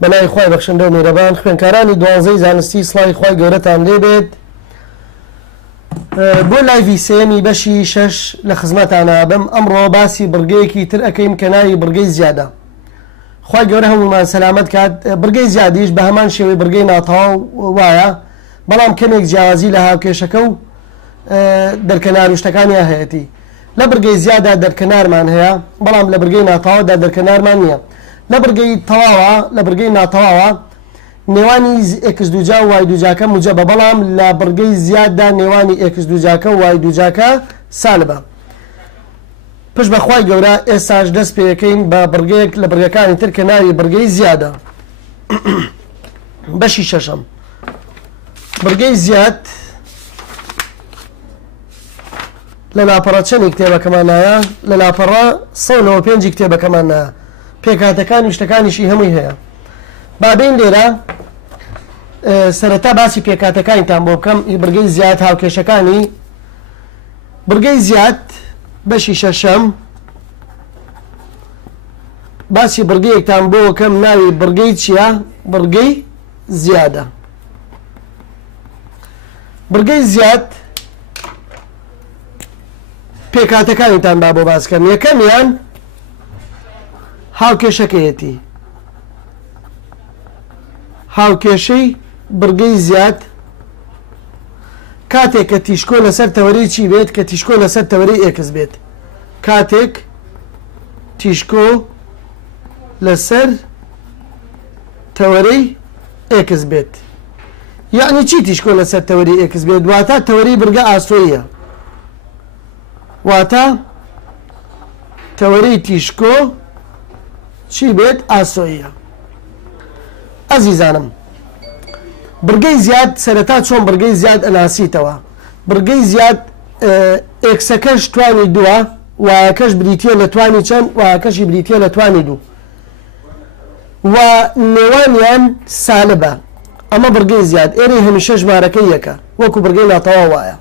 بەناوی خوای بەخشندە و میهرەبان خوێندکارانی دوانزەی زانستی سڵاوی خوای گەورەتان لێبێت. بۆ لایڤی سێمی بەشی 6 لە خزمەتانە بم. ئەمڕۆ باسی بڕگەیەکی تر ئەەکەیم کە ناوی بڕگەی زیادە. خوای گەورە هەمومان سەلامەت کات. بڕگەی زیادیش بە هەمان شێوەی بڕگەی ناتەواو وایە، بەڵام کەمێک جیاوازی لە هاوکێشەکە و دەرکەنار و شتەکانیان هەیەتی. لە بڕگەی زیادە دەرکەنارمان هەیە، بەڵام لە بڕگەی ناتەواودا دەرکەنارمان نییە. لە بڕگەی تەواوە لە بڕگەی ناتەواوە نێوانی ئێکس دووجا و وای دووجاکە موجەبە، بەڵام لە بڕگەی زیاددا نێوانی ئێکس دووجاکە و وای دووجاکە سالبە. پشت بەخوای گەورە ئێستاش دەست پێەکەین بە بڕگەیەک لە بڕگەکانی تر کە ناوی بڕگەی زیادە. بەشی شەشەم بڕگەی زیاد لە لاپەڕە چەندی کتێبەکەمانایە؟ لە لاپەڕە 195 کتێبەکەمانە، پێکاتەکانی شتەکانیشی هەمووی هەیە. بابین لێرە سەرەتا باسی پێکاتەکانیتان بۆ بکەم. بڕگەی زیاد هاوکێشەکانی بڕگەی زیاد بەشی شەشەم باسی بڕگەیەکتان بۆ بکەم، ناوی بڕگەی چییە؟ بڕگەی زیادە. بڕگەی زیاد پێکاتەکانیتان با بۆ باسکەم. یەکەمیان هاوکێشەکەیەتی. هاوکێشەی بڕگەی زیاد کاتێک کە تیشکۆ لەسەر تەوەرەی چی بێت؟ کە تیشکۆ لەسەر تەوەرەی ئێکس بێت. کاتێک تیشکۆ لەسەر تەوەرەی ئێکس بێت. یعنی چی تیشکۆ لەسەر تەوەرەی ئێکس بێت؟ واتە تەوەرەی بڕگە ئاسۆییە، واتە تەوەرەی تیشکۆ چی بێت؟ ئاسۆییە. ئەزیزانم، بڕگەی زیاد سەرەتا چۆن بڕگەی زیاد ئەناسیتەوە؟ بڕگەی زیاد ئێکسەکەش توانی دووە، وایەکەش بریتە لە توانی چەند؟ وایەکەشی بریتە لە توانی دوو، و نێوانیان سالبە. ئەمە بڕگەی زیاد. ئێرە هەمیشە ژمارەکەی یەکە، وەکو بڕگەی ناتەواو وایە.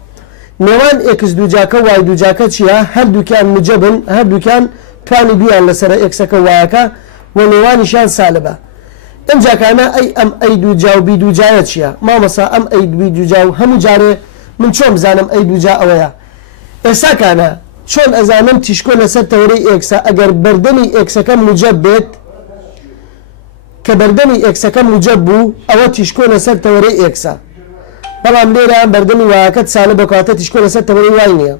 نێوان ئێکس دووجاکە و وای دووجاکە چییە؟ هەردووکیان موجەبن، هەردووکیان توانی دویان لەسەر ئێکسەکە وایەکە و نێوانیشان سالبە. ئەم جاکانە ئەی ئەم ئەی دووجا و بی دووجایە چییە؟ مامەسا ئەم ئەی بی دووجا و هەموو جارێ من چۆن بزانم ئەی دووجا ئەوەیە؟ ئێستاکانە چۆن ئەزانم تیشکۆ لەسەر تەوەرەی ئێکسە؟ ئەگەر بەردەمی ئێکسەکە موجەب بێت، کە بەردەمی ئێکسەکە موجەب بوو، ئەوە تیشکۆ لەسەر تەوەرەی ئێکسە. بەڵام لێرە بەردەمی وایەکەت سالب بکاتە تیشکۆ لەسەر تەوەرەی وای نییە.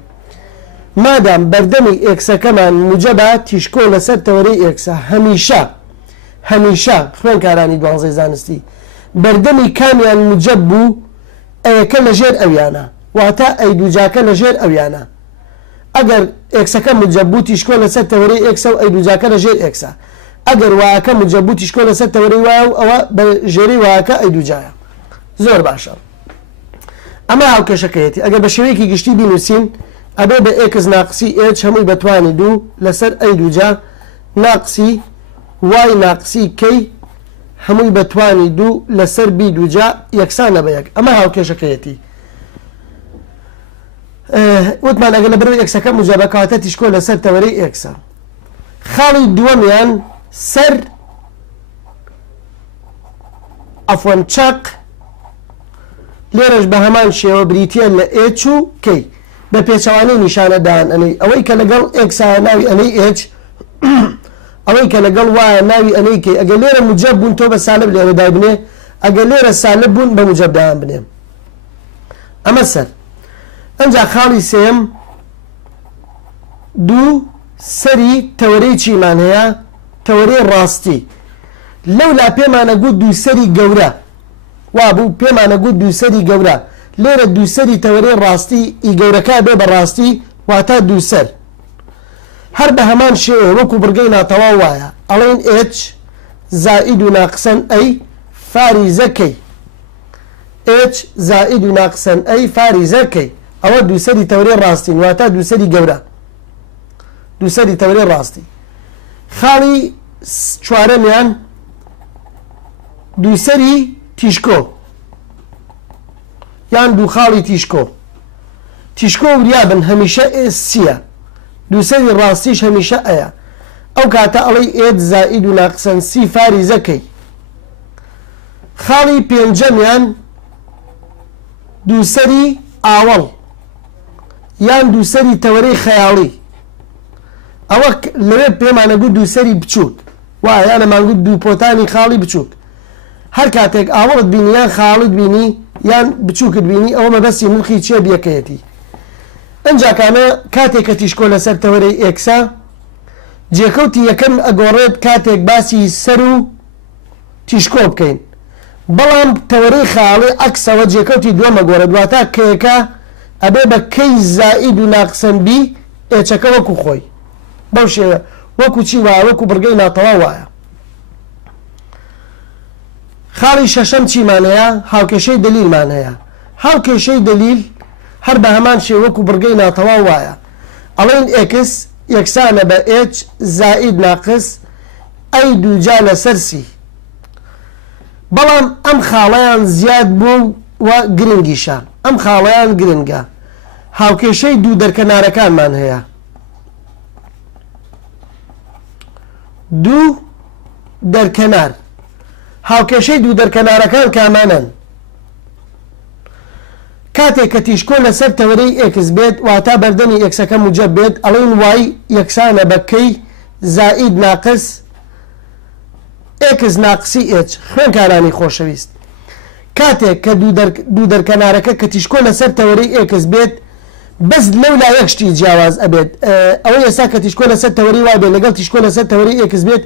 مادام بەردەمی ئێکسەکەمان موجەبە، تیشکۆ لەسەر تەوەرەی ئێکسە. هەمیشە خوێندکارانی دوانزەی زانستی بەردەمی کامیان موجەب بوو، ئەیەکە لەژێر ئەویانە، واتە ئەی دووجاکە لەژێر ئەویانە. ئەگەر ئێکسەکە موجەب بوو، تیشکۆ لەسەر تەوەرەی ئێکسە و ئەی دووجاکە لەژێر ئێکسە. ئەگەر وایەکە موجەب بوو، تیشکۆ لەسەر تەوەرەی وایە و ئەوە بە ژێری وایەکە ئەی دووجایە. زۆر باشە. ئەمە هاوکێشەکەیەتی. ئەگەر بە شێوەیەکی گشتی بینووسین، ئەبێ بە ئێکس ناقسی ئێچ هەمووی بەتوانی دوو لەسەر ئەی دووجا ناقسی وای ناقسی کەی هەمووی بەتوانی دوو لەسەر بی دووجا یەکسانە بە یەک. ئەمە هاوکێشەکەیەتی. وتمان ئەگەر لە بەرەوەی ئێکسەکە موجەبە کاتە تیشکۆ لەسەر تەوەرەی ئێکسە. خاڵی دووەمیان سەر ئەفۆن چەق، لێرەش بە هەمان شێوە بریتە لە ئێچ و کەی بە پێچەوانەی نیشانەدان ئەنەی. ئەوەی کە لەگەڵ ئێکسایە ناوی ئەنەی ئێچ، ئەوەی کە لەگەڵ وایە ناوی ئەنەی کەی. ئەگەر لێرە موجەب بوون تۆ بە سالب لێرەدای بنێ، ئەگەر لێرە سالب بوون بە موجەبدایان بنێ. ئەمە سەر. ئەمجا خاڵی سێم دوو سەری تەوەرەی چیمان هەیە؟ تەوەرەی ڕاستی. لەولا پێمانە گوت دووسەری گەورە، وابوو پێمانە گوت دووسەری گەورە. لێرە دووسەری تەوەرەی ڕاستی ئی گەورەکە بێ بە ڕاستی، واتە دووسەر. هەر بە هەمان شێوە وەکو بڕگەی ناتەواو وایە، ئەڵێن ئێچ زائید و ناقسەن ئەی فاریزەکەی. ئێچ زائید و ناقسەن ئەی فاریزەکەی. ئەوە دووسەری تەوەرەی ڕاستین، واتە دووسەری گەورە، دووسەری تەوەرەی ڕاستی. خاڵی چوارەمیان دووسەری تیشکۆ، یان دوو خاڵی تیشکۆ. تیشکۆ وریابن هەمیشە ئێسیە، دووسەری ڕاستیش هەمیشە ئەیە. ئەو کاتە ئەڵەی ئێت زائید و ناقسەن سی فاریزەکەی. خاڵی پێنجەمیان دووسەری ئاوەڵ یان دووسەری تەوەرەی خەیاڵی ئەوە لەوێ پێمانەگوت دووسەری بچووک وایە نەمانگوت دوو پۆتانی خاڵی بچووک هەر کاتێک ئاوەڵت بینی یان خاڵت بینی یان بچووکت بینی ئەوە مەبەستی نرخی چێ بیەکەیەتی ئەنجاکانە کاتێک کە تیشکۆ لەسەر تەوەرەی ئێکسا جێکەوتی یەکەم ئەگۆڕێت کاتێک باسی سەر و تیشکۆ بکەین بەڵام تەوەرەی خاڵی عەکسەوە جێکەوتی دووەمە گۆڕێت دواتە کەیەکە ئەبێ بە کەی زائید و ناقسەن بی ئێچەکە وەکو خۆی بەو شێوە وەکو چی وایە وەکو بڕگەی ناتەواو وایە خاڵی شەشەم چیمان هەیە هاوکێشەی دلیلمان هەیە هاوکێشەی دلیل هەر بە هەمان شێوە وەکو بڕگەی ناتەواو وایە ئەڵێن ئێکس یەکسانە بە ئێچ زائید ناقس ئەی دووجا لەسەر سی بەڵام ئەم خاڵەیان زیاد بوو و گرنگیشە ئەم خاڵەیان گرنگە هاوکێشەی دوو دەرکەنارەکانمان هەیە دوو دەرکەنار هاوکێشەی دوو دەرکەنارەکان کامانن کاتێک کە تیشکۆ لەسەر تەوەرەی ئێکس بێت واتە بەردەمی ئێکسەکە موجەب بێت ئەڵێن وای یەکسانە بە کەی زائید ناقس ئێکس ناقسی ئێچ خوێنکارانی خۆشەویست کاتێک کە دوو دەرکەنارەکە کە تیشکۆ لەسەر تەوەرەی ئێکس بێت بەس لەو لا یەک شتی جیاواز ئەبێت ئەوە ئێستا کە تیشکۆ لەسەر تەوەرەی وای بێت لەگەڵ تیشکۆ لەسەر تەوەرەی ئێکس بێت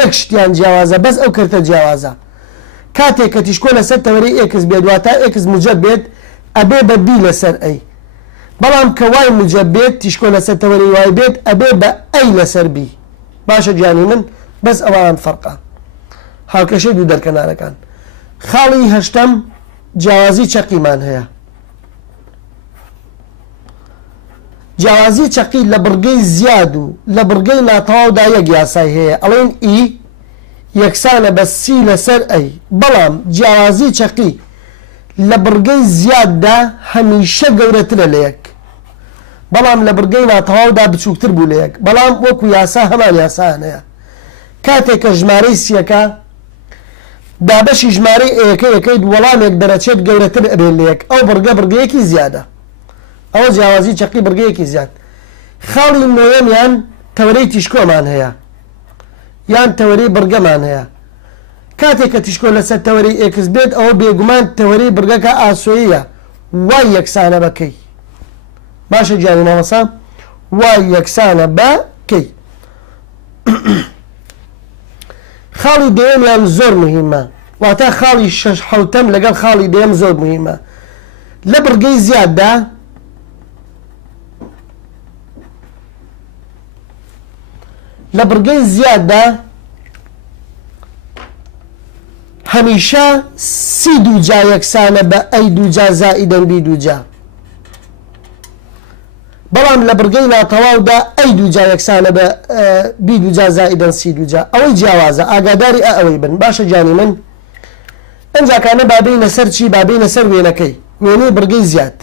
یەک شتیان جیاوازە بەس ئەو کردە جیاوازە کاتێک کە تیشکۆ لەسەر تەوەرەی ئێکس بێت واتە ئێکس موجەب بێت ئەبێ بە بی لەسەر ئەی بەڵام کە وای موجەب بێت تیشکۆ لەسەر تەوەرەی وای بێت ئەبێ بە ئەی لەسەر بی باشە گیانی من بەس ئەوان فەرقە هاوکێشەی دوو دەرکەنارەکان خاڵی هەشتەم جیاوازی چەقیمان هەیە جیاوازی چەقی لە بڕگەی زیاد و لە بڕگەی ناتەواودا یەک یاسای هەیە ئەڵێن ئی یەکسانە بە سی لەسەر ئەی بەڵام جیاوازی چەقی لە بڕگەی زیاددا هەمیشە گەورەترە لە یەک بەڵام لە بڕگەی ناتەواودا بچووکتر بوو لە یەک بەڵام وەکو یاسا هەمان یاسایان هەیە کاتێک کە ژمارەی سیەکە دابەشی ژمارەی ئەیەکە یەکەیت وەڵامێک دەرەچێت گەورەتر ئەبێت لە یەک ئەو بڕگەیەکی زیادە ئەوە جیاوازی چەقی بڕگەیەکی زیاد خاڵی نۆیەمیان تەوەرەی تیشکۆمان هەیە یان تەوەرەی بڕگەمان هەیە کاتێک کە تیشکۆ لەسەر تەوەرەی ئێکس بێت ئەوە بێگومان تەوەرەی بڕگەکە ئاسۆییە وای یەکسانە بەکەی باشە گیانی مامەسا وای یەکسانە بە کەی خاڵی دەیەمیان زۆر مهمە واتە خاڵی شەش حەوتەم لەگەڵ خاڵی دەیەم زۆر مهمە لە بڕگەی زیاددا لە بڕگەی زیاددا هەمیشە سی دووجا یەکسانە بە ئەی دووجا زائیدەن بی دووجا بەڵام لە بڕگەی ناتەواودا ئەی دووجا یەکسانە بە بی دووجا زائیدەن سی دووجا ئەوەی جیاوازە ئاگاداری ئەوەی بن باشە جانی من ئەنجاکانە بابینە سەر چی بابینە سەر وێنەکەی وێنەی بڕگەی زیاد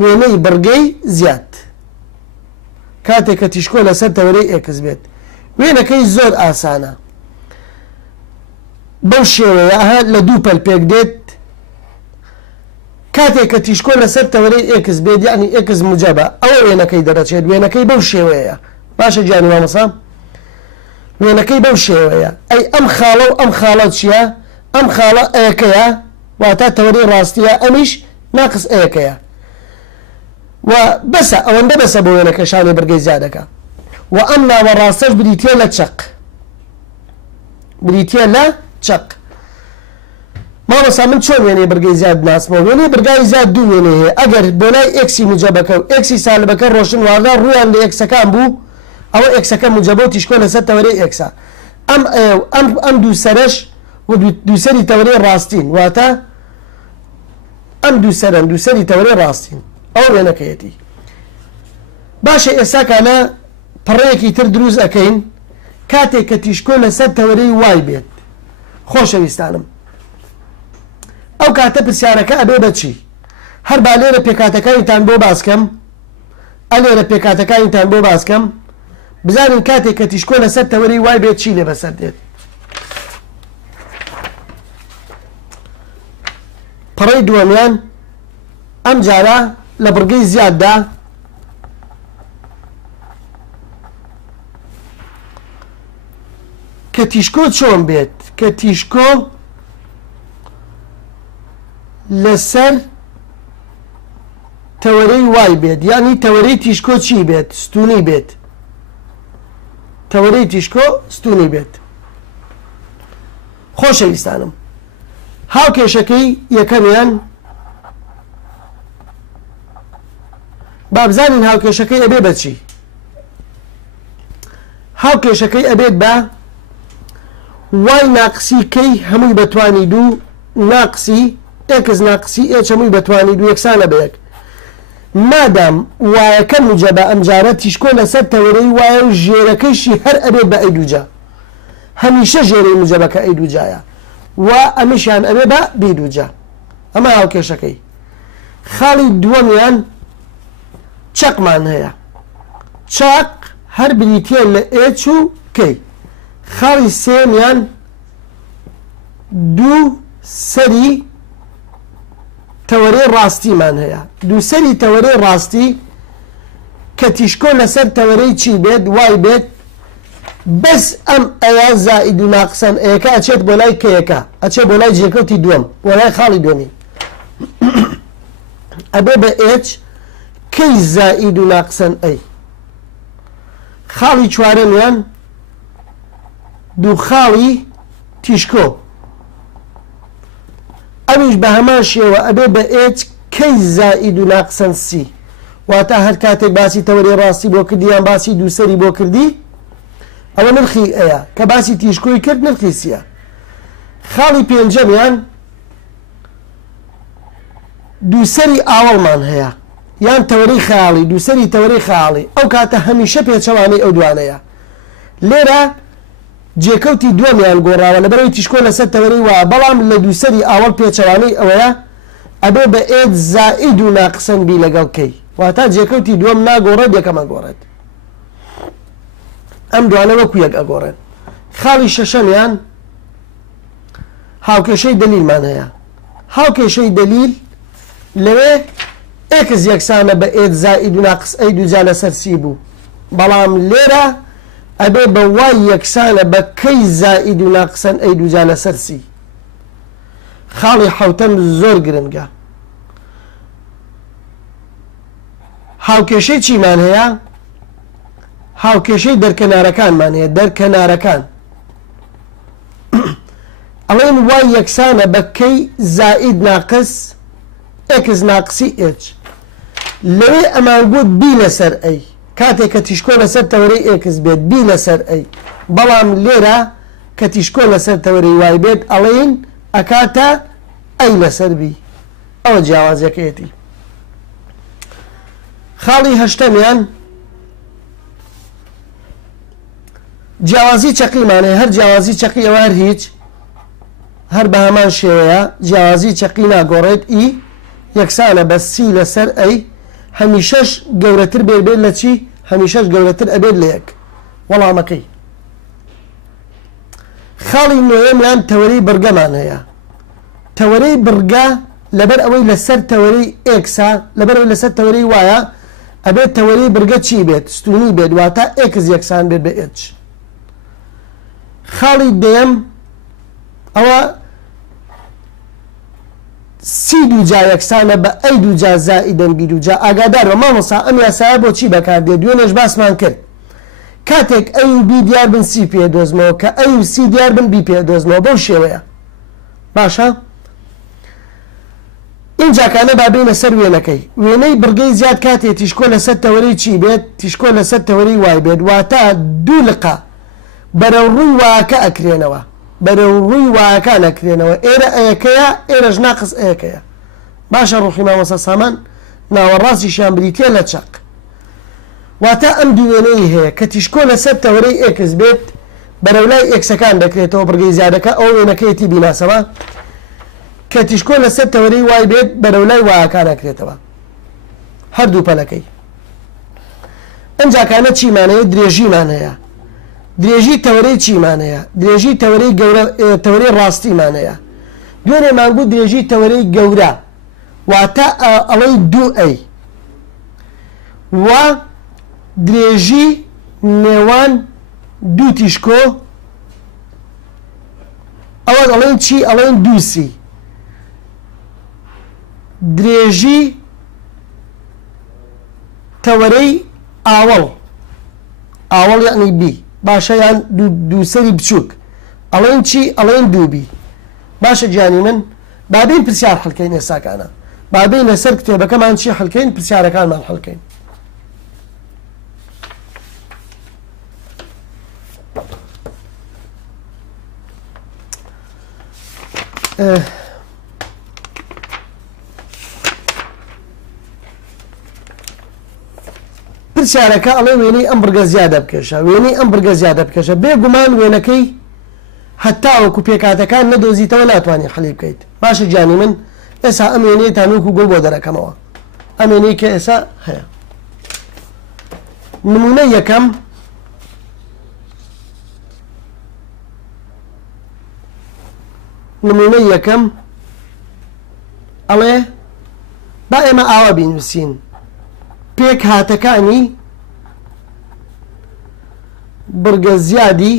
وێنەی بڕگەی زیاد کاتێک کە تیشکۆ لەسەر تەوەرەی ئێکس بێت وێنەکەی زۆر ئاسانە بەو شێوەیە لە دوو پەل پێک دێت کاتێک کە تیشکۆ لەسەر تەوەرەی ئێکس بێت یعنی ئێکس موجەبە ئەوە وێنەکەی دەرەچێت وێنەکەی بەو شێوەیە باشە گیانی مامەسا وێنەکەی بەو شێوەیە ئەی ئەم خاڵە و ئەم خاڵە چییە ئەم خاڵە ئەیەکەیە واتە تەوەرەی ڕاستیە ئەمیش ناقس ئەیەکەیە و بەسە ئەوەندە بەسە بۆ وێنەکەشانی بڕگەی زیادەکە و ئەم ناوەڕاستەش بریتە لە چەق بریتە لە چەق مامەسا من چۆن وێنەی بڕگەی زیاد ناسمەوە وێنەی بڕگای زیاد دوو وێنە هەیە ئەگەر بۆ لای ئێکسی موجەبەکە و ئێکسی سالبەکە ڕۆشن واردە ڕویان لە ئێکسەکان بوو ئەوە ئێکسەکە موجەبە و تیشکۆ لەسەر تەوەرەی ئێکسا ئەم دوو سەرش و دووسەری تەوەرەی ڕاستین واتە ئەم دوو سەرن دووسەری تەوەرەی ڕاستین ئەو وێنەکەیەتی باشە ئێساکانە پڕەیەکی تر دروست ئەەکەین کاتێک کە تیشکۆ لەسەر تەوەرەی وای بێت خۆشەویستانم ئەو کاتە پرسیارەکە ئەبێ بەچی هەر با لێرە پێکاتەکانیتان بۆ باسکەم ئەلێرە پێکاتەکانیتان بۆ باسکەم بزانین کاتێک کە تیشکۆ لەسەر تەوەرەی وای بێت چی لێ بەسەر دێت پڕەی دووەمیان ئەم جارە لە بڕگەی زیاددا کە تیشکۆ چۆن بێت کە تیشکۆ لەسەر تەوەرەی وای بێت یعنی تەوەرەی تیشکۆ چی بێت ستونی بێت تەوەرەی تیشکۆ ستونی بێت خۆشەویستانم هاوکێشەکەی یەکەمیان بابزانین هاوکێشەکەی ئەبێ بەچی هاوکێشەکەی ئەبێت بە وای ناقسی کەی هەمووی بەتوانی دوو ناقسی ئێکس ناقسی ئێچ هەمووی بەتوانی دوو یەکسانە بە یەک مادام وایەکە موجەبە ئەمجارە تیشکۆ لەسەر تەوەرەی وایە و ژێرەکەیشی هەر ئەبێت بە ئەی دووجا هەمیشە ژێرەی موجەبەکە ئەی دووجایە و ئەمیشیان ئەبێ بە بی دووجا ئەمە هاوکێشەکەی خاڵی دووەمیان چەقمان هەیە چاق هەر بریتە لە ئێچ و کەی خاڵی سێمیان دوو سەری تەوەرەی ڕاستیمان هەیە دوو سەری تەوەرەی ڕاستی کە تیشکۆ لەسەر تەوەرەی چی بێت وای بێت بەس ئەم ئەیە زائید و ناقسەن ئەیەکە ئەچێت بۆ لای کەیەکە ئەچێت بۆ لای جێکەوتی دووەم بۆ لای خاڵی دووەمی ئەبێ بە ئێچ کەی زائید و ناقسەن ئەی خاڵی چوارەمیان دوو خاڵی تیشکۆ ئەمیش بە هەمان شێوە ئەبێ بە ئێچ کەی زائید و ناقسەن سی واتە هەر کاتێک باسی تەوەرەی ڕاستی بۆ کردی یان باسی دووسەری بۆ کردی ئەوە نرخی ئەیە کە باسی تیشکۆی کرد نرخی سیە خاڵی پێنجەمیان دووسەری ئاوەڵمان هەیە یان تەوەرەی خەیاڵی دووسەری تەوەرەی خەیاڵی ئەو کاتە هەمیشە پێچەوانەی ئەو دوانەیە لێرە جێکەوتی دووەمیان گۆڕاوە لەبەرەوەی تیشکۆ لەسەر تەوەرەی وایە بەڵام لە دووسەری ئاوەڵ پێچەوانەی ئەوەیە ئەبێ بە ئێت زائید و ناقسەن بی لەگەڵ کەی واتە جێکەوتی دووەم ناگۆڕێت یەکەمە گۆڕێت ئەم دوانە وەکو یەک ئەگۆڕێن خاڵی شەشەمیان هاوکێشەی دەلیلمان هەیە هاوکێشەی دەلیل لەوێ ئێکس یەکسانە بە ئێت زائید و ناقس ئەی دووجا لەسەر سی بوو بەڵام لێرە ئەبێ بە وای یەکسانە بە کەی زائید و ناقسەن ئەی دووجا لەسەر سی خاڵی حەوتەم زۆر گرنگە هاوکێشەی چیمان هەیە هاوکێشەی دەرکەنارەکانمان هەیە دەرکەنارەکان ئەڵێن وای یەکسانە بە کەی زائید ناقس ئێکس ناقسی ئێچ لەوێ ئەمان گوت بی لەسەر ئەی کاتێک کە تیشکۆ لەسەر تەوەرەی ئێکس بێت بی لەسەر ئەی بەڵام لێرە کە تیشکۆ لەسەر تەوەرەی وای بێت ئەڵێن ئەکاتە ئەی لەسەر بی ئەوە جیاوازیەکەیەتی خاڵی هەشتەمیان جیاوازی چەقیمانێ هەر جیاوازی چەقی ئەوە هەر هیچ هەر بە هەمان شێوەیە جیاوازی چەقی ناگۆڕێت ئی یەکسانە بە سی لەسەر ئەی هەمیشەش گەورەتر بێت لە چی هەمیشەش گەورەتر ئەبێت لە یەک وەڵامەکەی خاڵی نوێمیان تەوەرەی بڕگەمان هەیە تەوەرەی بڕگە لەبەر ئەوەی لەسەر تەوەرەی ئێکسا لەبەر ئەوەی لەسەر تەوەرەی وایە ئەبێت تەوەرەی بڕگە چی بێت ستونی بێت واتە ئێکس یەکسان بێت بە ئێچ خاڵی دێم ئەوە سی دووجا یەکسانە بە ئەی دووجا زائیدەن بی دووجا ئاگادار بە مامۆستا ئەم یاسایە بۆچی بەکاردێت دوێنێش باسمان کرد کاتێک ئەی و بی دیار بن سی پێ دۆزمەوە کە ئەی و سی دیار بن بی پێ دۆزمەوە بەو شێوەیە باشە اینجاکانە بابینە سەر وێنەکەی وێنەی بڕگەی زیاد کاتێ تیشکۆ لەسەر تەوەرەی چی بێت تیشکۆ لەسەر تەوەرەی وای بێت واتە دوو لقا بەرەو ڕووی واکە ئەکرێنەوە بەرەو ڕووی واکان ئەکرێنەوە ئێرە ئەیەکەیە ئێرەش ناقس ئەیەکەیە باشە ڕوخی مامۆستا سامان ناوەڕاستیشیان بریتە لە چەق واتە ئەم دوو وێنەی هەیە کە تیشکۆ لەسەر تەوەرەی ئێکس بێت بەرەولای ئێکسەکان دەکرێتەوە بڕگەی زیادەکە ئەو وێنەکەیەتی بیناسەوە کە تیشکۆ لەسەر تەوەرەی وای بێت بەرەولای واکان ئەکرێتەوە هەردوو پەلەکەی ئەمجاکانە چیمانەیە درێژیمان هەیە درێژی تەوەرەی چیمان هەیە درێژی تەوەرەی ڕاستیمان هەیە دوێنێ مانگوو درێژی تەوەرەی گەورە واتە ئەڵەی 2A و درێژی نێوان دوو تیشکۆ ئەوە ئەڵێن چی؟ ئەڵێن 2C درێژی تەوەرەی ئاوەڵ یعنی B باشە یان دووسەری بچووک ئەڵێن چی؟ ئەڵێن 2B باشە گیانی من بابین پرسیار حەڵکەین ئێستاکانە بابین لەسەر کتێبەکەمان چی حەڵکەین پرسیارەکانمان حەڵکەین پرسیارەکە ئەڵێ وێنەی ئەم بڕگە زیادە بکێشە وێنەی ئەم بڕگە زیادە بکێشە بێگومان وێنەکەی هەتا وەکو پێکاتەکان نەدۆزیتەوە ناتوانانی حەلی بکەیت باشە گیانی من ئێستا ئەم وێنەیەتان وەکو گوڵ بۆ دەرەکەمەوە ئەم وێنەی کە ئێستا هەیە نمونە یەکەم ئەڵێ با ئێمە ئاوا بینووسین پێک هاتەکانی بڕگە زیادی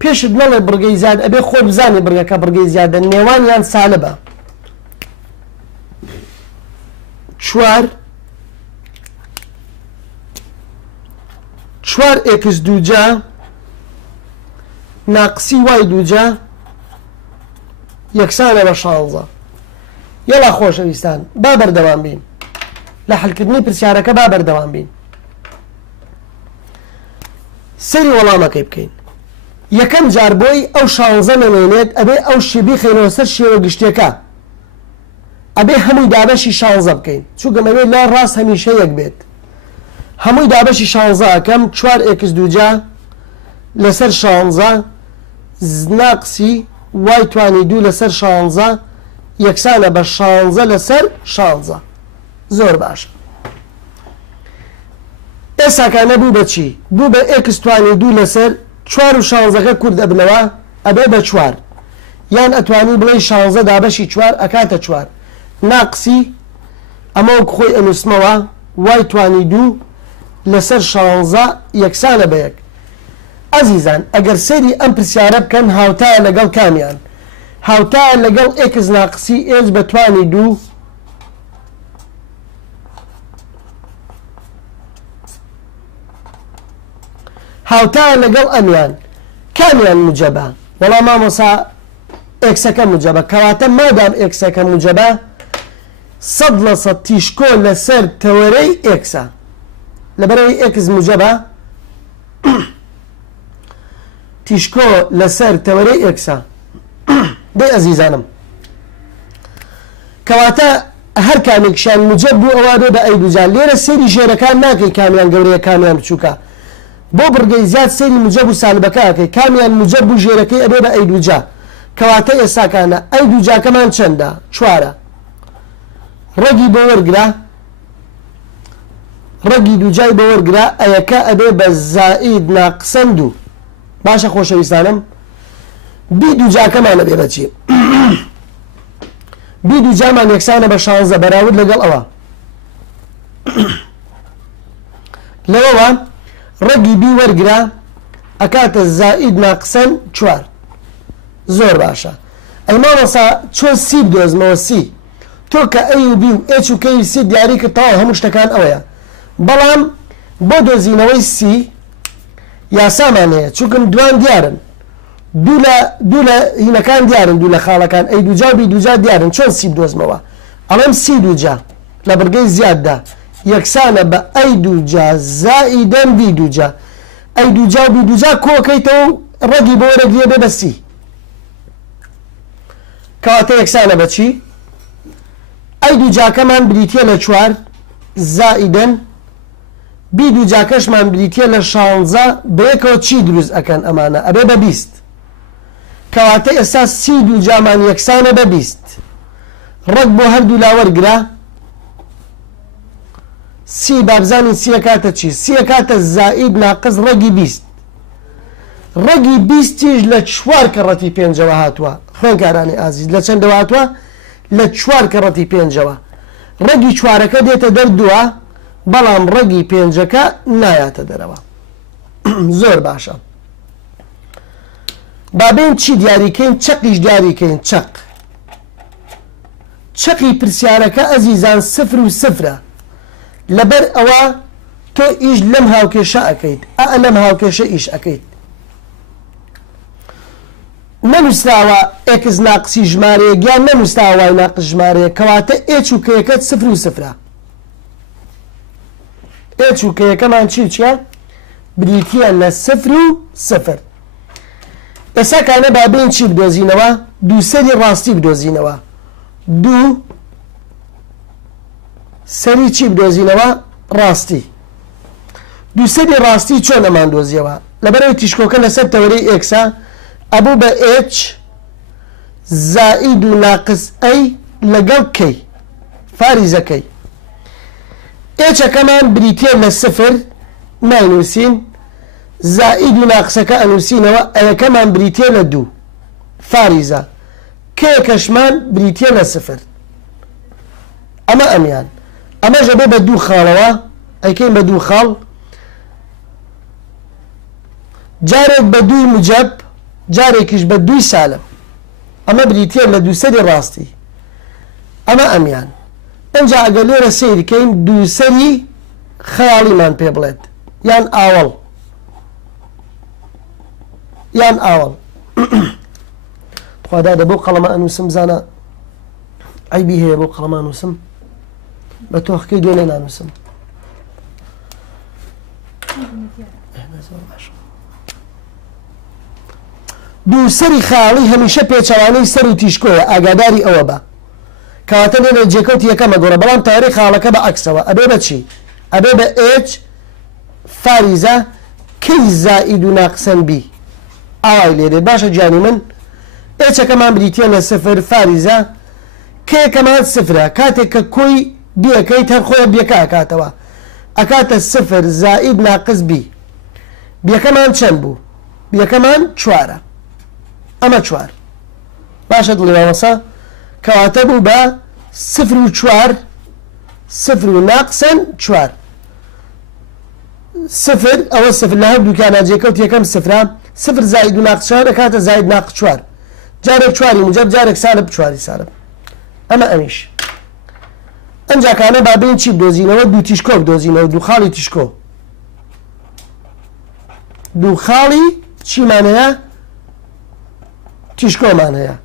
پێشت نەڵێ بڕگەی زیاد ئەبێ خۆ بزانێ بڕگەکە بڕگەی زیادە نێوانیان سالبە 4x دووجا ناقسی y دووجا یەکسانە بە 16 یەڵا خۆشەویستان با بەردەوام بین لە حەلکردنی پرسیارەکە با بەردەوام بین سەری وەڵامەکەی بکەین یەکەم جار بۆی ئەو 16 نەمێنێت ئەبێ ئەو شێبی خەینەوە سەر شێوە گشتێکە ئەبێ هەمووی دابەشی 16 بکەین چونکەمەوێت لا ڕاست هەمیشە یەک بێت هەمووی دابەشی 16 ئەەکەم 4x دووجا لەسەر 16 ناقسی y توانی 2 لەسەر 16 یەکسانە بە 16 لەسەر 16 زۆر باشە ئێساکانە بوو بە چی؟ بوو بە x توانی 2 لەسەر 4 و 16ەکە کورد ئەبنەوە ئەبێ بە 4 یان ئەتوانی بڵێ 16 دابەشی 4 ئەکاتە 4 ناقسی ئەمە وەک خۆی ئەنووسمەوە y توانی 2 لەسەر 16 یەکسانە بە یەک ئەزیزان ئەگەر سەری ئەم پرسیارە بکەن هاوتایە لەگەڵ کامیان هاوتایە لەگەڵ x ناقسی h بە توانی 2 هاوتایە لەگەڵ ئەمیان کامیان موجەبە وەڵام مامۆسا ئێکسەکە موجەبە کەواتە مادام ئێکسەکە موجەبە 100% تیشکۆ لەسەر تەوەرەی ئێکسە لەبەرەوەی ئێکس موجەبە تیشکۆ لەسەر تەوەرەی ئێکسە دەی ئەزیزانم کەواتە هەر کامێکشیان موجەب بوو ئەوە بێ بە ئەی دووجار لێرە سەیری ژێرەکان ناکەی کامیان گەورەیە کامیان بچووکە بۆ بڕگەی زیاد سەیری موجەب و سالبەکەکەی کامیان موجەب بوو ژێرەکەی ئەبێ بە ئەی دووجا کەواتە ئێستاکانە ئەی دووجاکەمان چەندە؟ 4 ڕەگی بۆ وەرگرا ڕەگی دووجای بە وەرگرا ئەیەکە ئەبێ بە زائید ناقسەن 2 باشە خۆشەویستانم بی دووجاکەمانە بێ بەچی بی دووجامان یەکسانە بە 16 بەراورد لەگەڵ ئەوە لەوەوە ڕەگی بی وەرگرا ئەکاتە زائید ناقسەن 4 زۆر باشە ئەیمانەسا چۆن سی بدۆزمەوە سی تۆ کە ئەی و بی و ئێچ و کەی سی دیاری کە تاوە هەموو شتەکان ئەوەیە بەڵام بۆ دۆزینەوەی سی یاسامان هەیە چونکە دوان دیارن دوو لە هینەکان دیارن دوو لە خاڵەکان ئەی دووجا و بی دووجا دیارن چۆن سی بدۆزمەوە ئەڵێم سی دووجا لە بڕگەی زیاددا یەکسانە بە ئەی دووجا زائیدەن بی دووجا ئەی دووجا و بی دووجا کۆکەیتەوە ڕەگی بۆ وەرەگیە بێ بە سی کەواتە یەکسانە بە چی؟ ئەی دووجاکەمان بریتە لە 4 زائیدەن بی دووجاکەشمان بریتە لە 16 بەیەکەوە چی دروست ئەکەن ئەمانە ئەبێ بە 20 کەواتە ئێستا سی دووجامان یەکسانە بە 20 ڕەگ بۆ هەردوو لاوەرگرا سی بابزانین سی ئەکاتە چی؟ سی ئەکاتە زائید ناقص ڕەگی 20 ڕەگی 20 تیژ لە 4 کە ڕەتی 5ەوە هاتووە خوێنکارانی ئازیز لە چەند دەواتوە لە 4 کەڕەتی پێنجەوە ڕەگی 4ەکە دێتە دەردووە بەڵام ڕەگی پێنجەکە نایاتە دەرەوە زۆر باشە بابین چی دیاریکەین چەقیش دیاریکەین چەقی پرسیارەکە ئەزیزان 0 و 0 لەبەر ئەوە تۆ ئیش لەم هاوکێشە ئەەکەیت لەم هاوکێشە ئیش ئەەکەیت نەنووسراوە ئێکس ناقسی ژمارەیە گیان نەنووسراوای ناقس ژمارەیە کەواتە ئێچ و کەیەکەت 0 و 0 ئێچ و کەیەکەمان چیە بریتیە لە 0 و 0 ئێستا کانە بابین چی بدۆزینەوە دووسەری ڕاستی بدۆزینەوە دوو سەری چی بدۆزینەوە ڕاستی دووسەری ڕاستی چۆن ئەمان دۆزیەوە لەبەرەوەی تیشکۆکە لەسەر تەوەرەی ئێکسە ئەبوو بە h زائید و ناقس ئەی لەگەڵ کەی فاریزەکەی ئێچەکەمان بریتێ لە 0 ناینووسین زائید و ناقسەکە ئەنووسینەوە ئەیەکەمان بریتێ لە 2 فاریزە کەیەکەشمان بریتێ لە 0 ئەمە ئەمیان ئەمەژە بێ بە 2 خاڵەوە ئەیکەین بە 2 خاڵ جارێک بە 2 موجب جارێکیش بە 2 سالب ئەمە بریتێ لە دووسەری ڕاستی ئەمە ئەمیان ئەنجا ئەگەر لێرە سیرکەین دووسەری خەیاڵیمان پێ بڵێت یان ئاوەڵ خوادا دەبۆ قەڵەمە ئەنووسم زانە عیبی هەیە بۆ قەڵەمە ئەنووسم بە تۆخکەی دوێنێ نانووسم دووسەری خاڵی هەمیشە پێچەوانەی سەر و تیشکۆیە ئاگاداری ئەوە بە کەواتە لێرە جێکەوتی یەکەمە گۆڕە بەڵام تاوەری خاڵەکە بە عەکسەوە ئەبێ بە چی ئەبێ بە h فاریزە کەی زائید و ناقسەن بی ئاوای لێرێ باشە جانی من ئێچەکەمان بریتە لە 0 فاریزە کەیەکەمان 0 کاتێک کە کۆی بیەکەیت هەر خۆیان بیەکە ئەکاتەوە ئەکاتە 0 زائید ناقس بی بیەکەمان چەند بوو بیەکەمان 4 ئەمە 4 باشە دڵێوەسە کەواتە بوو بە 0 و 4 0 و ناقسەن 4 0 ئەوە 0 لە هەردووکانە جێکەوت یەکەم 0 زائید و ناقس 4 دەکاتە زائید ناقس 4 جارێک 4 موجب جارێک سالب 4 سالب ئەمە ئەمیش ئەنجاکانە بابین چی بدۆزینەوە دوو تیشکۆ بدۆزینەوە دوو خاڵی تیشکۆ دوو خاڵی چیمان هەیە تیشکۆمان هەیە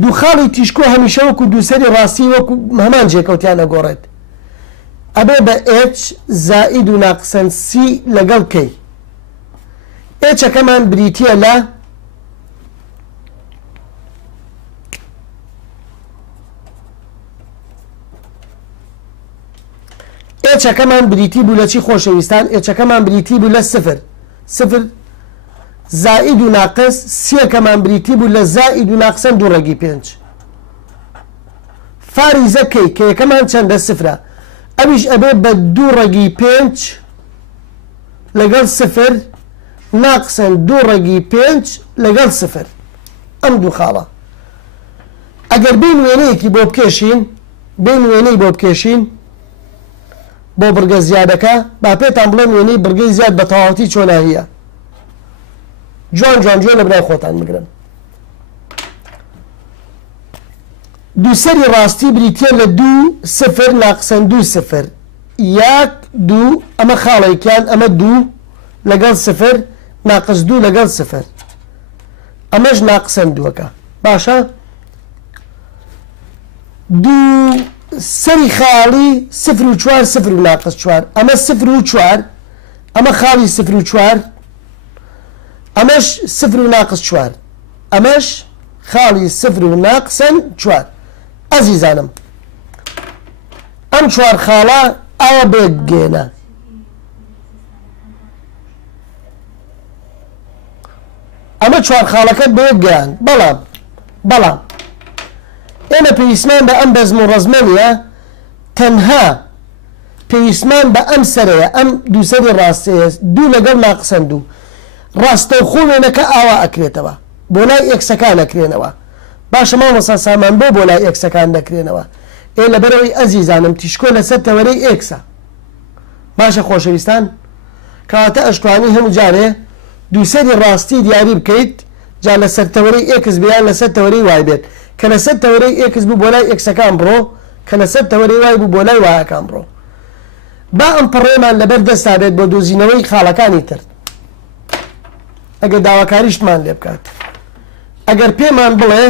دوو خاڵی تیشکۆ هەمیشە وەکو دووسەری ڕاستی وەکو هەمان جێکەوتیان ئەگۆڕێت ئەبێ بە h زائید و ناقسەن c لەگەڵ کەی ئێچەکەمان بریتیە لە ئێچەکەمان بریتی بوو لە چی خۆشەویستان ئێچەکەمان بریتی بوو لە 0 زائید و ناقس سیەکەمان بریتی بوو لە زائید و ناقسەن 2 ڕەگی 5 فاریزە کەی کەیەکەمان چەندە 0 ئەویش ئەبێ بە 2 ڕەگی 5 لەگەڵ 0 ناقسەن 2 ڕەگی 5 لەگەڵ 0 ئەم دوو خاڵە ئەگەر بین وێنەیەکی بۆ بکێشین بین وێنەی بۆ بکێشین بۆ بڕگە زیادەکە با پێتان بڵێن وێنەی بڕگەی زیاد بە تەواوەتی چۆناهیە جوان جوان لە بنای خۆتان بگرن دووسەری ڕاستی بریتە لە 2 0 ناقسەن 2 0 1 2 ئەمە خاڵێکیان ئەمە 2 لەگەڵ 0 ناقس 2 لەگەڵ 0 ئەمەش ناقسەن 2ەکە باشە دوو سەری خاڵی 0 و 4 0 و ناقس 4 ئەمە 0 و 4 ئەمە خاڵی 0 و 4 ئەمەش 0 و ناقس 4 ئەمەش خاڵی 0 و ناقسەن 4 ئەزیزانم ئەم 4 خاڵە ئەوە بێگێنە ئەمە 4 خاڵەکەت بێگەیان بەڵام ئێمە پێویستمان بە ئەم بەزم و ڕەزمەنیە تەنها پێویستمان بە ئەم سەرەیە ئەم دووسەری ڕاستەیە 2 لەگەڵ ناقسەن 2 ڕاستە و خۆ وێنەکە ئاوا ئەکرێتەوە بۆ لای ئێکسەکان ئەکرێنەوە باشە مامۆستا سامان بۆ لای ئێکسەکان دەکرێنەوە ئێ لەبەرەوەی ئەزیزانم تیشکۆ لەسەر تەوەرەی ئێکسە باشە خۆشەویستان کەواتە ئەشتوانی هەموو جارێ دووسەری ڕاستی دیاری بکەیت جا لەسەر تەوەرەی ئێکس بیان لەسەر تەوەرەی وای بێت کە لەسەر تەوەرەی ئێکس بوو بۆ لای ئێکسەکان بڕۆ کە لەسەر تەوەرەی وای بوو بۆ لای وایەکان بڕۆ با ئەم پڕێمان لەبەر دەستا بێت بۆ دۆزینەوەی خاڵەکانی تر ئەگەر داواکاریشتمان لێ بکات ئەگەر پێمان بڵێ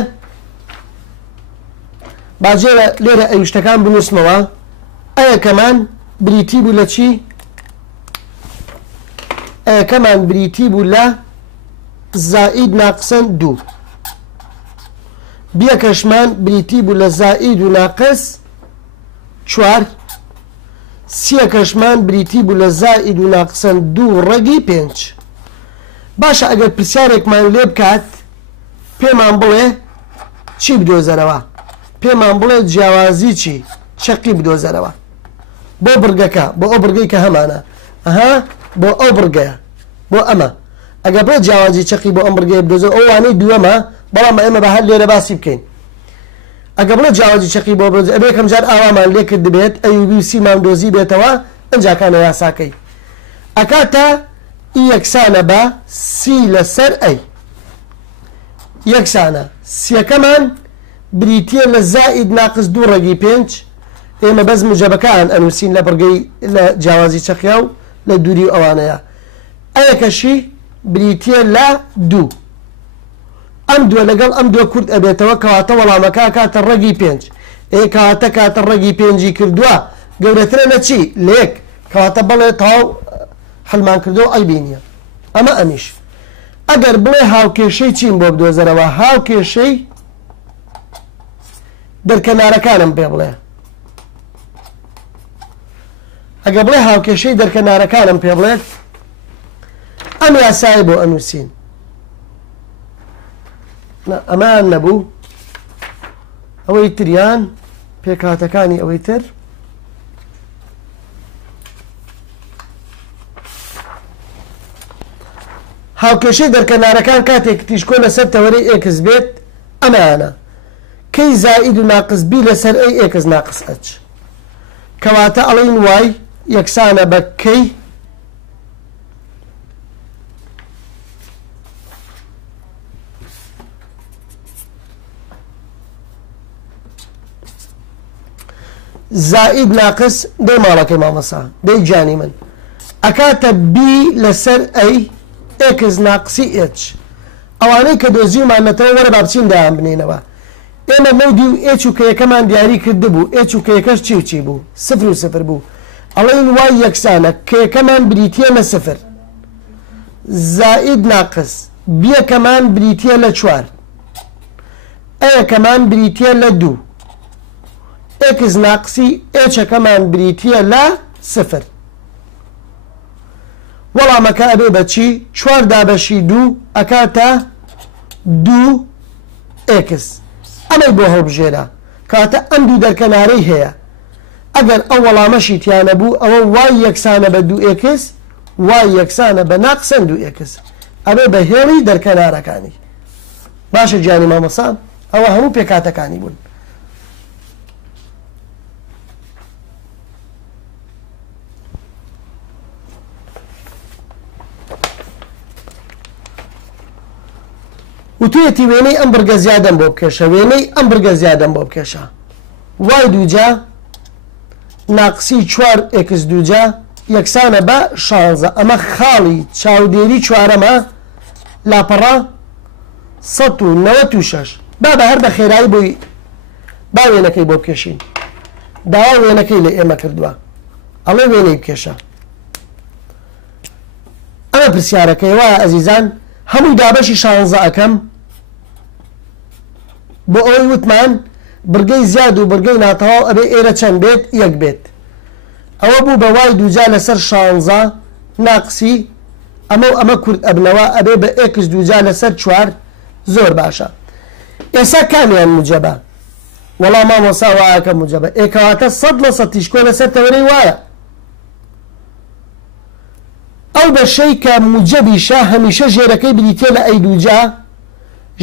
باجێرە لێرە ئەویشتەکان بنووسمەوە ئەیەکەمان بریتی بوو لە چی ئەیەکەمان بریتی بوو لە زائید ناقسەن دوو بیەکەشمان بریتی بوو لە زائید و ناقس چوار سیەکەشمان بریتی بوو لە زائید و ناقسەن دوو ڕەگی پێنج باشە ئەگەر پرسیارێکمان لێ بکات پێمان بڵێ چی بدۆزەرەوە پێمان بڵێ جیاوازی چی چەقی بدۆزەرەوە بۆ بڕگەکە بۆ ئەو بڕگەی کە هەمانە ئەها بۆ ئەو بڕگەیە بۆ ئەمە ئەگەر بۆ جیاوازی چەقی بۆ ئەم بڕگەیە بدۆزە ئەو وانەی دووەمە بەڵام ئێمە بە هەر لێرە باسی بکەین ئەگەر بڵێ جیاوازی چەقی بۆ بدۆزە ئەبێ یەکەم جار ئاوامان لێ کرد بێت ئەیوبی و سیمان دۆزی بێتەوە ئەنجاکانە یاساکەی ئەکاتە ئی یەکسانە بە سی لەسەر ئەی یەکسانە سیەکەمان بریتیە لە زائید ناقس دوو ڕەگی پێنج ئێمە بەس مجەبەکان ئەنووسین لە بڕگەی لە جیاوازی چەقیا و لە دووری ئەوانەیە ئەیەکەشی بریتیە لە دوو ئەم دووە لەگەڵ ئەم دووە کورد ئەبێتەوە کەواتە وەڵامەکە کاتە ڕەگی پێنج کاتە کاتە ڕەگی پێنجی کردووە گەورەترە لە چی لە یەک کەواتە بەڵێ تاو حلمان کردو ئەی بینیە ئەمە ئەمیش ئەگەر بڵێ هاوکێشەی چین بۆ بدۆزەرەوە هاوکێشەی دەرکەنارەکانم پێ بڵێ ئەگەر بڵێ هاوکێشەی دەرکەنارەکانم پێ بڵێت ئەم یاسای بۆ ئەنووسین ئەمان نەبوو ئەوەی تریان پێکاتەکانی ئەوەی تر هاوکێشەی دەرکەنارەکان کاتێک تیشکۆ لەسەر تەوەرەی ئێکس بێت ئەمانە کەی زائید و ناقس بی لەسەر ئەی ئێکس ناقس ئەچ کەواتە ئەڵین وای یەکسانە بە کەی زائید ناقس دەی ماڵەکەی مامەسا دەی جانی من ئەکاتە بی لەسەر ئەی ئێکس ناقسی ئێچ ئەوانەی کە دۆزیمانەتەوە وەرە با بچین دایان بنێنەوە ئێمە مەودی و ئێچ و کەیەکەمان دیاری کرد بوو ئێچ و کەیەکەش چی و چی بوو سفر و سفر بوو ئەڵێن وای یەکسانە کەیەکەمان بریتیە لە سفر زائید ناقس بیەکەمان بریتیە لە چوار ئەیەکەمان بریتیە لە دوو ئێکس ناقسی ئێچەکەمان بریتیە لە سفر وەڵامەکە ئەبێ بەچی چوار دابەشی دوو ئەکاتە دوو ئێکس ئەمەی بۆ هەڵبژێرە کاتە ئەم دوو دەرکەنارەی هەیە ئەگەر ئەو وەڵامەشی تیانە بوو ئەوە وای یەکسانە بە دوو ئێکس وای یەکسانە بە ناقسەن دوو ئێکس ئەبێ بە هێڵی دەرکەنارەکانی باشە گیانی مامەسان ئەوە هەموو پێکاتەکانی بوون وتوێتی وێنەی ئەم بڕگە زیادەم بۆ بکێشە وێنەی ئەم بڕگە زیادەم بۆ بکێشە وای دووجا ناقسی چوار ئێکس دووجا یەکسانە بە شانزە ئەمە خاڵی چاودێری چوارەمە لاپەڕا 196 با بە هەر بە خێرایی بووی با وێنەکەی بۆ بکێشین داوا وێنەکەی لە ئێمە کردووە ئەڵێ وێنەی بکێشە ئەمە پرسیارەکەی وایە ئەزیزان هەموو دابەشی شانزە ئەەکەم بۆ ئەوەی وتمان بڕگەی زیاد و بڕگەی ناتەواو ئەبێ ئێرە چەند بێت یەک بێت ئەوە بوو بە وای دووجا لەسەر شانزە ناقسی ئەمە کورد ئەبنەوە ئەبێ بە ئێکس دووجا لەسەر چوار زۆر باشە ئێستا کامیان موجەبە وەڵام مامۆستا وایەکە موجەبە ئێکەواتە 100% تیشکۆ لەسەر تەوەرەی وایە ئەو بەشەی کە موجەبیشە هەمیشە ژێرەکەی بریتێ لە ئەی دووجا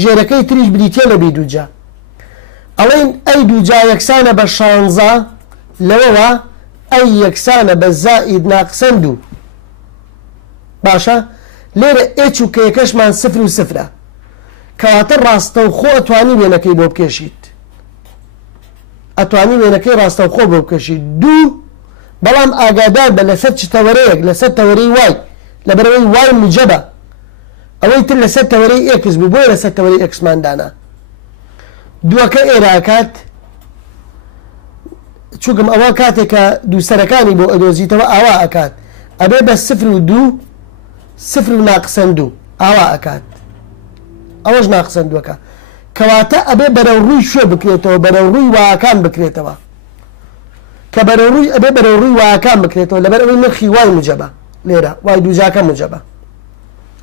ژێرەکەی تریش بریتێ لە بی دووجا ئەڵێن ئەی دووجا یەکسانە بە 16 لەوەوە ئەی یەکسانە بە زائید ناقسەن 2 باشە لێرە ئێچ و کەیەکەشمان 0 و 0 کەواتە ڕاستەوخۆ ئەتوانی وێنەکەی بۆ بکێشیت ئەتوانی وێنەکەی ڕاستەوخۆ بۆ بکەشیت 2 بەڵام ئاگادار بە لەسەر چ تەوەرەیەک لەسەر تەوەرەی وای لەبەرەوەی وای موجەبە ئەوەی تر لەسەر تەوەرەی ئێکس بوو بۆیە لەسەر تەوەرەی ئێکسماندانا دووەکە ئێراکات چونکەم ئەوە کاتێکە دووسەرەکانی بۆ ئەدۆزیتەوە ئاوا ئەکات ئەبێ بە 0 و 2 0 و ناقسەن 2 ئاوا ئەکات ئەوەش ناقسەن 2 کەواتە ئەبێ بەرەو ڕووی شوێ بکرێتەوە بەرەو ڕووی واکان بکرێتەوە کە بەرەو ڕووی ئەبێ بەرەو ڕووی واکان بکرێتەوە لەبەر ئەوەی نرخی وای موجەبە لێرە وای دووجاکە موجەبە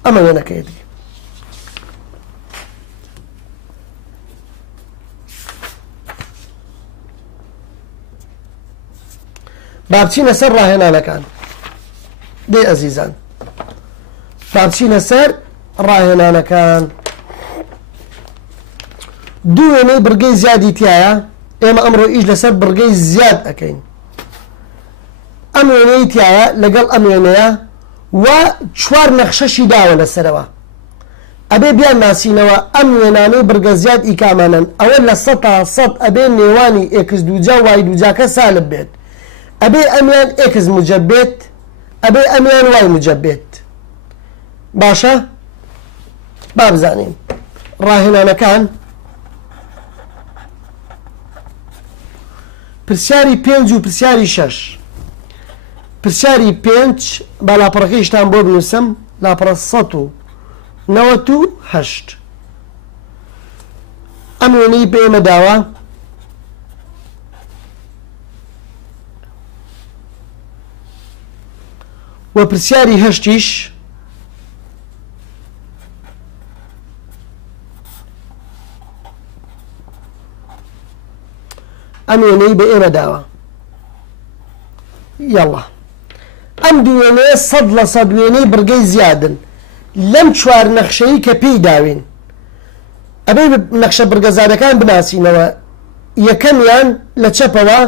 ئەمە وێنەکەیەتی بابچینە سەر ڕاهێنانەکان دێ ئەزیزان بابچینە سەر ڕاهێنانەکان دوو وێنەی بڕگەی زیادی تایە ئێمە ئەمڕۆ ئیش لەسەر بڕگەی زیاد ئەەکەین ئەم وێنەی تایە لەگەڵ ئەم وێنەیە و 4 نەخشەشی داوە لەسەرەوە ئەبێ بیان ناسینەوە ئەم وێنانەی بڕگە زیاد ئیکامانن ئەوە لە 100 ئەبێ نێوانی ئێکس دووجا وای دووجاکە سالب بێت ئەبێ ئەمیان ئێکس موجەب بێت ئەبێ ئەمیان وای موجەب بێت باشە با بزانین ڕاهێنانەکان پرسیاری 5 و پرسیاری 6 پرسیاری 5 با لاپەڕەکەیشتان بۆ بنووسم لاپەڕە 198 ئەم وێنەی پێمە داوە و پرسیاری 8 ئەم وێنەی بە ئێمە داوە یاڵڵا ئەم دوو وێنەیە 100% وێنەی بڕگەی زیادن لەم 4 نەخشەیی کە پێی داوین ئەبێ نەخشە بڕگەزادەکان بناسینەوە یەکەمیان لە چەپەوە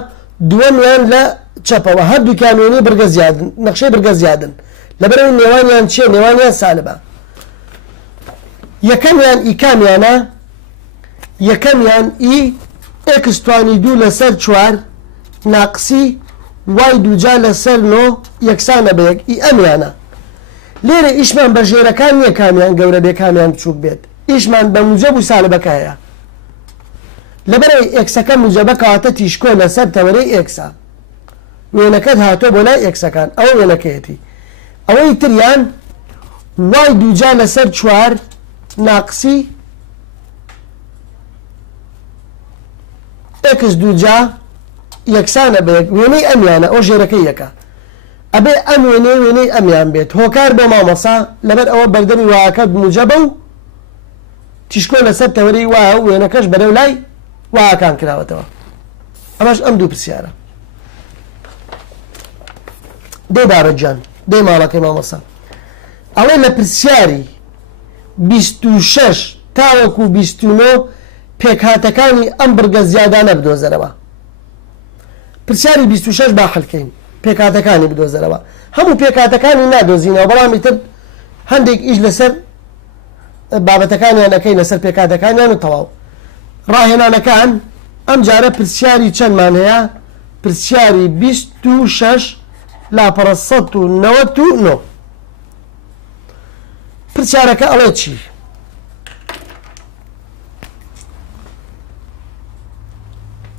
دووەمیان لە چەپەوە هەردووکیان وێنەی بڕگە زیادن نەخشەی بڕگە زیادن لەبەرەوەی نێوانیان چیە نێوانیان سالبە یەکەمیان ئیکامیانە یەکەمیان ئی ئێکس توانی 2 لەسەر 4 ناقسی وای دووجا لەسەر 9 یەکسانە بە یەک ئی ئەمیانە لێرە ئیشمان بە ژێرەکان نییە کامیان گەورە بێ کامیان بچووک بێت ئیشمان بە موجەب و سالبەکە هەیە لەبەرەوەی ئێکسەکە موجەبە کەواتە تیشکۆ لەسەر تەوەرەی ئێکسە وێنەکەت هاتۆ بۆ لای ئێکسەکان ئەوە وێنەکەیەتی ئەوەی تریان وای دووجا لەسەر 4 ناقسی ئێکس دووجا یەکسانە بە یەک وێنەی ئەمیانە ئەو ژێرەکەی یەکە ئەبێ ئەم وێنەی ئەمیان بێت هۆکار بۆ مامەسا لەبەر ئەوە بەردەمی وایەکە موجەبە و تیشکۆ لەسەر تەوەرەی وایە و وێنەکەش بەرەو لای وایەکان کراوەتەوە ئەمەش ئەم دوو پرسیارە دێ بارەجان دێ ماڵەکەی مامەسا ئەڵێ لە پرسیاری 26 تاوەکو 29 پێکهاتەکانی ئەم بڕگە زیادانە بدۆزەرەوە پرسیاری 26 با حەلکەین پێکهاتەکانی بدۆزەرەوە هەموو پێکهاتەکانی نادۆزینەوە بەڵامی تر هەندێک ئیش لەسەر بابەتەکانیان ئەەکەی لەسەر پێکهاتەکانیان و تەواو ڕاهێنانەکان ئەم جارە پرسیاری چەندمان هەیە پرسیاری 26 لاپەڕە 199 پرسیارەکە ئەڵێ چی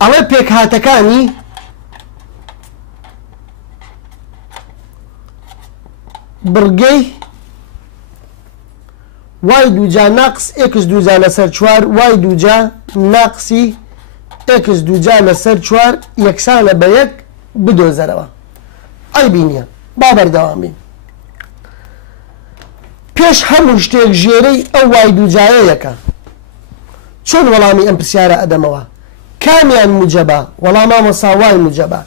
ئەڵێ پێکهاتەکانی بڕگەی وای دووجا ناقس ئێکس دووجا لەسەر 4 وای دووجا ناقسی ئێکس دووجا لەسەر 4 یەکسانە بە یەک بدۆزەرەوە ئەی بینیە با بەردەوام بین پێش هەموو شتێک ژێرەی ئەو وای دووجایە یەکە چۆن وەڵامی ئەم پرسیارە ئەدەمەوە کامیان موجەبە وەڵام مامەسا وای موجەبە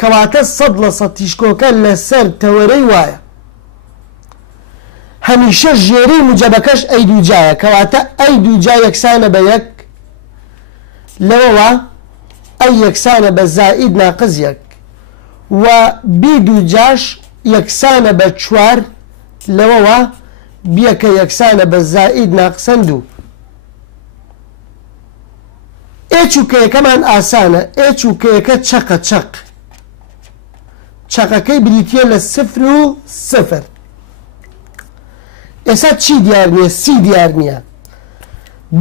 کەواتە 100% تیشکۆکە لەسەر تەوەرەی وایە هەمیشە ژێرەی موجەبەکەش ئەی دووجایە کەواتە ئەی دووجا یەکسانە بە یەک لەوەوە ئەی یەکسانە بە زائید ناقز یەک و بی دووجاش یەکسانە بە چوار لەوەوە بیەکە یەکسانە بە زائید ناقسەن دوو. ئێچ و کەیەکەمان ئاسانە. ئێچ و کەیەکە چەقە چەق چەقەکەی بریتیە لە 0 و 0. ئێستا چی دیار نییە؟ سی دیار نییە.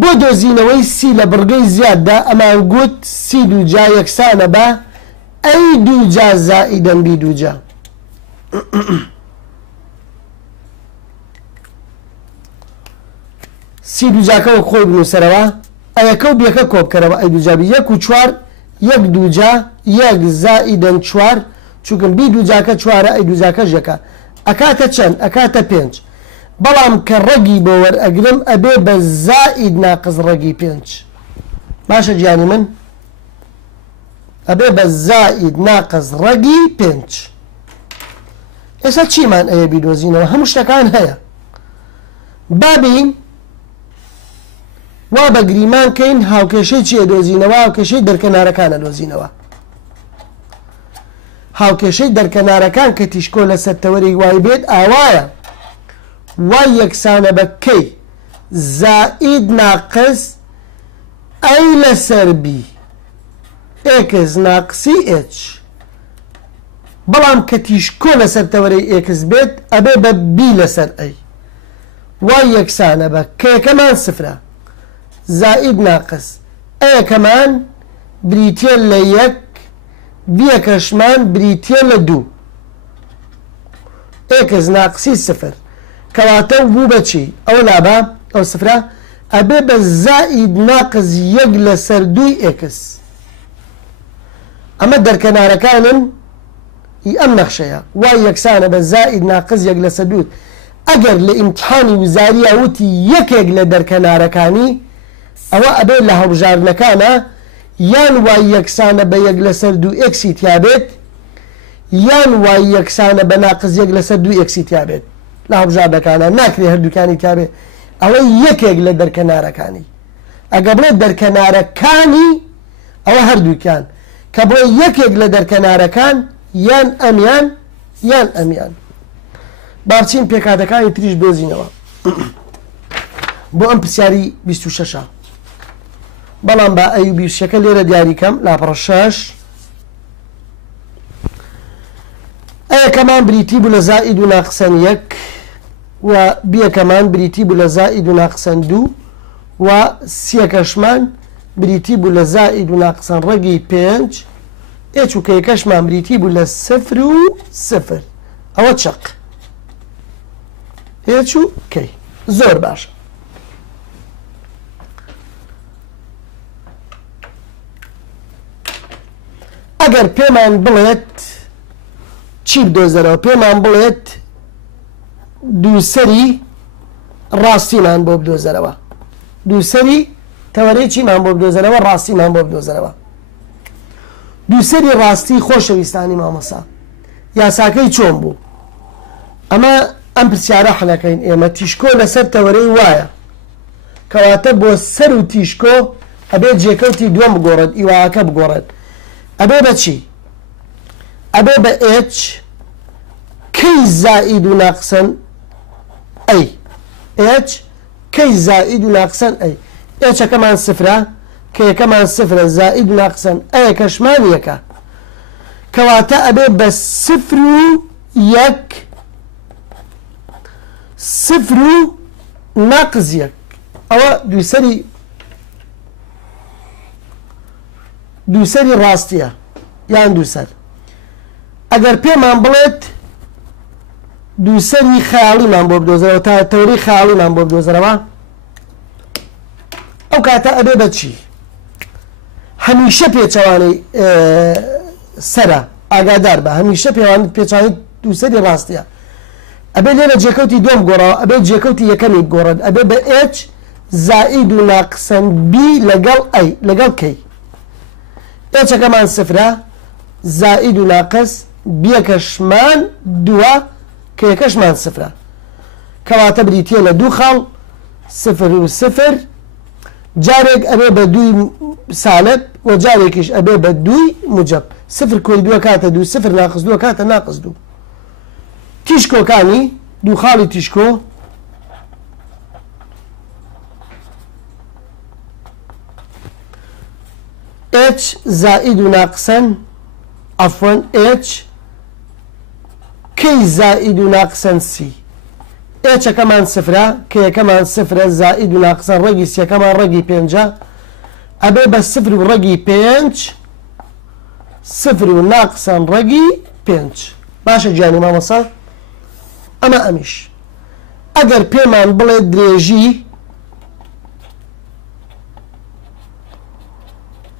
بۆ دۆزینەوەی سی لە بڕگەی زیاددا ئەمان گوت سی دووجا یەکسانە بە ئەی دووجا زائیدەن بی دووجا. سی دووجاکەوە خۆی بنووسەرەوە ئەیەکە و بێکە کۆبکەرەوە ئەی دووجابی یەک و چوار یەک دووجا یەک زائیدەن چوار چونکە بی دووجاکە چوارە ئەی دووجاکە ژەکە ئەکاتە چەند؟ ئەکاتە 5. بەڵام کە ڕەگی بۆ وەرئەگرم ئەبێ بە زائید ناقز ڕەگی 5. باشە گیانی من؟ ئەبێ بە زائید ناقز ڕەگی 5. ئێستا چیمان ئەیە بیدۆزینەوە؟ هەموو شتەکان هەیە. بابین وا بە گریمان کەین هاوکێشەی چیە دۆزینەوە؟ هاوکێشەی دەرکەنارەکانە دۆزینەوە. هاوکێشەی دەرکەنارەکان کە تیشکۆ لە سەرتەوەری وای بێت ئاوایە وای یەکسانە بە کەی زائید ناقص ئەی لەسەر بی ئێکس ناقسی ئێچ. بەڵام کە تیشکۆ لە سەرتەوەری ئێکس بێت ئەبێ بە بی لەسەر ئەی وای یەکسانە بە کەیەکەمان سفرە زائید ناقص ئەیەکەمان بریتیە لە یەک بیەکەشمان بریتیە لە دوو ئێکس ناقسی سفر کەواتە بوو بەچی ئەو لابا ئەو سفرە ئەبێ بە زائید ناقز یەک لەسەر دووی ئێکس. ئەمە دەرکەنارەکانن ئەم نەخشەیە وای یەکسانە بە زائید ناقز یەک لەسەر دوو. ئەگەر لە ئیمتحانی وزاریە وتی یەکێک لە دەرکەنارەکانی ئەوە ئەبێ لە هەڵبژاردنەکانە یان وای یەکسانە بە یەک لەسەر دوو ئێکسی تیابێت یان وای یەکسانە بە ناقز یەک لەسەر دوو ئێکسی تیابێت. لە هەڵبژاردنەکانە ناکرێ هەردووکانی تیابێت. ئەوە یەکێک لە دەرکەنارەکانی. ئەگە بڵێ دەرکەنارەکانی ئەوە هەردووکیان کە بۆ یەکێک لە دەرکەنارەکان یان ئەمیان یان ئەمیان. بارچین پێکاتەکانی تریش دۆزینەوە بۆ ئەم پرسیاری 26. بەڵام بە ئەیوبی شەکە لێرە دیاریکەم لاپەڕە 6 ئەیەکەمان بریتی بوو لە زائید و ناقسەن یەک و بیەکەمان بریتی بوو لە زائید و ناقسەن دوو و سیەکەشمان بریتی بوو لە زائید و ناقسەن ڕەگی 5 ئێچ و کەیەکەشمان بریتی بوو لە 0 و 0. ئەوە چەق ئێچ و کەی زۆر باشە. ئەگەر پێمان بڵێت چی بدۆزەرەوە پێمان بڵێت دووسەری ڕاستیمان بۆ بدۆزەرەوە دووسەری تەوەرەی چیمان بۆ بدۆزەرەوە ڕاستیمان بۆ بدۆزەرەوە. دووسەری ڕاستی خۆشەویستانی مامەسا یاساکەی چۆن بوو؟ ئەمە ئەم پرسیارە حەلەکەین ئێمە تیشکۆ لەسەر تەوەرەی وایە کەواتە بۆ سەر و تیشکۆ ئەبێت جێکەوتی دووەم بگۆڕێت ئیواکە بگۆڕێت. ئەبێ بە چی؟ ئەبێ بە ئێچ کەی زائید و ناقسەن ئەی ئێچ کەی زائید و ناقسەن ئەی ئێچەکەمان سفرە کەیەکەمان سفرە زائید و ناقسەن ئەیەکەشمان یەکە کەواتە ئەبێ بە 0 و 1 0 و ناقز یەک. ئەوە دووسەری ڕاستیە یان دووسەر. ئەگەر پێمان بڵێت دووسەری خەیاڵیمان بۆ بدۆزەرەوە تا تەوری خەیاڵیمان بۆ بدۆزەرەوە ئەو کاتە ئەبێ بە چی؟ هەمیشە پێچەوانەی سەرە ئاگادار بە هەمیشە پێچوانی دووسەری ڕاستیە. ئەبێ لێرە جێکەوتی دوم گۆڕەوە ئەبێ جێکەوتی یەکەمی بگۆڕێت ئەبێ بە ئێچ زائید و ناقسەن بی لەگەڵ ئەی لەگەڵ کەی ئێچەکەمان سفرە زائید و ناقص بیەکەشمان دووە کەیەکەشمان سفرە کەواتە بریتیە لە دوو خاڵ 0 و 0 جارێک ئەبێ بە دووی سالب و جارێکیش ئەبێ بە دووی موجب سفر کۆی دووە کاتە دوو سفر ناقص دووە کاتە ناقص دوو تیشکۆکانی دوو خاڵی تیشکۆ h زائد و ناقصن عفوا h كي زائد و ناقصن c h كمان صفرة كي كمان صفرة زائد و ناقصن رقي c كمان رقي بينجا أبي بس صفر و رقي بينج صفر و ناقصن رقي بينج باشا جاني ما مصر أما أمش أجر بيمان بلد دريجي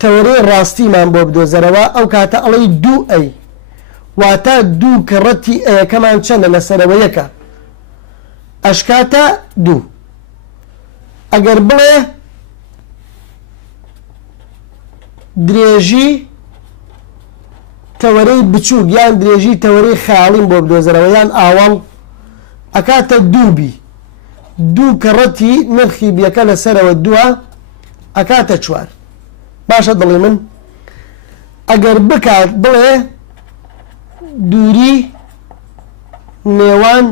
تەوەرەی ڕاستیمان بۆ بدۆزەرەوە ئەو کاتە ئەڵێی دوو ئەی واتە دوو کەڕەتی ئەیەکەمان چەندە لەسەرەوە یەکە ئەشکاتە دوو ئەگەر بڵێ درێژی تەوەرەی بچووک یان درێژی تەوەرەی خەیاڵیم بۆ بدۆزەرەوە یان ئاوەڵ ئەکاتە دووبی دوو کەڕەتی نرخی بیەکە لەسەرەوە دووە ئەکاتە چوار باشە دڵی من ئەگەر بکات بڵێ دووری نێوان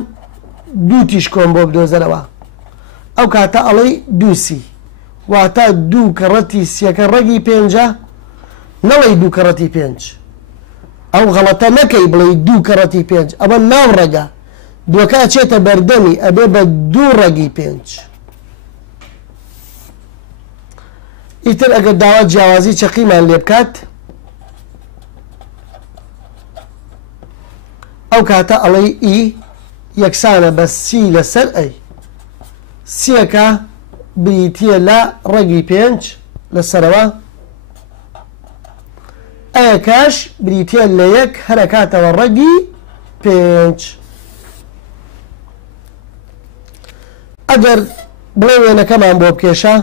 دوو تیشکۆم بۆ بدۆزەرەوە ئەو کاتە ئەڵێی دووسی واتە دوو کەڕەتی سیەکە ڕەگی پێنجە نەڵێی دوو کەڕەتی پێنج ئەو غەڵەتە نەکەی بڵێ دوو کەڕەتی پێنج ئەمە ناو ڕێگە دووەکە چێتە بەردەمی ئەبێ بە دوو ڕەگی پێنج ئیتر ئەگەر داوا جیاوازی چەقیمان لێ بکات ئەو کاتە ئەڵێی ئی یەکسانە بە سی لەسەر ئەی سیەکە بریتیە لە ڕەگی پێنج لەسەرەوە ئەیەکەش بریتیە لە یەک هەرەکاتەوە ڕەگی پێنج ئەگەر بڵێ وێنەکەمان بۆ بکێشە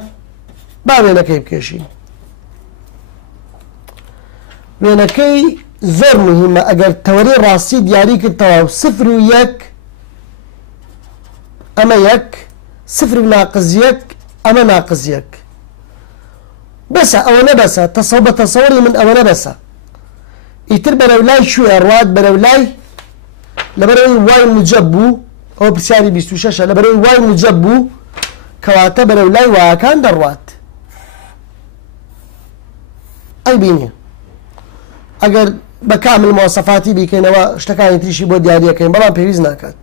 با وێنەکەی بکێشین وێنەکەی زۆر مهمە ئەگەر تەوەرەی ڕاستی دیاری کردتەوە سفر و یەک ئەمە یەک سفر و ناقص یەک ئەمە ناقص یەک بەسە ئەوە نەبەسە بە تەسەوەری من ئەوە نەبەسە ئیتر بەرەولای شوێ ڕات بەرەولای لەبەرەوەی وای موجب بوو ئەوە پرسیاری 26 لەبەرەوەی وای موجب بوو کەواتە بەرەولای وایەکان دەڕوات ئەی بینێ ئەگەر بە کامل مۆسەفاتی بیکەینەوە شتەکانی تریشی بۆ دیاریەکەین بەڵام پێویست ناکات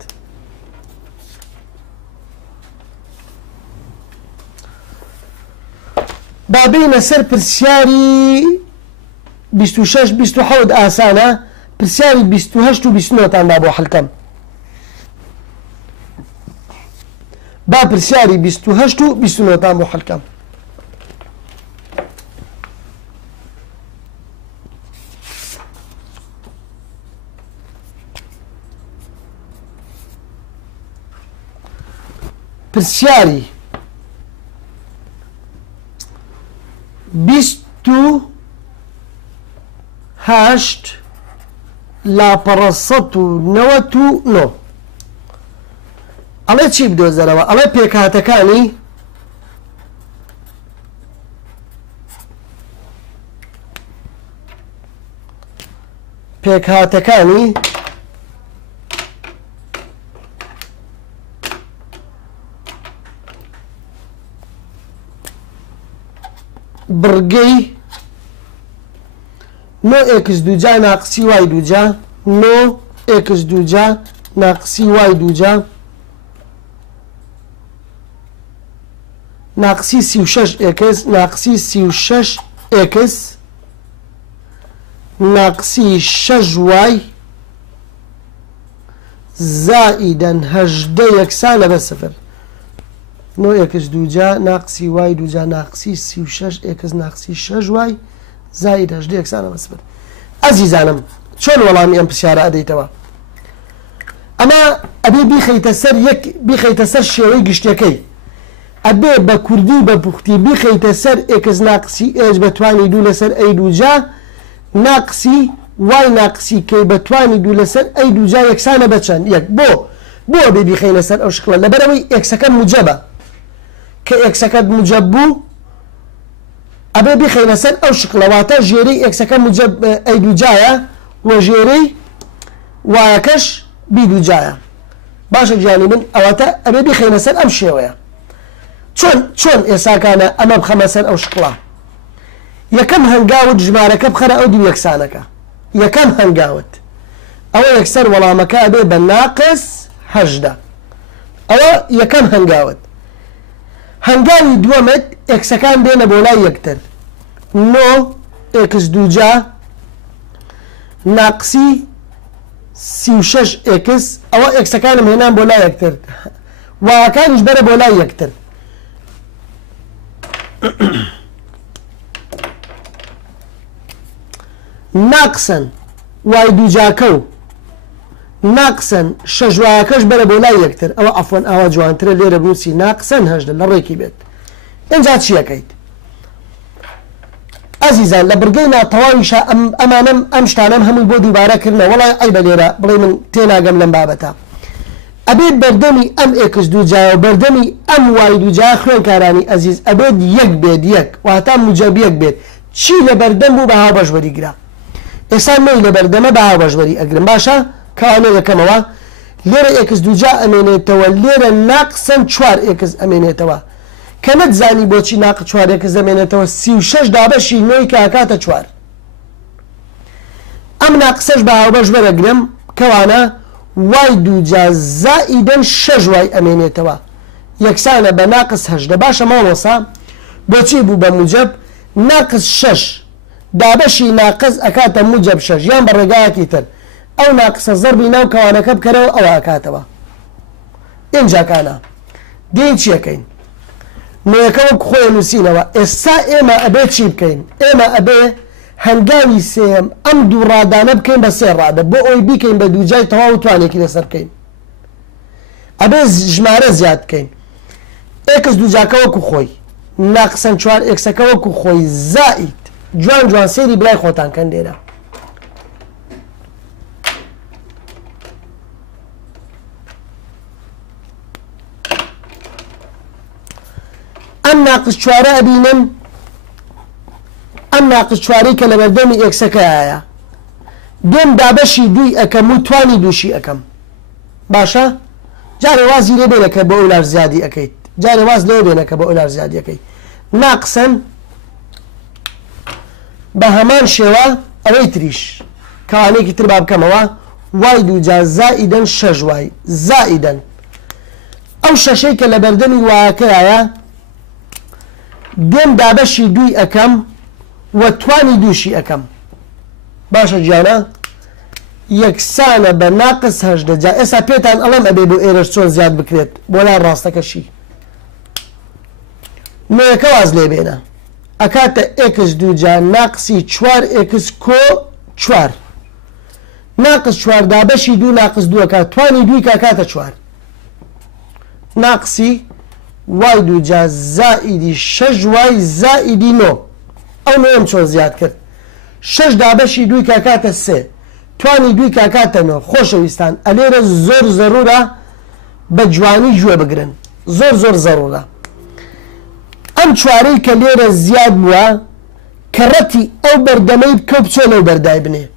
با بینە سەر پرسیاری 26 27 ئاسانە پرسیاری 28 و 29تان با بۆ حەڵکەم با پرسیاری 28 و 29تان بۆ حەڵکەم پرسیاری 28 لاپەڕە 199 ئەڵێ چی بدۆزەرەوە ئەڵێ پێکهاتەکانی بڕگەی نۆ ئێکس دووجا ناقسی وای دووجا نۆ ئێکس دووجا ناقسی وای دووجا ناقسی 36 ئێکس ناقسی 36 ئێکس ناقسی 6 وای زائیدەن 18 یەکسانە بە سفر نۆ ئێکس دووجا ناقسی وای دووجا ناقسی 36 ئێکس ناقسی 6 وای زائید 18 یەکسانە بە سفر ئەزیزانم چۆن وەڵامی ئەم پرسیارە ئەدەیتەوە ئەمە ئەبێ بیخەیتە سەر شێوەی گشتەکەی ئەبێ بە کوردی بە پوختی بیخەیتە سەر ئێکس ناقسی ئێج بەتوانی دوو لەسەر ئەی دووجا ناقسی وای ناقسی کەی بەتوانی دوو لەسەر ئەی دووجا یەکسانە بەچەند یەک بۆ ئەبێ بیخەینە سەر ئەو شکڵە لەبەرەوەی ئێکسەکە موجەبە کە ئێکسەکەت موجەب بوو أبي بخينا سن أو شقلواتا جيري إكسكا مجب أيدو جايا وجيري واكش بيدو جايا باشا جاني من أواتا أبي بخينا سن أم شيويا شون إسا كان أما بخمسا أو شقلا يكم هنقاود جمارك بخرا أو دي يكسانك يكم هنقاود أو يكسر ولا مكابي بالناقص هجدة أو يكم هنقاود هنقاوي دوامت إكسكان بين بولا يكتر نو إكس دوجا ناقصي سيوشش إكس أو إكسكان هنا بولا يكتر وكان يجبر بولا يكتر ناقصا واي دوجاكو ناقصا شجواكش بلا بولا يكتر او عفوا او جوان ترى ليره بنوسي ناقصا هجد للريكي بيت ان جات شي اكيد عزيزان لبرقينا طوايشا امانم امشتانم هم البودي باركرنا والله عيب ليره بلي من تينا قبل بابتا ابيد بردمي ام اكس دوجا وبردمي ام واي دوجا خوين كاراني عزيز ابيد يك بيد يك وهتا مجاب يك بيد شي لبردم بو بها بجوري قرا إنسان ما لبردمه بها بجوري أقرم باشا كأنه يكموا ليرة إكس دوجا أمينة توا ليرة ناقصا شوار إكس أمينة توا كانت زاني بوشي ناقص شوار إكس أمينة توا سيوشش دابشي نوي كاكاتا شوار أم ناقصش بها بجوري أقرم كوانا واي دوجا زائدا شجواي أمينة توا يكسانا بناقص هجد باشا ما وصا بوشي بو بموجب ناقص شش دابشي ناقص أكاتا موجب شش يان برقاكي تر أو ناقص الضربي ناو كوانا كبكرو أو أكاتوا إنجا كانا دين چي كين نوكوك خويا نسينوا إسا إما أبي چي بكين إما أبي هنگاوي سيم أم دو رادانا بكين بسير رادا بو أوي بكين بدو جاي تواو تواني كده سر كين أبي جمارة زياد كين إكس دو جاكوكو خوي ناقصا چوار إكسكوكو خوي زائد جوان سيري بلاي خوتان كان دينا أم ناقص شوارع أبينن أم ناقص شواري كالبردمي إكسكايا دم دابشي دوي أكم متواني دوشي أكم باشا جاري وازي لي بينك بأولار زيادي أكيد جاري واز لي بينك بأولار زيادي أكيد ناقصا بهمان شوا أويتريش كوانيك ترباب كموا واي دوجا زائدا شجواي زائدا أو شاشيك لبردمي واكايا دم دابشي دوي أكم وتواني دوشي أكم باشا جانا يكسانا بناقص هجدة جا إسا بيتان ألم أبي بو إيرش چون زياد بكريت بولا راستك الشي نوكواز لي بينا أكاتا إكس دوجا ناقصي چوار إكس كو چوار ناقص چوار دابشي دو ناقص دو أكات تواني دوي كاكاتا چوار ناقصي واي دوجا زائدي شج واي زائدي نو أو نوم چون زياد كرت شش دابشي دوي كاكاتا سي تواني دوي كاكاتا نو خوش ويستان أليرا زور ضرورة بجواني جوا بقرن زور ضرورة أم چواري كليرا زياد بوا كرتي أو بردمي بكوبچو لو برداي بني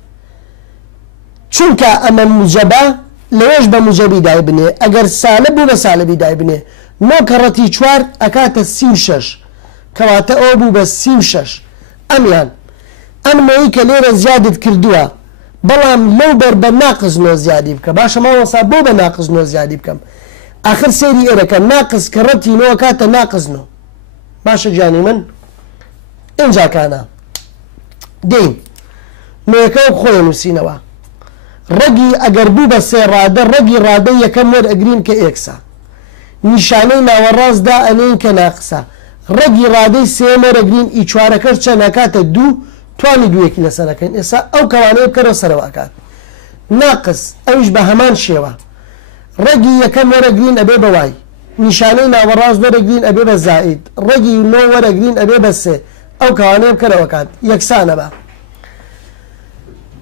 چونك أما مجبا لوش بمجبي داي بني أجر سالب بو بسالبي داي بني نو كرتي چوار أكاتا سيو شش كواتا أو بو بسيو شش أميان أم نوي كليرا زيادة كردوا بلام لو بر بناقص نو زيادي بك باشا ما وصا بو بناقص نو زيادي بكم آخر سيري إركا ناقص كرتي نو أكاتا ناقص نو باشا جاني من إنجا كانا دين نوكو خويا نسينوا رقي أقربو بسير رادا رقي رادا يكم ور أقرين كإكسا نشانينا والراس دا أنين كناقصا رقي رادا سيمر أقرين إيشوارا كرشا ناكاتا دو تواني دو يكي لسنكين إسا أو كواني بكرو سرواكات ناقص أوش بهمان شيوا رقي يكم ور أقرين أبي بواي نشانينا والراس ور أقرين أبي بزائد رقي نو ور أقرين أبي بسي أو كواني بكرو وكات يكسانا با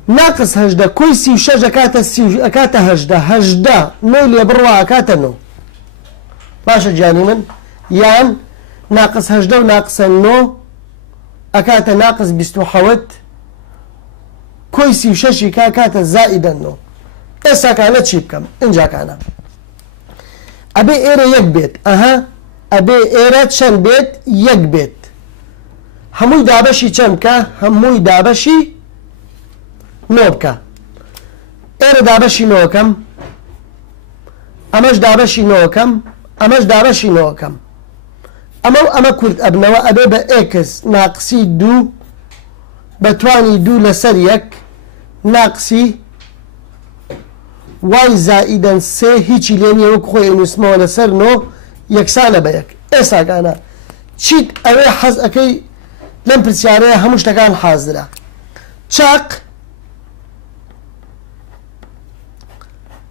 ناقص هجدة كوي سيو شج أكاتا هجدة نو اللي بروا أكاتا نو باشا جاني من يان ناقص هجدة وناقص النو أكات ناقص بستوحوت كويسي وششي كاكات زائدا نو إسا كانت شي بكم إنجا كان أبي إيرا يك بيت أبي إيرا تشن بيت يك بيت هموي دابشي چمكا هموي دابشي نوبكا إيرا دابشي نوكم أمش دابشي نوكم أمش دابشي نوكم أما كرت أبنوا أبي بإكس ناقصي دو بتواني دو لسريك ناقصي واي زائدا سي هيجي لين يوكخو إنو اسمه لسر نو يكسانه بيك إيسا كانا چيت أوي حز أكي لم برسياريه هموش تكان حاضرة چاق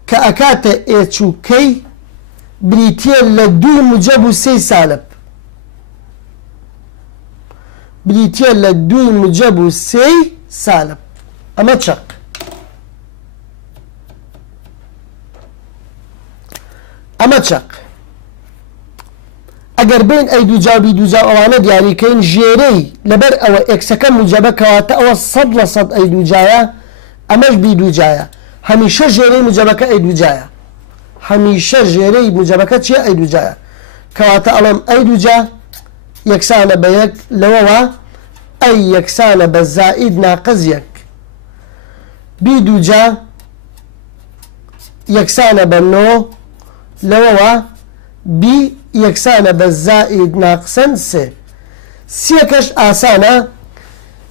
كأكاتا إيتشو كي بريتين لدو مجابو سي سالب بريتين لدو مجابو سي سالب أما تشق أما تشق أجر بين أي دوجابي دوجا أوانا دياري كين جيري لبر أو إكسكا مجابا كواتا أو صد لصد أي دوجايا أماش بي دوجايا هميشه جيري مجابكا أي دوجايا هميشه جيري مجابكا چي أي دوجايا كواتا ألم أي دوجا يكسانا بيك لووا أي يكسانا بالزائد ناقص يك بي دوجا يكسانا بالنو لووا بي يكسانا بالزائد ناقصا سي سيكش آسانا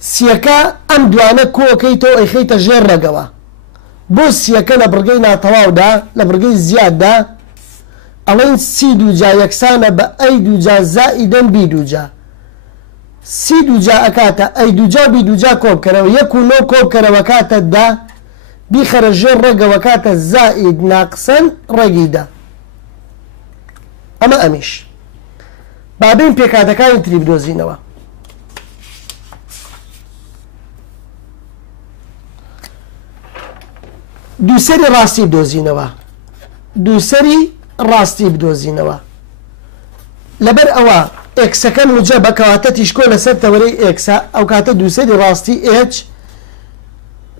سيكا أم دوانا كوكيتو أي خيتا جير رقوا بو سيكا لبرقينا طواو دا لبرقي زياد دا أولين سي دوجا يكسانا بأي دوجا زائدا بي دوجا سي دوجا أكاتا أي دوجا بي دوجا كوب كرا ويكو نو كوب كرا وكاتا دا بيخرج جير رقوا وكاتا زائد ناقصا رقيدا أما أميش بعدين بيكاتا كان تريب دوزينوا دوسري راستي بدوزينوا دوسري راستي بدوزينوا لبر أوا إكسا كان مجابا كواتا تشكو لسر توري إكسا أو كاتا دوسري راستي إتش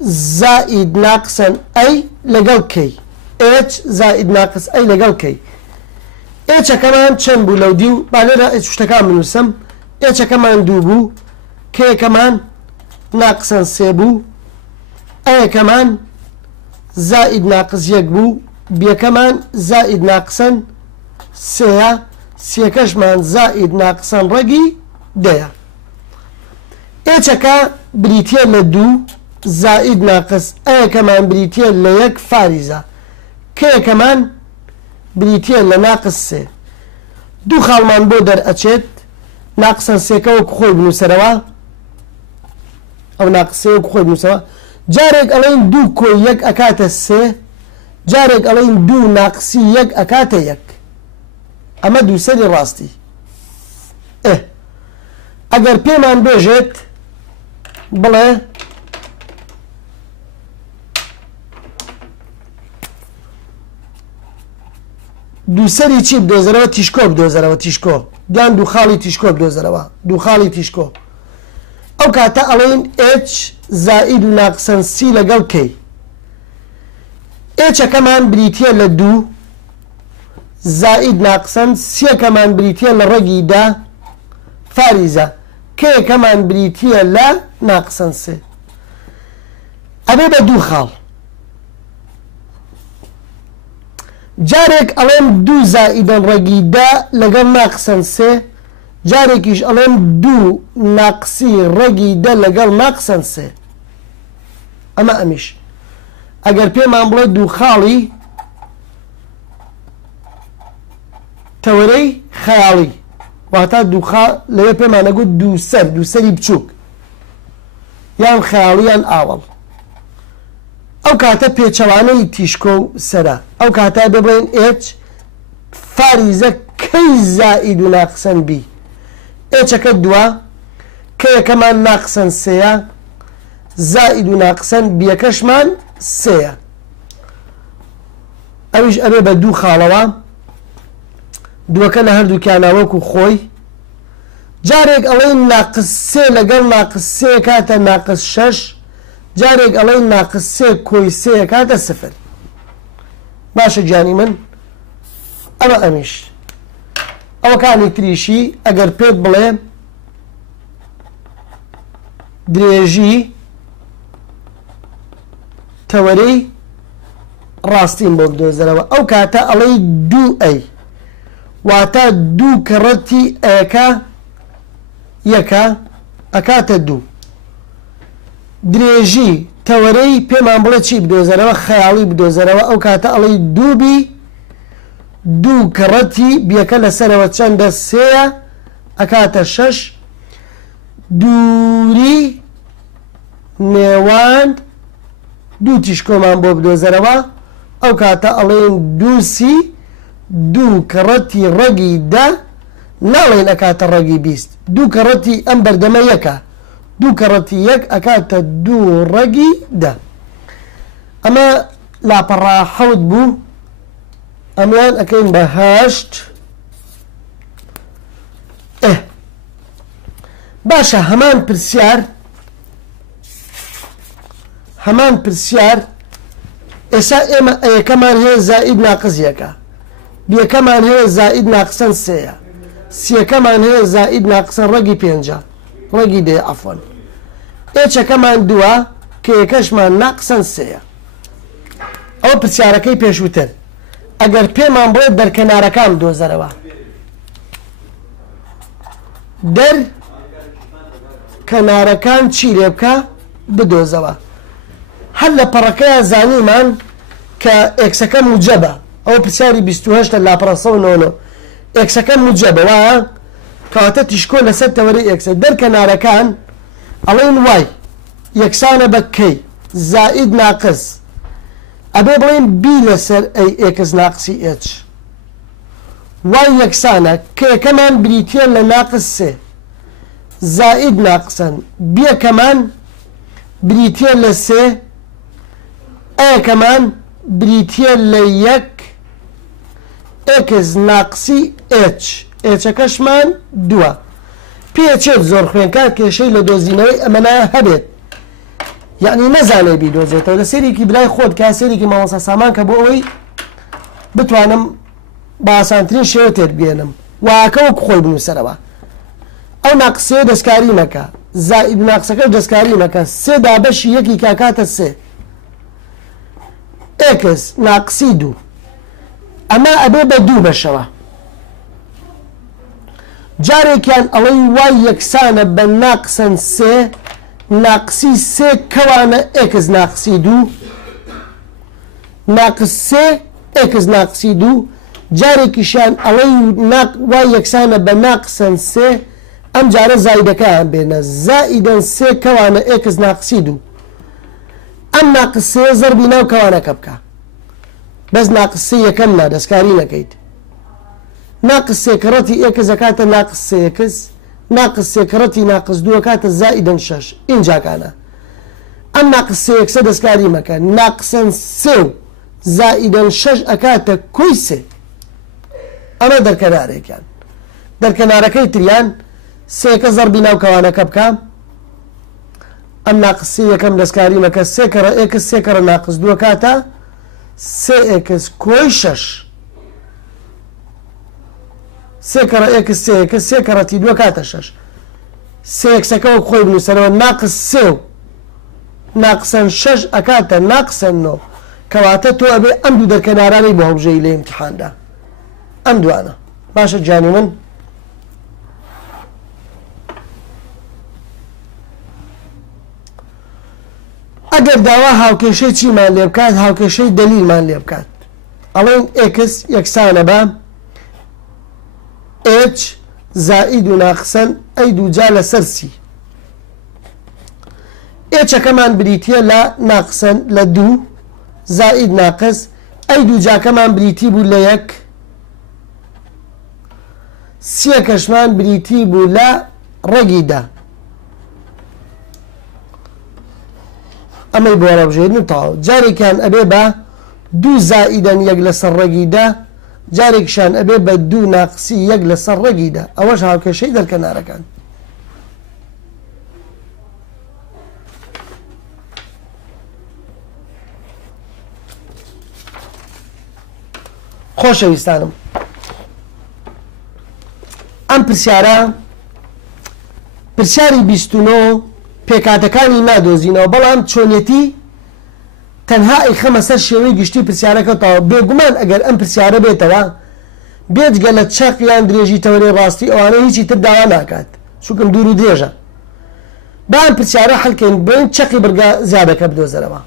زائد ناقصا أي لقل كي إتش زائد ناقص أي لقل كي إتش كمان چنبو لو ديو باليرا إتش وشتكا منو سم إتش كمان دوبو كي كمان ناقصا سيبو أي كمان زائد ناقص يكبو بيا كمان زائد ناقصا سيا سيكش مان زائد ناقصا رقي ديا إيشكا بريتيا لدو زائد ناقص أي كمان بريتيا ليك فارزة كي كمان بريتيا لناقص سي دو خالمان بودر أتشت ناقصا سيكا وكخوي بنو سروا أو ناقص سي وكخوي بنو سروا جارك ألين دو كوي يك أكاتا سي جارك ألين دو ناقصي يك أكاتا يك أما دو سري راستي أجر بيمان بيجت بلا دو سري چي بدوزروا تشكو بدوزروا تشكو دان دو خالي تشكو بدوزروا دو خالي تشكو أو كاتا ألين اتش زائد ناقصا سي لقل كي اتش كمان بريتيا لدو زائد ناقصا سي كمان بريتيا لرقي دا فارزة كي كمان بريتيا لا ناقصا سي أبي بدو خال جارك ألين دو زائدا رقي دا لقل ناقصا سي جاركيش ألين دو ناقصي رقي دا لقل ناقصا سي أما أميش أجر بيمان بلا دو خالي توري خيالي وهتا دو خال لبي بيمان أقول دو سري بچوك يان خيالي يان آول أو كاتا بيچواني تيشكو سرا أو كاتا ببين إيش فارزة كي زائد ناقصا بي إيش كدوا كي كمان ناقصا سيا زائد ناقصا بيكشمان سيا أويش أبي بدو خالوا دو كان هردو كان وكو خوي جارێک ئەڵێن ناقس سێ لەگەڵ ناقس سێ کاتە ناقس شەش جارێک ئەڵێن ناقس سێ کۆی سێ کاتە سفر باشە گیانی من ئەمە ئەمیش ئەوەکانی تریشی ئەگەر پێت بڵێ درێژی تەوەرەی ڕاستین بۆ بدۆزەرەوە ئەو کاتە ئەڵێ دوو ئەی واتە دوو کەڕەتی ئەیەکە یەکە ئەکاتە دوو درێژی تەوەرەی پێمان بڵێ چی بدۆزەرەوە خەیاڵی بدۆزەرەوە ئەو کاتە ئەڵێ دووبی دوو کەڕەتی بیەکە لەسەرەوە چەندە سێە ئەکاتە شەش دووری نێوان دوو تیشکۆمان بۆ بدۆزەرەوە ئەو کاتە ئەڵێن دووسی دوو کەڕەتی ڕەگی دە ناڵێن ئەکاتە ڕەگی بیست دوو کەڕەتی ئەم بەردەمە یەکە دوو کەڕەتی یەک ئەکاتە دوو ڕەگی دە ئەمە لاپەڕا حەوت بوو ئەمیان ئەکەین بە هەشت باشە هەمان پرسیار ئێستا ئێمە ئەیەکەمان هەیە زائید ناقز یەکە بیەکەمان هەیە زائید ناقسەن سێیە سیەکەمان هەیە زائید ناقسەن ڕەگی پێنجە ڕەگی دێ عەفوەن ئێچەکەمان دووە کە یەکەشمان ناقسەن سێیە ئەوە پرسیارەکەی پێشووتر ئەگەر پێمان بڵێ دەرکەنارەکان بدۆزەرەوە دەرکەنارەکان چی لێ بکە بدۆزەوە هەر لە پەڕەکەیە زانیمان کە ئێکسەکە موجەبە ئەوە پرسیاری 28 لە لاپەڕە 199 ئێکسەکە موجەبە وایە کەواتە تیشکۆ لەسەر تەوەرەی ئێکسە دەرکەنارەکان ئەڵێن وای یەکسانە بە کەی زائید ناقس ئەبێ بڵێن بی لەسەر ئەی ئێکس ناقسی ئێچ وای یەکسانە کە یەکەمان بریتیە لە ناقس سێ زائید ناقسن بیەکەمان بریتیە لە سێ ئەیەکەمان بریتیە لە یەک ئێکس ناقسی ئێچ ئێچەکەشمان دووە پێچێت زۆر خوێنکار کێشەی لە دۆزینەوەی ئەمەنە هەبێت یعنی نەزانێ بیدۆزێتەوە لە سێرێکی برای خۆت کا سێرێکی مامۆستا سامان کە بۆ ئەوەی بتوانم بە ئاسانترین شێوە تێر بێنم واکە وەک خۆی بنووسەرەوە ئەو ناقسێ دەستکاری مەکە زائید ناقسەکە دەستکاری مەکە سێ دابەشی یەکی کاکاتە سێ ئێکس ناقسی دوو ئەمە ئەبێ بە دوو بەشەوە جارێکیان ئەڵەی وای یەکسانە بە ناقسەن سێ ناقسی سێ کەوانە ئێکس ناقسی دوو ناقس سێ ئێکس ناقسی دوو جارێکیشان ئەڵەی وای یەکسانە بە ناقسەن سێ ئەم جارە زایدەکەیان بێنە زائیدەن سێ کەوانە ئێکس ناقسی دوو ئەم ناقس سێ زەربی ناو کەوانەکە بکە بەس ناقس سێ یەکەم نا دەستکاری نەکەیت ناقس سێکەڕەتی ئێکس ئەکاتە ناقس سێ یەکس ناقس سێکەڕەتی ناقس دوو ئەکاتە زائیدەن شەش ئینجاکانە ئەم ناقس سێ یەکسە دەستکاری مەکە ناقسەن سێ و زائیدەن شەش ئەکاتە کۆی سێ ئەمە دەرکەنارێکیان دەرکەنارەکەی تریان سێکە زەربی ناو کەوانەکە بکە ئەم ناقس سێ یەکەم دەستکاری مەکە سێکەڕە ئێکس سێکەڕە ناقس دوو ئەکاتە سێ ئێکس کۆی شەش سێکەڕە ئێکس سێ ئێکس سێکەڕەتی دوو ئەکاتە شەش سێ ئێکسەکە وەک خۆی بنووسەرەوە ناقس سێ و ناقسەن شەش ئەکاتە ناقسەن نۆ کەواتە تۆ ئەبێ ئەم دوو دەرکەنارانەی بۆ هەڵبژێی لە ئیمتیحاندا ئەم دوانە باشە جانی من ئەگەر داوا هاوکێشەی چیمان لێ بکات هاوکێشەی دەلیلمان لێ بکات ئەڵێن ئێکس یەکسانە بە ئێچ زائید و ناقسەن ئەی دووجا لەسەر سی ئێچەکەمان بریتیە لە ناقسەن لە دوو زائید ناقس ئەی دووجاکەمان بریتی بوو لە یەک سیەکەشمان بریتی بوو لە ڕەگی دا ئەمەی بۆ ڕەبژێن و تاو جارێکیان ئەبێ بە دوو زائیدەن یەک لەسەر ڕەگی دا جارێکشان ئەبێ بە 2 ناقسی 1 لەسەر ڕێگیدا ئەوەش هاوکێشەی دەرکەنارەکان خۆشەویستانم ئەم پرسیارە پرسیاری 29 پێکاتەکانی نادۆزینەوە بەڵام چۆنیەتی تەنها ئەیخەمە سەر شێوەی گشتی پرسیارەکەتەوە بێگومان ئەگەر ئەم پرسیارە بێتەوە بێجگە لە چەق یان درێژی تەوەری ڕاستی ئەوانە هیچی تر داوا ناکات چونکەم دوور و درێژە با ئەم پرسیارە هەڵکەین بڵێن چەقی بڕگا زیادەکە بدۆزەرەوە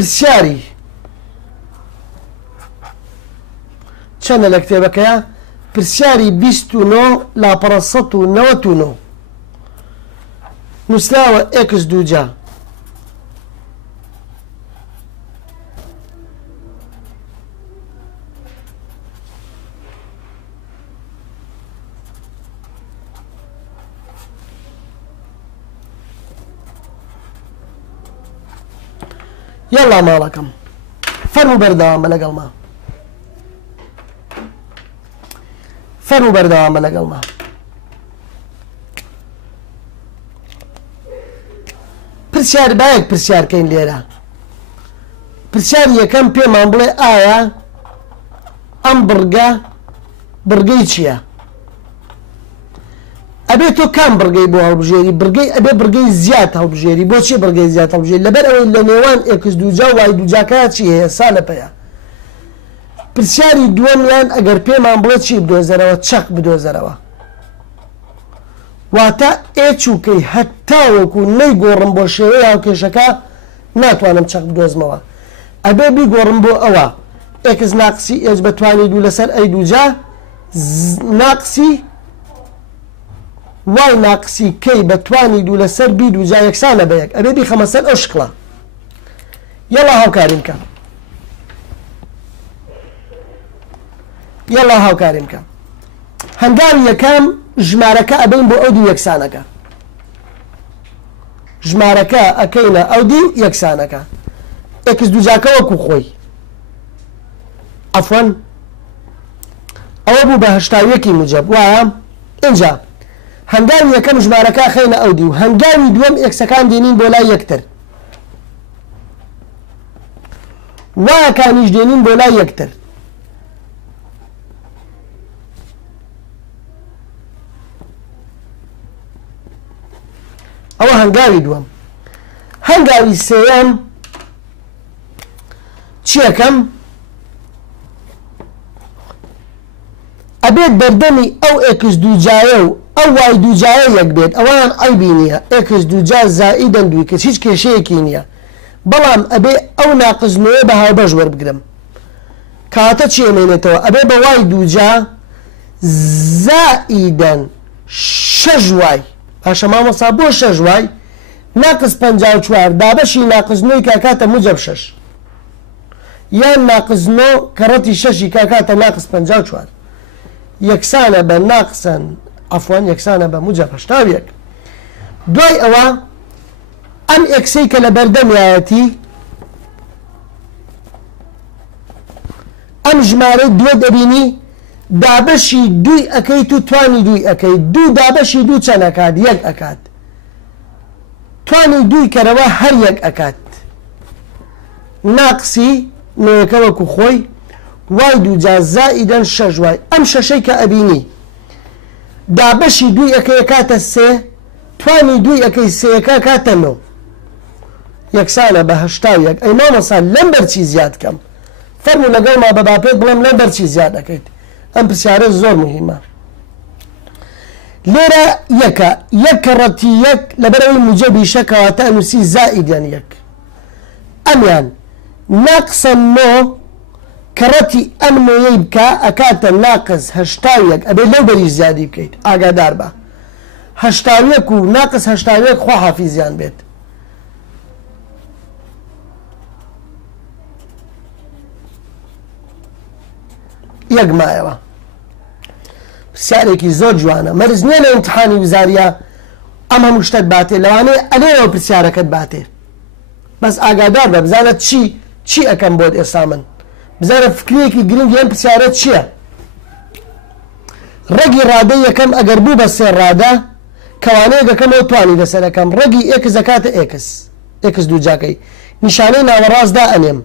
پرسیاری چەندە لە کتێبەکەیە پرسیاری 29 لاپەڕە 199 نووسراوە ئێکس دووجا یاڵا ماڵەکەم فەرموو بەردەوامە لەگەڵما فەرموو بەردەوامە لەگەڵما پرسیار باەک پرسیارکەین لێرە پرسیاری یەکەم پێمان بڵێ ئایا ئەم بڕگەی چییە ئەبێ تۆ کام بڕگەی بۆ هەڵبژێری ئەبێ بڕگەی زیاد هەڵبژێری بۆچی بڕگەی زیاد هەڵبژێری لەبەر ئەوەی لە نێوان ئێکس دووجا و وای دووجاکە چی هەیە سالەپەیە پرسیاری دووەمیان ئەگەر پێمان بڵێ چی بدۆزەرەوە چەق بدۆزەرەوە واتە ئێچووکەی هەتاوەکو نەیگۆڕم بۆ شێوەی هاوکێشەکە ناتوانم چەق بدۆزمەوە ئەبێ بیگۆڕم بۆ ئەوە ئێکس ناقسی ئێچ بەتوانی دوو لەسەر ئەی دووجا ناقسی وای ناقسی کەی بەتوانی دوو لەسەر بی دووجا یەکسانە بەیەک ئەبێ بیخەمە سەر ئەو شکڵە یەڵا هاوکاریم کە یەڵا هاوکاریم کە هەنگاوی یەکەم ژمارەکە ئەبین بۆ ئەو دوو یەکسانەکە ژمارەکە ئەکەینە ئەو دوو یەکسانەکە ئێکس دووجاکە وەکو خۆی عەفوەن ئەوە بوو بە 81 موجب وایە اینجا هەنگاوی یەکەم ژمارەکە خەینە ئەو دوو هەنگاوی دووەم ئێکسەکان دێنین بۆ لای یەکتر وایەکانیش دێنین بۆ لای یەکتر ئەوە هەنگاوی دووەم هەنگاوی سێیەم چیەکەم ئەبێت بەردەمی ئەو ئێکس دووجایە و ئەو وای دووجایە یەک بێت ئەوان عەیبی نییە ئێکس دووجا زائیدەن دووی کەس هیچ کێشەیەکی نییە بەڵام ئەبێ ئەو ناقزنەوەی بە هاوبەش وەربگرم کاتە چی ئەمێنێتەوە ئەبێ بە وای دووجا زائیدەن 6 وای پاشە مامۆستا بۆ 6 وای ناقز 54 دابەشی ناقزنەوەی کاکاتە موجب 6 یان ناقزنەوە کەڕەتی 6 کاکاتە ناقز 54 یەکسانە بە ناقسەن عەفوەن یەکسانە بە موجب 81 دوای ئەوە ئەم ئێکسەی کە لە بەردەمیایەتی ئەم ژمارە دووە دەبینی دابەشی دوی ئەەکەیت و توانی دوی ئەەکەیت دوو دابەشی دوو چەند ئەکات یەک ئەکات توانی دوی کەرەوە هەر یەک ئەکات ناقسی نوێەکە وەکو خۆی وای دووجا زائیدەن 6 وای ئەم شەشەی کە ئەبینی دابەشی دوی ئەەکەی کاتە سێ توانی دوی ئەەکەی سێەکە کاتە 9 یەکسانە بە 81 ئەی مامۆستا لەم بەرچی زیاد کەم فەرموو لەگەڵما بە باپێت بڵێم لەم بەرچی زیاد ئەەکەیت ئەم پرسیارە زۆر مهمە لێرە یەکە یەک کەڕەتی یەک لەبەرەوەی موجەبی شەکەواتە ئەنووسی زائیدەن یەک ئەمیان ناقسە 9 کەڕەتی ئەم نۆیەی بکە ئەکاتە ناقز 81 ئەبێ لەو بەری زیادی بکەیت ئاگادار بە 81 و ناقز 81 خوا حافیزیان بێت یەک مایەوە پرسیارێکی زۆر جوانە مەرز نییە لە ئیمتحانی وزاریە ئەم هەموو شتت باتێ لەوانەیە ئەلێەوە پرسیارەکەت باتێ بەس ئاگادار بە بزانە چی ئەەکەم بۆت ئێستا من بزانە فکرێکی گرنگی ئەم پرسیارە چییە ڕێگی ڕادەی یەکەم ئەگەر بوو بە سێ ڕادە کەوانەیە دەکەمەوە توانی لەسەرەکەم ڕێگی ئێکس دەکاتە ئێکس دووجاکەی نیشانەی ناوەڕاستدا ئەنێم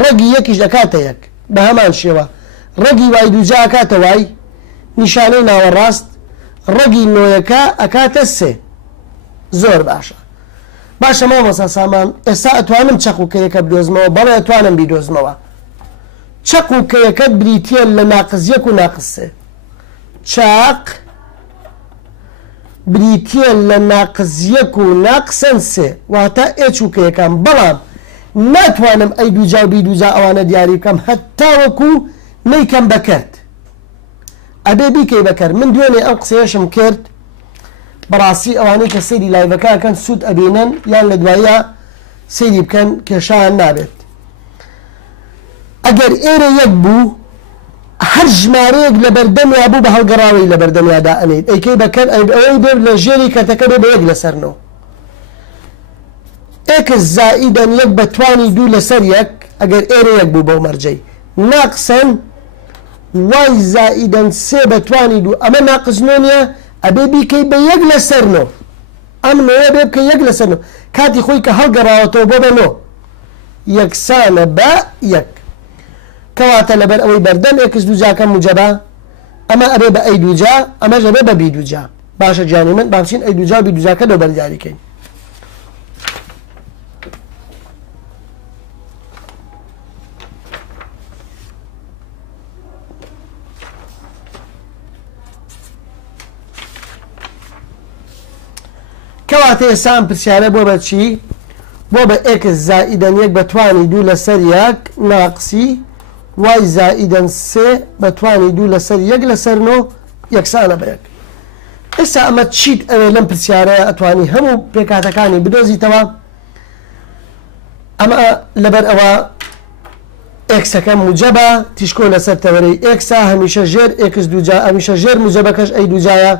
ڕێگی یەکیش دەکاتە یەک بە هەمان شێوە ڕێگی وای دووجا ئەکاتە وای نیشانەی ناوەڕاست ڕێگی نۆیەکە ئەکاتە سێ زۆر باشە مامۆستا سامان ئێستا ئەتوانم چەق و کەیەکە بدۆزمەوە بەڵێ ئەتوانم بیدۆزمەوە چەق و کەیەکەت بریتە لە ناقز یەک و ناقز سێ چاق بریتە لە ناقز یەک و ناقسەن سێ واتە ئێچ و کەیەکان بەڵام ناتوانم ئەی دووجا و بیدوجا ئەوانە دیاری بکەم هەتا وەکو نەیکەم بەکرد ئەبێ بیکەی بەکرد من دوێنێ ئەم قسەیەشم کرد بەڕاستی ئەوانەی کە سەیری لایڤەکەکەن سوود ئەبێنن یان لە دوایە سەیری بکەن کێشیان نابێت ئەگەر ئێرە یەک بوو هەر ژمارەیەک لە بەردەمیا بوو بە هەڵگەڕاوی لە بەردەمیادا ئەنێت ئەیکەی بەکەن ئەوەی بێ لە ژێری کەتەکە بێ بە یەک لەسەرنەوە ئێکس زائیدەن یەک بە توانی دوو لەسەر یەک ئەگەر ئێرە یەک بوو بەو مەرجەی ناقسەن وای زائیدەن سێ بە توانی دوو ئەمە ناقزنۆنیە ئەبێ بیکەی بە یەک لەسەرنەوە ئەم نۆیە بێ بکە یەک لەسەرنەوە کاتی خۆی کە هەڵگەڕاوەتەوە بۆ بەنۆ یەکسانە بە یەک کەواتە لەبەر ئەوەی بەردەم ئێکس دووجاکە موجەبە ئەمە ئەبێ بە ئەی دووجا ئەمەش ئەبێ بە بی دووجا باشە جانی من بامچین ئەی دووجا و بی دووجاکە لەو بەردیاریکەین کەواتە ئێستا پرسیارە بۆ بە چی بۆ بە ئێکس زائیدەن یەک بە توانی دوو لەسەر یەک ناقسی وای زائیدەن سێ بە توانی دوو لەسەر یەک لەسەرنەوە یەکسانە بە یەک ئێستا ئەمە چیت ئەوێ لەم پرسیارەیە ئەتوانی هەموو پێکاتەکانی بدۆزیتەوە ئەمە لەبەر ئەوە ئێکسەکە موجەبە تیشکۆ لەسەر تەوەرەی ئێکسا هەمیشە ژێر ئێکس دووجا هەمیشە ژێر موجەبەکەش ئەی دووجایە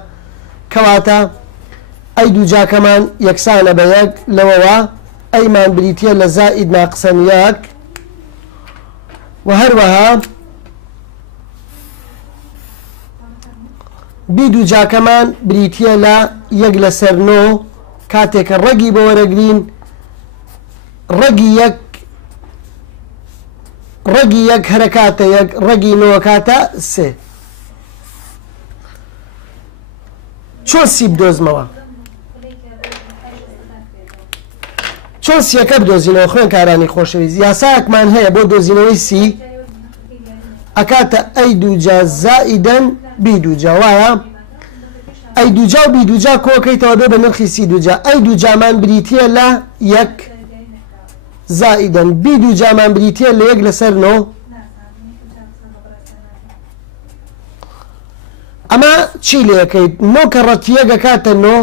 کەواتە ئەی دووجاکەمان یەکسانە بە یەک لەوەوە ئەیمان بریتە لە زائید ناقسەن یەک و هەروەها بی دووجاکەمان بریتە لە یەک لەسەر نۆ کاتێکە ڕەگی بۆ وەرەگرین ڕەگی یەک هەرەکاتە یەک ڕەگی نۆکاتە سێ چۆن سی بدۆزمەوە چۆن سیەکە بدۆزینەوە خوێن کارانی خۆشەویست یاسایەکمان هەیە بۆ دۆزینەوەی سی ئەکاتە ئەی دووجا زائیدەن بی دووجا وایە ئەی دووجا و بی دووجا کۆکەیتەوە بێ بە نرخی سی دووجا ئەی دووجامان بریتە لە یەک زائیدەن بی دووجامان بریتە لە یەک لەسەر نۆ ئەمە چی لێەکەیت نۆ کە ڕەتیەک ئەکاتە نۆ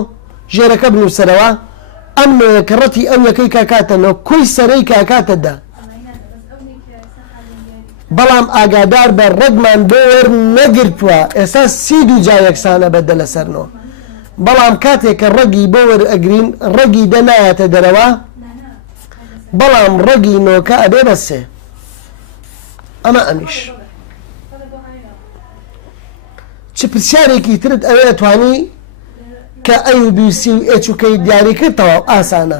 ژێرەکە بنووسەرەوە ئەم نۆیە کە ڕەتی ئەم یەکەی کاکاتە نۆ کوی سەرەی کاکاتە دا بەڵام ئاگادار بە ڕەگمان بۆ نەگرتووە ئێستا سی دووجا یەکسانە بەدە لەسەرنەوە بەڵام کاتێک کە ڕەگی بۆ وەرئەگرین ڕەگی دەنایەتە دەرەوە بەڵام ڕەگی نۆکە ئەبێ بە سێ ئەمە ئەمیش چ پرسیارێکی ترت ئەوێ توانی کە ئەی و بی سی و ئێچ و کەی دیاری کردەوە ئاسانە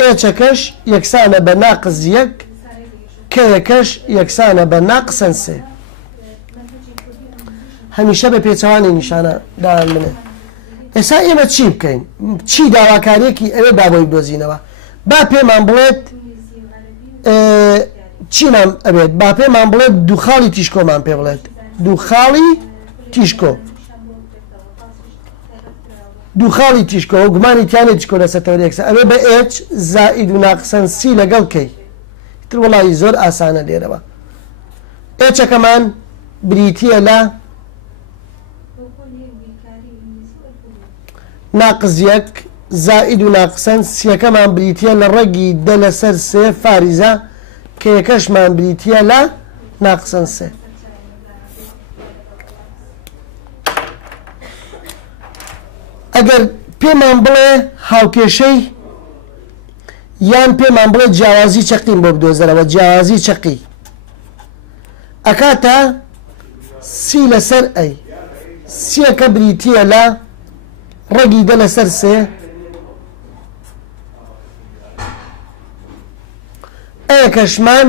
ئێچەکەش یەکسانە بە ناقز یەک کەیەکەش یەکسانە بە ناقسەن سێ هەمیشە بە پێچەوانی نیشانە داوان منێ ئێستا ئێمە چی بکەین چی داواکاریەکی ئەوێ با بۆی بدۆزینەوە با پێمان بڵێت چیمان ئەبێت با پێمان بڵێت دووخاڵی تیشکۆمان پێ بڵێت دووخاڵی تیشکۆ دووخاڵی تیشکۆ و گومانی تیانێت تیشکۆ لەسەر تەوەریەکسە ئەوێ بە ئێچ زائید و ناقسەن سی لەگەڵ کەی تر وڵی زۆر ئاسانە لێرەوە ئێچەکەمان بریتە لە ناقز یەک زائید و ناقسەن سیەکەمان بریتە لە ڕەگی دە لەسەر سێ فاریزە کە یەکەشمان بریتە لە ناقسەن سێ ئەگەر پێمان بڵێ هاوکێشەی یان پێمان بڵێ جیاوازی چەقیم بۆ بدۆزەرەوە جیاوازی چەقی ئەکاتە سی لەسەر ئەی سیەکە بریتیە لە ڕەگی دە لەسەر سێ ئەیەکەشمان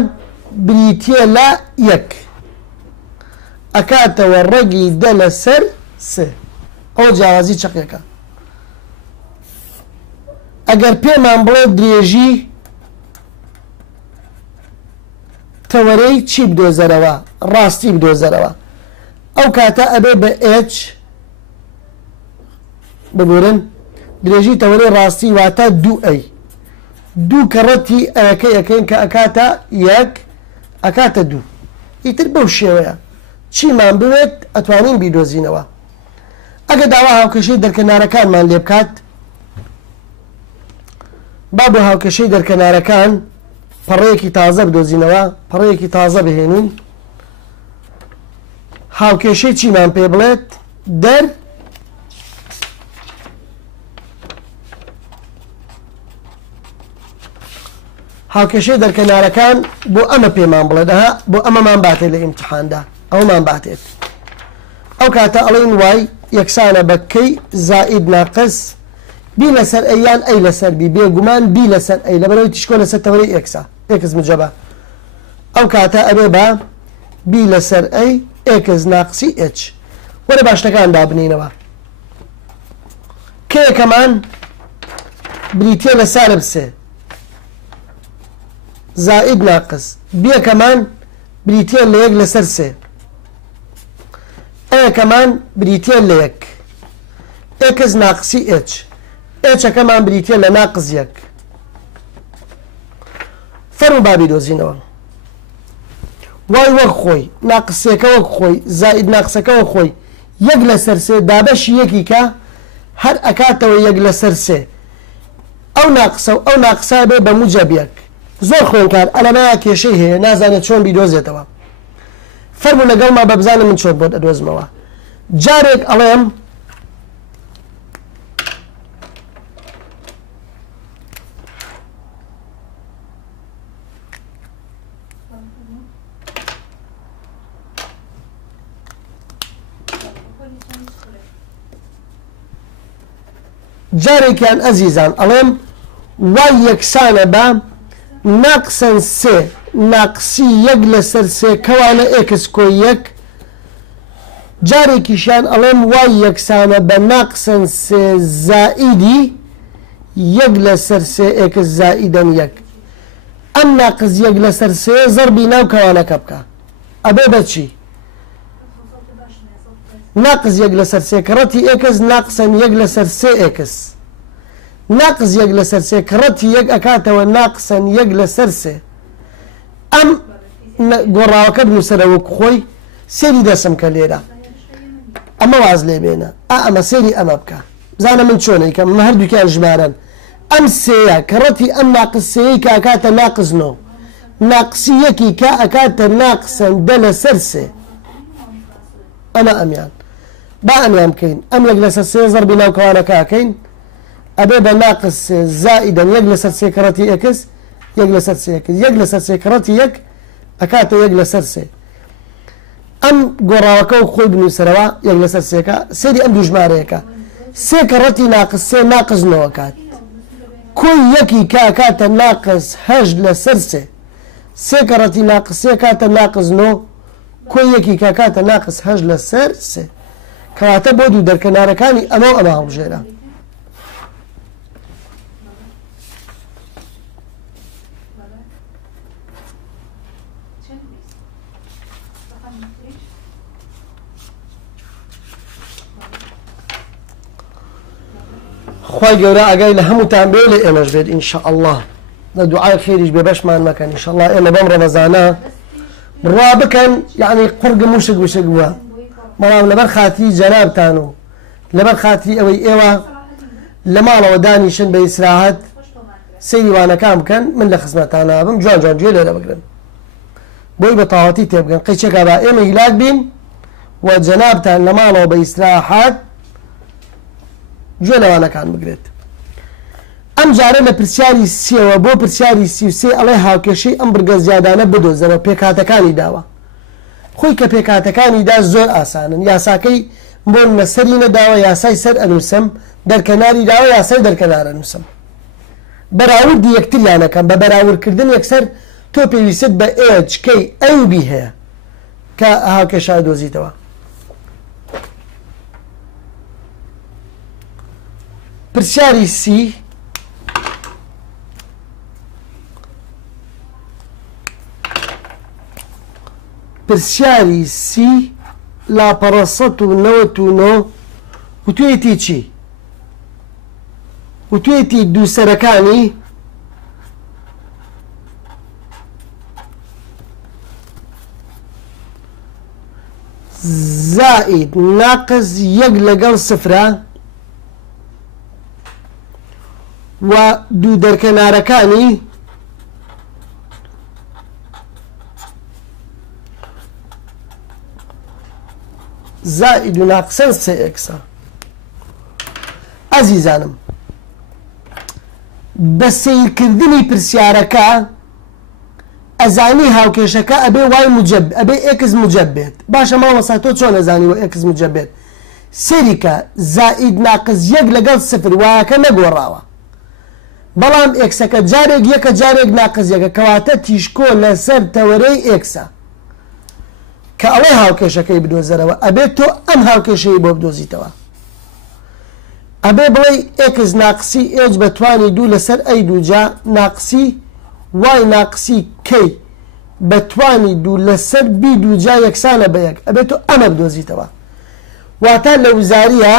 بریتیە لە یەک ئەکاتەوە ڕەگی دە لەسەر سێ ئەو جیاوازی چەقیەکە ئەگەر پێمان بڵێ درێژی تەوەرەی چی بدۆزەرەوە ڕاستی بدۆزەرەوە ئەو کاتە ئەبێ بە ئێچ ببورن درێژی تەوەرەی ڕاستی واتە دوو ئەی دوو کەڕەتی ئەەکە یەکەین کە ئەکاتە یەک ئەکاتە دوو ئیتر بەو شێوەیە چیمان بوێت ئەتوانین بیدۆزینەوە ئەگە داوا هاوکەشەی دەرکەنارەکانمان لێ بکات با بۆ هاوکەشەی دەرکەنارەکان پەڕەیەکی تازە بدۆزینەوە پەڕەیەکی تازە بهێنین هاوکێشەی چیمان پێ بڵێت دەر هاوکێشەی دەرکەنارەکان بۆ ئەمە پێمان بڵێ دەها بۆ ئەمەمان باتێت لە ئیمتحاندا ئەومان باتێت ئەو کاتە ئەڵێن وای یەکسانە بەکەی زائید ناقص بی لەسەر ئەیان ئەی لەسەر بی بێگومان بی لەسەر ئەی لەبەرەوەی تیشکۆ لەسەر تەوەرەی ئێکسا ئێکس مجەبە ئەو کاتە ئەبێ بە بی لەسەر ئەی ئێکس ناقسی ئێچ وەرە باشتەکان دابنینەوە کێکەمان بریتیە لەسارە بسێ زائد ناقص بێکەمان بریتیە لە یەک لەسەر سێ ئەیەکەمان بریتیە لە یەک ئێکس ناقسی ئێچ ئێچەکەمان بریتیە لە ناقز یەک فەرمو بابی دۆزینەوە وای وەک خۆی ناقسیەکە وەک خۆی زائد ناقسەکە وەک خۆی یەک لەسەر سێ دابەشی یەکی کە هەر ئەکاتەوە یەک لەسەر سێ ئەو ناقسە و ئەو ناقسا بێ بە موجەب یەک زۆر خوێنکار ئەلەمەیە کێشەی هەیە نازانێت چۆن بیدۆزێتەوە فەرمو لەگەڵما بە بزانم من چۆن بۆ دەدۆزمەوە جارێک ئەڵێم جارێکیان ئەزیزان ئەڵێم وای یەکسانە بە ناقسەن سێ ناقسی یەک لەسەر سێ کەوانە ئێکس کۆی یەک جارێکیشیان ئەڵێم وای یەکسانە بە ناقسەن سێ زائیدی یەک لەسەر سێ ئێکس زائیدەن یەک ئەم ناقز یەک لەسەر سێ زەربی ناو کەوانەکە بکە ئەبێ بەچی ناقز یەک لەسەر سێ کەڕەتی ئێکس ناقسەن یەک لەسەر سێ ئێکس ناقز یەک لەسەر سێ کەڕەتی یەک ئەکاتەوە ناقسەن یەک لەسەر سێ ئەم گۆڕاوەکە بنووسەرە وەک خۆی سێری دەسم کە لێرە ئەمە واز لێ بێنە ئەمە سێری ئەمە بکە بزانە من چۆنێکم من هەردووکیان ژمارن ئەم سێیە کەڕەتی ئەم ناقز سێیە کە ئەکاتە ناقز نۆ ناقسی یەکی کە ئەکاتە ناقسەن دە لەسەر سێ ئەمە ئەمیان با ئەمیان بکەین ئەم یەک لەسەر سێ زەربی ناو کەوانەکە ئەکەین ئەبێ بە ناقص زائیدەن یەک لەسەر سێ کەڕەتی ئێکس یەک لەسەر سێ ئێکس یەک لەسەر سێ کەڕەتی یەک ئەکاتە یەک لەسەر سێ ئەم گۆڕاوەکە و خۆی بنووسەرەوە یەک لەسەر سێکە سێری ئەم دوو ژمارەیەەکە سێ کەڕەتی ناقص سێ ناقز نەوە کات کۆی یەکی کە ئەکاتە ناقز هەژ لەسەر سێ سێ کەڕەتی ناقص سێ کاتە ناقز نۆ کۆی یەکی کە ئەکاتە ناقز هەژ لەسەر سێ کەواتە بۆ دوو دەرکەنارەکانی ئەمە ئەمە هەڵبژێرە خی گەورە ئەگای لە هەمووتان بێ لە ئێمەش بێت ئینشاءالله لە دوعای خێریش بێ بەشمان مەکەن ئینشاءالله ئێمە بەم ڕەمەزانە ڕوا بکەن یعنی قورگم وشک وشک بووە بەڵام لەبەر خاتری جەنابتان و لەبەر خاتری ئەوەی ئێوە لە ماڵەوە دانیشن بە ئیسراحەت سەیری وانەکان بکەن من لە خزمەتان نابم جوان جوان گوێ لێرە بگرن بۆی بە تاواتی تێبگەن قەیچێکا با ئێمە هیلاک بین و جەنابتان لە ماڵەوە بە ئیسراحەت گوێ لەوانەکان بگرێت ئەم جارە لە پرسیاری سیەوە بۆ پرسیاری سی ئەڵێ هاوکێشەی ئەم بڕگە زیادانە بدۆزەوە پێکهاتەکانی داوە خۆی کە پێکهاتەکانیدا زۆر ئاسانن یاساکەی بۆ نەسەری نەداوە یاسای سەر ئەنووسم دەرکەناری داوە یاسای دەرکەنار ئەنووسم بەراوردی یەکتریانەکەم بە بەراوردکردن یەکسەر تۆ پێویست بە HK AUB هەیە کە هاوکێشە دۆزیتەوە پرسیاری سی پرسیاری سی لاپەڕە 199 وتوێتی چی؟ وتوێتی دووسەرەکانی زائید ناقص یەک لەگەڵ سفرە و دوو دەرکەنارەکانی زائد و ناقصەن 3x ئازیزانم بە سیرکردنی پرسیارەکە ئەزانی هاوکێشەکە ئەبێ وای موجب ئەبێ x موجب بێت باشە مامۆستا تۆ چۆن ئەزانیوە x موجب بێت سێریکە زائید ناقص یەک لەگەڵ سفر وایەکە نەگۆڕاوە بەڵام ئێکسەکە جارێک یەکە جارێک ناقص یەکە کەواتە تیشکۆ لەسەر تەوەرەی ئێکسە کە ئەوەی هاوکێشەکەی بدۆزەرەوە ئەبێت تۆ ئەم هاوکێشەی بۆ بدۆزیتەوە ئەبێ بڵێ ئێکس ناقسی ئێج بەتوانی دوو لەسەر ئەی دووجا ناقسی وای ناقسی کەی بەتوانی دوو لەسەر بی دووجا یەکسانە بە یەک ئەبێت تۆ ئەمە بدۆزیتەوە واتە لە وزاریە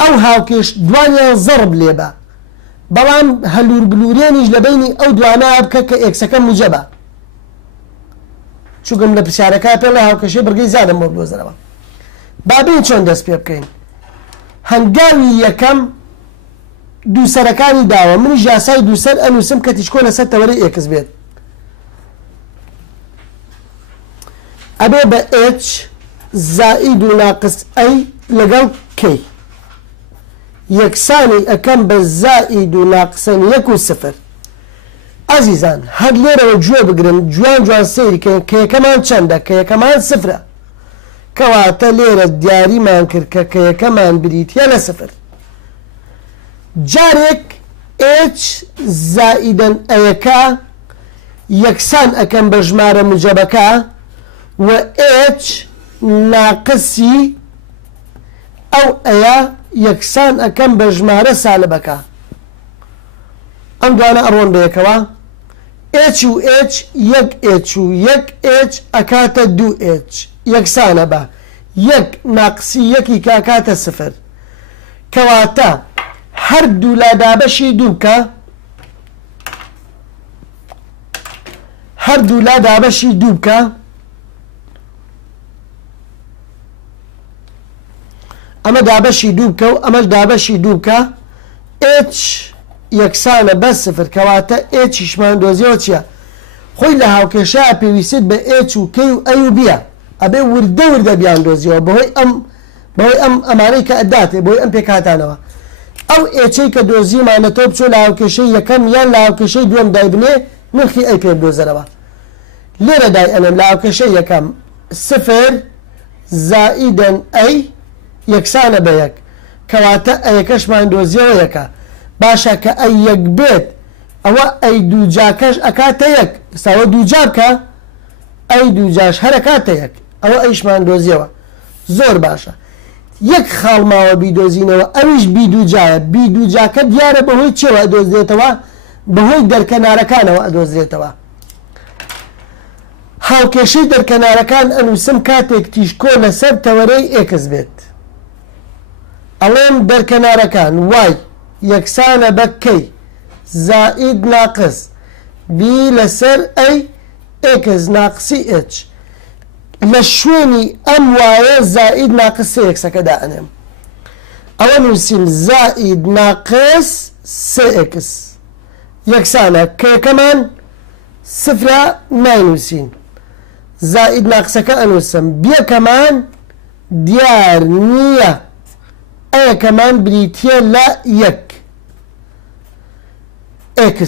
ئەو هاوکێش دوانیان زەڕب لێبە بەڵام هەلور بلورێنیش لە بینی ئەو دوانە بکە کە ئێکسەکە موجەبە چووکم لە پرسیارەکە پێڵێ هاوکێشەی بڕگەی زیادم بۆ بدۆزەرەوە بابین چۆن دەست پێ بکەین هەنگاوی یەکەم دووسەرەکانی داوە منیش یاسای دووسەر ئەنووسم کە تیشکۆ لەسەر تەوەرەی ئێکس بێت ئەبێ بە h زائید و ناقص ئەی لەگەڵ کەی یەکسانی ئەەکەم بە زائید و ناقسەن یەک و سفر ئازیزان هەر لێرەوە گوێ بگرن جوان جوان سەیریکەین کە یەکەمان چەندە کە یەکەمان سفرە کەواتە لێرە دیاریمان کرد کە کە یەکەمان بریتە لە سفر جارێک h زائیدەن ئەیەکە یەکسان ئەەکەم بە ژمارە موجەبەکە و h ناقسی ئەو ئەیە یەکسان ئەەکەم بە ژمارە سالبەکە ئەم دوانە ئەڕۆن بەیەکەوە h و h یەک h و یەک h ئەکاتە دوو h یەکسانە بە یەک ناقسی یەکی کاکاتە سفر کەواتە هەردوو لادابەشی دوو بکە هەردوو لادابەشی دوو بکە ئەمە دابەشی دوو بکە و ئەمەش دابەشی دوو بکە h یەکسانە بە سفر کەواتە هیچیشمان دۆزیەوە چییە خۆی لە هاوکێشە پێویست بە h و k و ئەی و بیە ئەبێ وردە وردە بیان دۆزیەوە بەهۆی ئەم ئەمانەی کە ئەداتێ بۆی ئەم پێکهاتانەوە ئەو ئێچەی کە دۆزیمانە تۆ بچۆ لە هاوکێشەی یەکەم یان لە هاوکێشەی دووەم دایبنێ نرخی ئەی پێ بدۆزەرەوە لێرە دای ئەنێم لە هاوکێشەی یەکەم سفر زائیدەن ئەی یەکسانە بە یەک کەواتە ئەیەکەشمان دۆزیەوە یەکە باشە کە ئەی یەک بێت ئەوە ئەی دووجاکەش ئەکاتە یەک ئێستاوە دووجا بکە ئەی دووجاش هەرەکاتە یەک ئەوە ئەیشمان دۆزیەوە زۆر باشە یەک خاڵماوە بیدۆزینەوە ئەویش بی دووجایە بی دووجاکە دیارە بەهۆی چێوە ئەدۆزرێتەوە بەهۆی دەرکەنارەکانەوە ئەدۆزرێتەوە هاوکێشەی دەرکەنارەکان ئەنووسم کاتێک تیشکۆ لەسەر تەوەرەی ئێکس بێت ئەڵێم دەرکەنارەکان وای یەکسانە بە کەی زائید ناقص بی لەسەر ئەی ئێکس ناقسی h لە شوێنی ئەم وایە زائید ناقص سێکسەکەدا ئەنێم ئەوە نووسیم زائید ناقص سێx یەکسانە کەکەمان سفرە ناینووسین زائید ناقسەکە ئەنووسم بیەکەمان دیار نییە ئەی ئەیەکەمان بریتە لە یەک x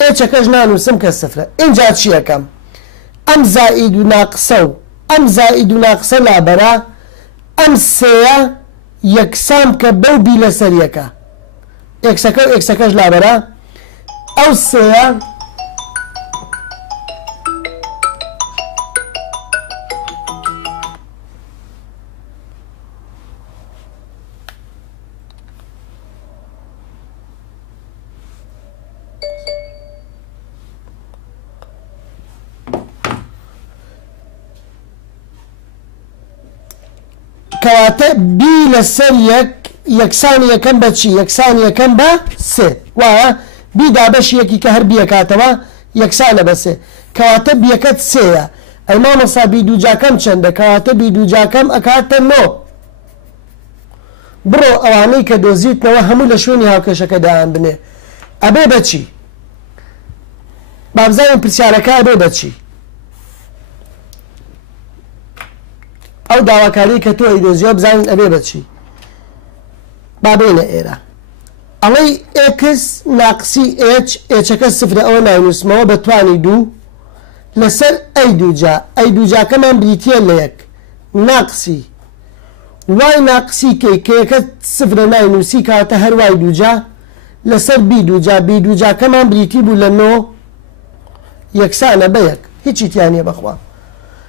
ئێچەکەش نانووسم کە سفرە اینجا چیەکەم ئەم زائید و ناقسە و ئەم زائید و ناقسە لابەرە ئەم سێیە یەکسان کە بەو بی لەسەر یەکە ئێکسەکە و ئێکسەکەش لابەرە ئەو سێیە کەواتە بی لەسەر یەک یەکسانی یەکەم بە چی یەکسانی یەکەم بە سێ وایە بی دابەشی یەکی کە هەر بیەکاتەوە یەکسانە بە سێ کەواتە بیەکەت سێیە ئەی مامۆستا بی دووجاکەم چەندە کەواتە بی دووجاکەم ئەکاتە نۆ بڕۆ ئەوانەی کە دۆزیتنەوە هەموو لە شوێنی هاوکێشەکە دایان بنێ ئەبێ بەچی با بزانین پرسیارەکە ئەبێ بەچی ئەو داواکاری کە تۆ ئەیدۆزیۆ بزانین ئەبێ بەچی با بێنە ئێرە ئەڵەی x ناقسی h ئێچەکە سفرە ئەوە ناینووسمەوە بە توانی دوو لەسەر ئەی دووجا ئەی دووجاکەمان بریتە لە یەک ناقسی وای ناقسی کەیکەکە سفرە ناینووسی کاتە هەر وای دووجا لەسەر بی دووجا بی دووجاکەمان بریتی بوو لە نۆ یەکسانە بە یەک هیچی تیانە بەخوا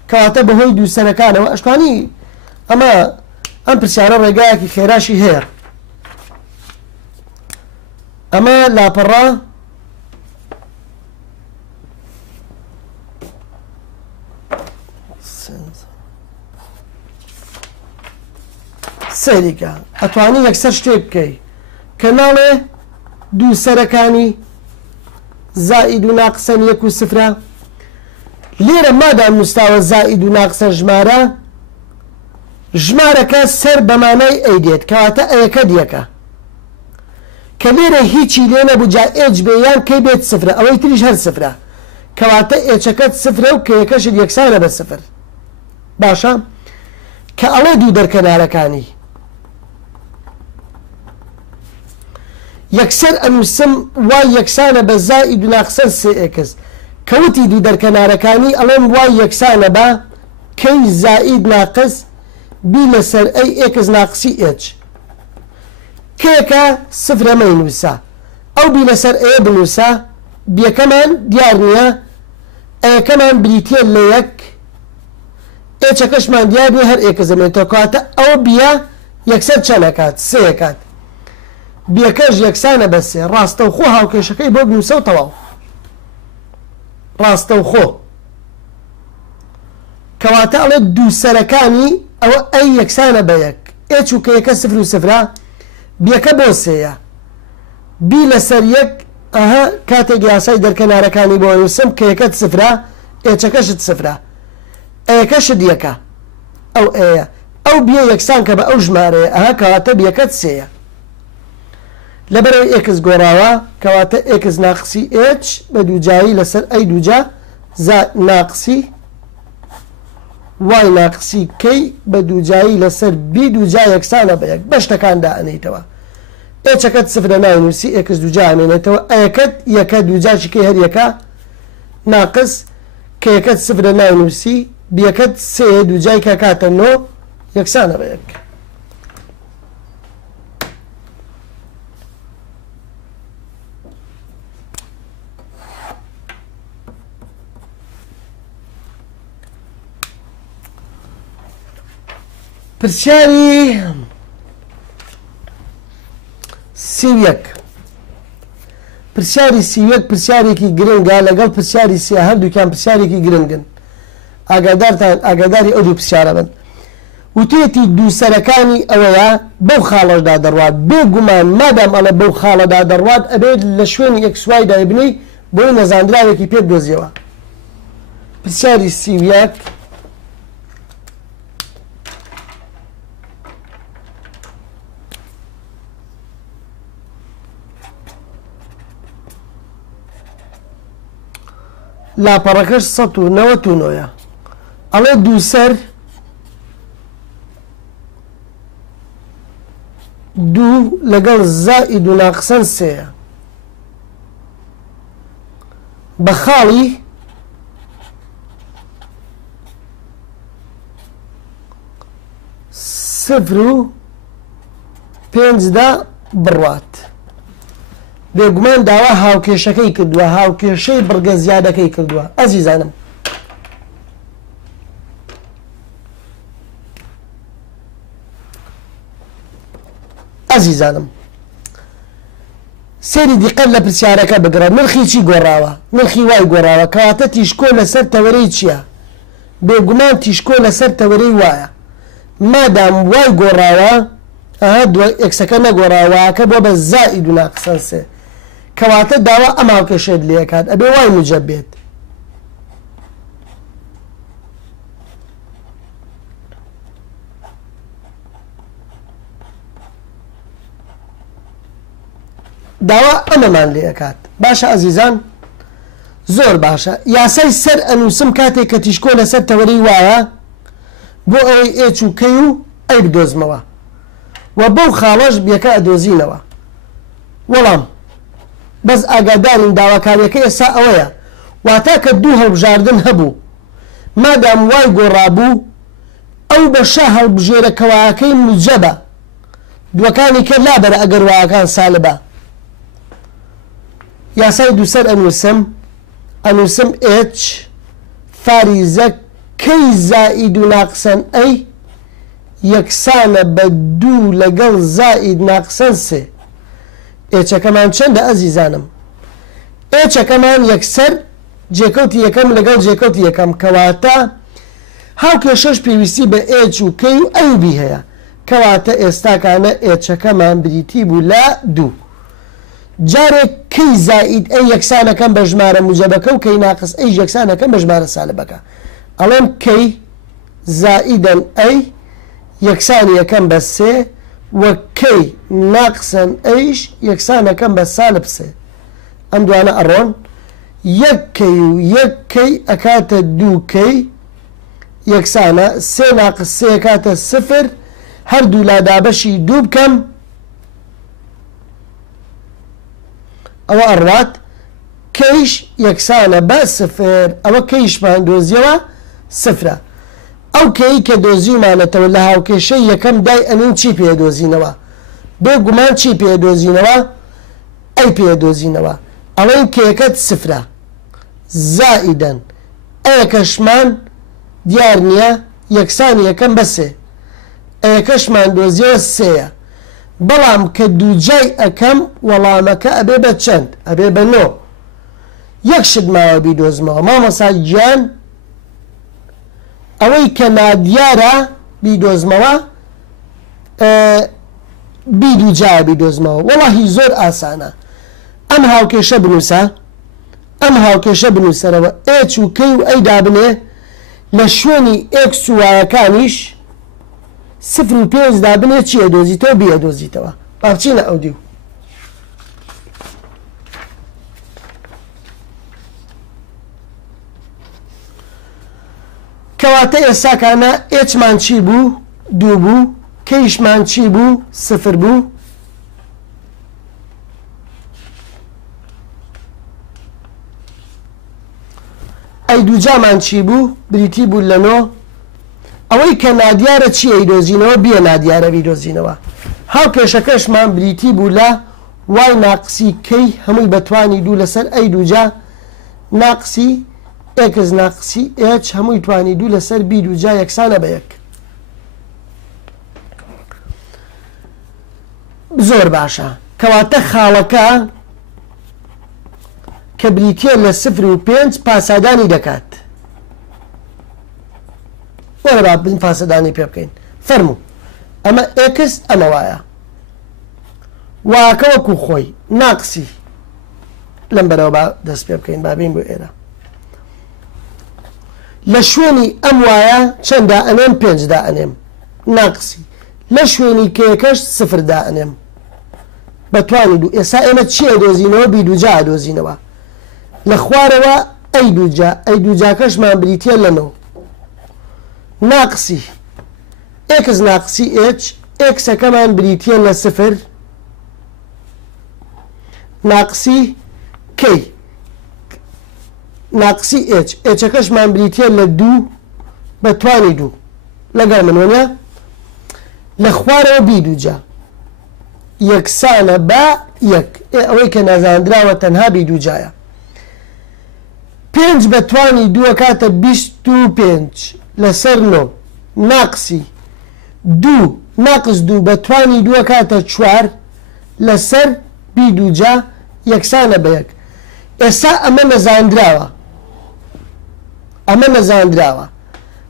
کەواتە بەهۆی دووسەرەکانەوە ئەشتوانی ئەمە ئەم پرسیارە ڕێگایەکی خێراشی هەیە ئەمە لاپەڕا سەریکە ئەتوانی یەکسەر شتێک بکەی کە ناڵێ دووسەرەکانی زائید و ناقسەن یەک و سفرە لێرە مادام نووساوە زائید و ناقسە ژمارە ژمارەکە سەر بەمانای ئەی دێت کەواتە ئەیەکە دیەکە کە لێرە هیچی لێ نەبوو جا ئێج بێیان کەی بێت سفرە ئەوەی تریش هەر سفرە کەواتە ئێچەکەت سفرە و کە یەکەشت یەکسانە بە سفر باشە کە ئەڵێ دوو دەرکەنارەکانی یەکسەر ئەنووسم وای یەکسانە بە زائید و ناقسە سێ ئێکس کەوتی دوو دەرکەنارەکانی ئەڵێم وای یەکسانە بە کەی زائید ناقس بی لەسەر ئەی ئێکس ناقسی ئێچ کێکە سفرەمەی نووسە ئەو بی لەسەر ئێ بنووسە بیەکەمان دیار نییە ئەیەکەمان بریتە لە یەک ئێچەکەشمان دیار نیە هەر ئێکە زەمێتەوە کاتە ئەو بیە یەکسەر چەندەکات سێەکات بیەکەش یەکسانە بە سێ ڕاستەوخۆ هاوکێشەکەی بۆ بنووسە و تەواو ڕاستەوخۆ کەواتە ئەڵێ دووسەرەکانی ئەوە ئەی یەکسانە بە یەک ئێچ و کە یەکە سفر و سفرە بیەکە بۆ سێیە بی لەسەر یەک ئەها کاتێک یاسای دەرکەنارەکانی بۆ نووسم کە یەکەت سفرە ئێچەکەشت سفرە ئەیەکەشت یەکە ئەو ئەیە ئەو بیە یەکسان کە بە ئەو ژمارەیە ئەها کەواتە بیەکەت سێیە لەبەرەوەی ئێکس گۆڕاوە کەواتە ئێکس ناقسی ئێچ بە دووجایی لەسەر ئەی دووجا ناقسی وای ناقسی کەی بە دووجایی لەسەر بی دووجا یەکسانە بە یەک بە شتەکاندا ئەنێیتەوە ئێچەکەت سفرە ناینووسی ئێکس دووجا ئەمێنێتەوە ئەیەکەت یەکە دووجاشی کەی هەر یەکە ناقس کە یەکەت سفرە ناینووسی بیەکەت سێ دووجای کە کاتە نۆ یەکسانە بە یەک پرسیاری سیویەک پرسیاری سیویەک پرسیارێکی گرنگە لەگەڵ پرسیاری سێ هەردووکیان پرسیارێکی گرنگن ئاگاداری ئەو دوو پرسیارە بن وتێتی دووسەرەکانی ئەوەیە بەو خاڵەشدا دەڕوات بێگومان مادام ئەڵە بەو خاڵەدا دەڕوات ئەبێت لە شوێنی ئەکسوای دایبنەی بۆی نەزاندراوێکی پێ بدۆزیەوە پرسیاری سیویەک لاپەڕەکەش ١٩٩ە ئەڵێ دووسەر 2 لەگەڵ زائید و ناقسەن 3 بە خاڵی صفر و 5 بڕوات بێگومان داوا هاوکێشەکەی کردووە هاوکێشەی بڕگە زیادەکەی کردووە ئەزیزانم سێری دیقەت لە پرسیارەکە بگرە نرخی چی گۆڕاوە نرخی وای گۆڕاوە کەواتە تیشکۆ لەسەر تەوەرەی چییە بێگومان تیشکۆ لەسەر تەوەرەی وایە مادام وای گۆڕاوە ئەکسەکە نەگۆڕاوەکە بۆ بە زائید و ناقسەن 3 کەواتە داوا ئەم هاوکێشێت لێکات ئەبێ وای موجب بێت داوا ئەمەمان لێکات باشە ئەزیزان زۆر باشە یاسای سەر ئەنووسم کاتێک کە تیشکۆ لەسەر تەوەرەی وایە بۆ ئەوەی ئێچ و کەی و ئەی بدۆزمەوە و بەو خاڵەش بێکە ئەدۆزینەوە وەڵام بەس ئاگادارین داواکاریەکە ئێستا ئەوەیە واتە کە 2 هەڵبژاردن هەبوو مادام وای گۆڕابوو ئەو بەشە هەڵبژێرەکەواکەی موجەبە دووەکانی کرد لابەرە ئەگەر واکان سالبە یاسای دووسەر ئەنووسم ئێچ فاریزە کەی زائید و ناقسەن ئەی یەکسانە بە 2 لەگەڵ زائید ناقسەن 3 ئێچەکەمان چەندە ئەزیزانم ئێچەکەمان یەکسەر جێکەوتی یەکەم لەگەڵ جێکەوتی یەکەم کەواتە هاوکێشەش پێویستی بە ئێچ و کەی و ئەیبی هەیە کەواتە ئێستاکانە ئێچەکەمان بریتی بوو لە 2 جارێک کەی زائید ئەی یەکسانەکەم بە ژمارە موجەبەکە و کەی ناقس ئەی یەکسانەکەم بە ژمارە سالبەکە ئەڵێم کەی زائیدەن ئەی یەکسانی یەکەم بە 3 و کەی ناقسەن ئەیش یەکسانەکەم بە سالب 3 ئەم دوانە ئەڕۆن یەک کەی و یەک کەی ئەکاتە 2 کەی یەکسانە 3 ناقس 3 ئەکاتە 0 هەردوو لادابەشی 2 بکەم ئەوە ئەڕوات کەیش یەکسانە بە 0 ئەوە کەیشمان دۆزیەوە 0 ئەو کەی کە دۆزیمانەتەوە لە هاوکێشەی یەکەم دای ئەنین چی پێدۆزینەوە بێگومان چی پێدۆزینەوە ئەی پێدۆزینەوە ئەڵێن کەیەکەت 0 زائیدەن ئەیەکەشمان دیار نییە یەکسانی یەکەم بە 3 ئەیەکەشمان دۆزیەوە 3 بەڵام کە دووجای ئەەکەم وەڵامەکە ئەبێ بە چەند ئەبێ بە 9 یەک شت ماوە بیدۆزمەوە مامەسا گیان ئەوەی کە نادیارە بیدۆزمەوە بیدوجا بیدۆزمەوە وەڵاهی زۆر ئاسانە ئەم هاوکێشە بنووسەرەوە ئێچ و کەی و ئەی دابنێ لە شوێنی ئێکس و وایەکانیش 0 و 5 دابنێ چیە دۆزیتەوە بیە دۆزیتەوە باچینە ئەو دیو کەواتە ئێساکانە ئێچمان چی بوو 2 بوو کەیشمان چی بوو 0 بوو ئەی دووجامان چی بوو بریتی بوو لە 9 ئەوەی کە نادیارە چی ئەیدۆزینەوە بیە نادیارە بیدۆزینەوە هاوکێشەکەشمان بریتی بوو لە وای ناقسی کەی هەمووی بەتوانی 2 لەسەر ئەی دووجا ناقسی ئێکس ناقسی ئێچ هەمووی توانی 2 لەسەر بی دووجا یەکسانە بە 1 زۆر باشە کەواتە خاڵەکە کە بریتە لە 0 و 5 پاسادانی دەکات وەرە با بن پاسەدانی پێ بکەین فەرموو ئەمە ئێکس ئەمە وایە واکە وەکو خۆی ناقسی لەم بەرەوە با دەست پێ بکەین بابین بۆ ئێرە لە شوێنی ئەم وایە چەنددا ئەنێم 5 دا ئەنێم ناقسی لە شوێنی کەیەکەش 0 دا ئەنێم بەتوانی 2 ئێستا ئێمە چی ئەدۆزینەوە بی دووجا ئەدۆزینەوە لە خوارەوە ئەی دووجاکەشمان بریتە لە 9 ناقسی ئێکس ناقسی ئێچ إكس كمان بريتين لصفر ناقصي كي ناقصي اتش اتش كمان بريتين لدو بتواني دو لقال من هنا لخواره بيدو جا يكسانة با يك اويك نازاندرا وتنها بيدو جايا بينج بتواني دو كاتا بيستو بينج لسرنو ناقصي دو ناقص دو بتواني دو كاتا شوار لسر بيدو جا يكسانة بيك اسا اما نازاندراوا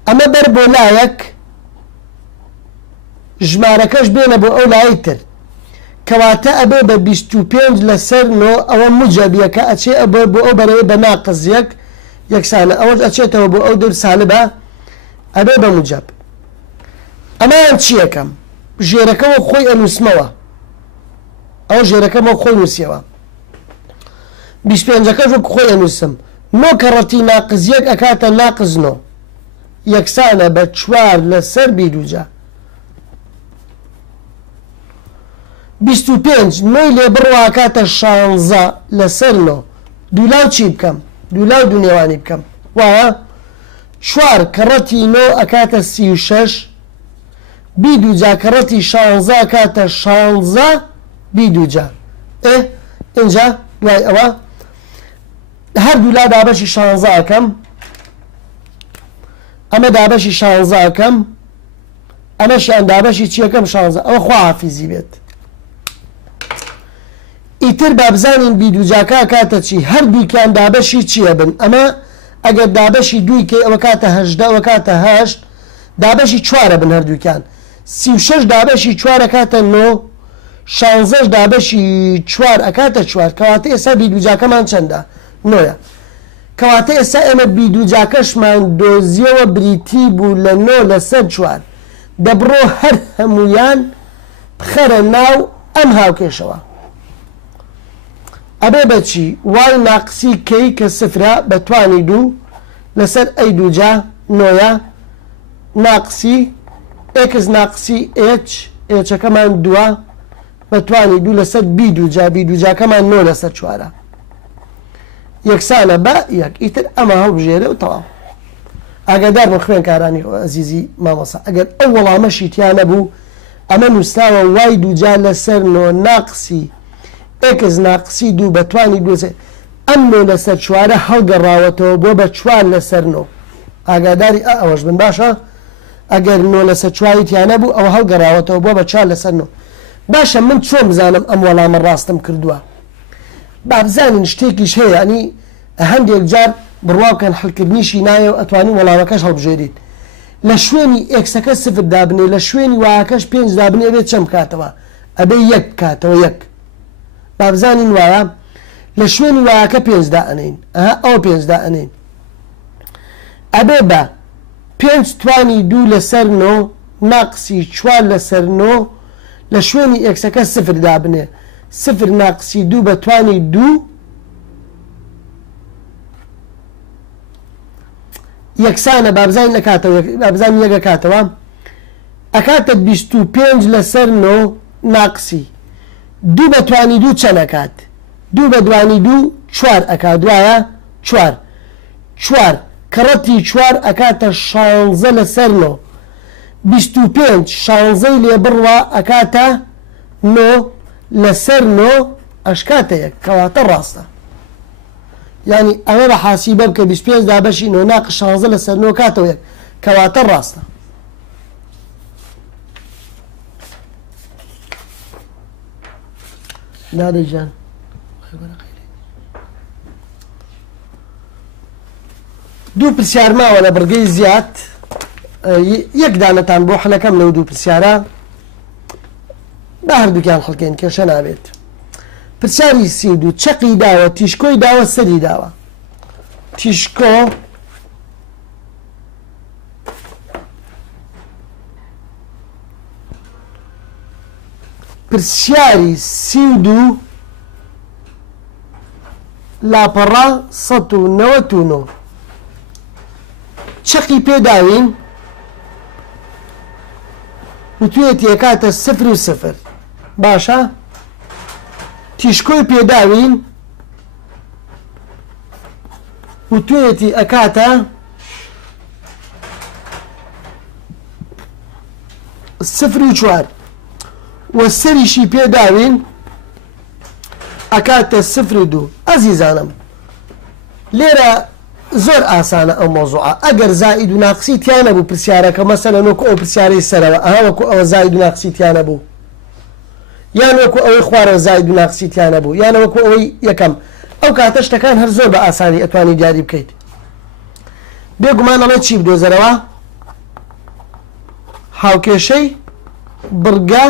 اما بربولايك جماركش بين ابو اولايتر كواتا ابي ببيستو بينج لسر نو او مجابيك اتشي ابو اوبري بناقص يكسانة اوج اتشي تو ابو اودر سالبا ابي بمجاب اما انشي كم جيركا وخوي انوسموا او جيركا وخوي نسيوا بيش بينجكا وخوي انوسم نو كرتي ناقص يك اكاتا ناقص نو يكسانة بتشوار لسر بيدوجا بيستو بينج نوي لبروا كاتا شانزا لسرنو دولاو چي بكم دولاو دونيواني بكم وها شوار كرتي نو اكاتا سيوشش بيدو جا كرتي شانزا كاتا شانزا بيدو جا ايه انجا دواي اوا هر دولا دابشي شانزا كم اما دابشي شانزا كم اما شان دابشي چي كم شانزا او خوا حافظي بيت ئیتر بابزانین بیدوجاکە کاتە چی هەردوو کیان دابەشی چییە بن ئەمە ئەگەر دابەشی دوی کەی ئەوە کاتە هەژدە ئەوە کاتە هەشت دابەشی چوارە بن هەردووکیان 36 دابەشی چوارە کاتە نۆ 16 دابەشی چوار ئەکاتە چوار کەواتە ئێستا بیدوجاکەمان چەندە نۆیە کەواتە ئێستا ئێمە بیدوجاکەشمان دۆزیەوە بریتی بوو لە نۆ لەسەر چوار دەبڕۆ هەر هەمویان بخەرە ناو ئەم هاوکێشەوە ئەبێ بەچی وای ناقسی کەی کە سفرە بەتوانی دوو لەسەر ئەی دووجا نۆیە ناقسی ئێکس ناقسی ئێچ ئێچەکەمان دووە بەتوانی دوو لەسەر بی دووجا بی دووجاکەمان نۆ لەسەر چوارە یەکسانە بە یەک ئیتر ئەمە هەڵبژێرە و تەواو ئاگادار بن خوێنکارانی ئەزیزی مامۆستا ئەگەر ئەو وەڵامەشی تیا نەبوو ئەمە نووسراوە وای دووجا لەسەر نۆ ناقسی ئێکس ناقسی دوو بەتوانی دووسێ ئەم نۆ لەسەر چوارە هەڵگەڕاوەتەوە بۆ بە چوار لەسەر نۆ ئاگاداری ئەوەش بن باشە ئەگەر نۆ لەسەر چواری تیا نەبوو ئەوە هەڵگەڕاوەتەوە بۆ بە چوار لەسەر نۆ باشە من چۆن بزانم ئەم وەڵامە ڕاستم کردووە با بزانین شتێکیش هەیە ئەنی هەندێک جار بڕواکەن حەڵکردنیشی نایە و ئەتوانین وەڵامەکەش هەڵبژێریت لە شوێنی ئێکسەکە سفر دابنێ لە شوێنی وایەکەش پێنج دابنێ بێت چەم کاتەوە ئەبێ یەک کاتەوە یەک با بزانین وایە لە شوێنی وایەکە پێنج دائەنین ئەوە پێنج دائەنین ئەبێ بە پێنج توانی دوو لەسەر نۆ ناقسی چوار لەسەر نۆ لە شوێنی ئێکسەکە سفر دابنێ سفر ناقسی دوو بە توانی دوو یەکسانە بابزانین لە کاتەوە بابزانین یەکە کاتەوە ئەکاتە 25 لەسەر نۆ ناقسی دوو بە توانی دوو چەند ئەکات دوو بە دوانی دوو چوار ئەکات دوایە چوار چوار کەڕەتی چوار ئەکاتە 16 لەسەر نۆ 25 16 لێ بڕوە ئەکاتە نۆ لەسەر نۆ ئەشکاتە یەک کەواتە ڕاستە یعنی ئەوە بە حاسیبە بکە 25 دابەشی نۆ ناقص 16 لەسەر نۆ کاتەوە یەک کەواتە ڕاستە نادەی جان دوو پرسیار ماوە لە بڕگەی زیاد یەک دانەتان بۆ حەلەکەم لەو دوو پرسیارە بە هەردووکیان حەڵکەین کێشە نابێت پرسیاری 32 چەقی داوە تیشکۆی داوە سەری داوە تیشکۆ پرسیاری 32 لاپەڕا 199 چەقی پێداوین وتوێتی ئەکاتە سفر و سفر باشە تیشکۆی پێداوین وتوێتی ئەکاتە سفر و چوار و سەریشی پێداوین ئەکاتە سفر و دوو ئەزیزانم لێرە زۆر ئاسانە ئەو مۆزوعە ئەگەر زائید و ناقسی تیانە بوو پرسیارەکە مەسەلەن وەکو ئەو پرسیارەی سەرەوە ئەها وەکو ئەوە زائید و ناقسی تیانە بوو یان وەکو ئەوەی خوارەوە زائید و ناقسی تیانە بوو یان وەکو ئەوەی یەکەم ئەو کاتە شتەکان هەر زۆر بە ئاسانی ئەتوانی دیاری بکەیت بێگومان ئەڵێ چی بدۆزەرەوە هاوکێشەی بڕگە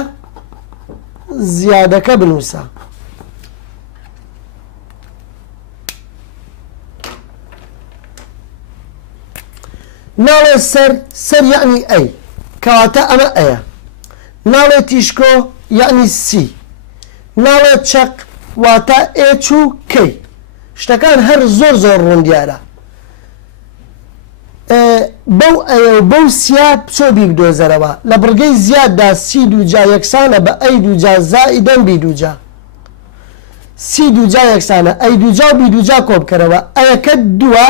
زیادەکە بنووسە ناڵێ سەر یعنی ئەی کەواتە ئەمە ئەیە ناڵێ تیشکۆ یعنی سی ناڵێ چەق واتە ئێچ و کەی شتەکان هەر زۆر زۆر ڕوندیارە بەو ئەیە و بەو سیا بچۆ بیبدۆزەرەوە لە بڕگەی زیاددا سی دووجا یەکسانە بە ئەی دووجا زائیدەن بی دووجا سی دووجا یەکسانە ئەی دووجا و بی دووجا کۆ بکەرەوە ئەیەکە دووە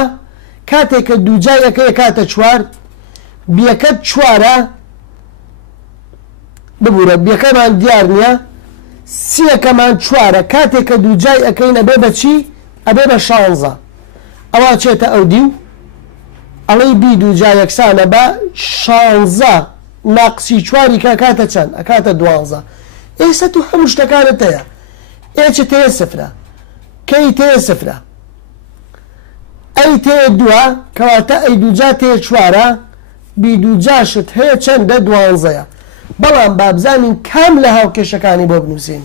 کاتێک کە دووجا یەکە کاتە چوار بیەکەت چوارە ببوورە بیەکەمان دیار نییە سیەکەمان چوارە کاتێک کە دووجای ئەەکەین ئەبێ بە چی ئەبێ بە شانزە ئەوە چێتە ئەو دی و ئەڵەی بی دووجا یەکسانە بە شانزە ناقسی چواری کە کاتە چەند ئەکاتە دوانزە ئێستا تو هەموو شتەکانت هەیە ئێچت هەیە سفرە کەی تەیە سفرە ئەی تێ دووە کەواتە ئەی دووجا تێ چوارە بی دووجاشت هەیە چەندە دوانزەیە بەڵام بابزانین کام لە هاوکێشەکانی بۆ بنووسین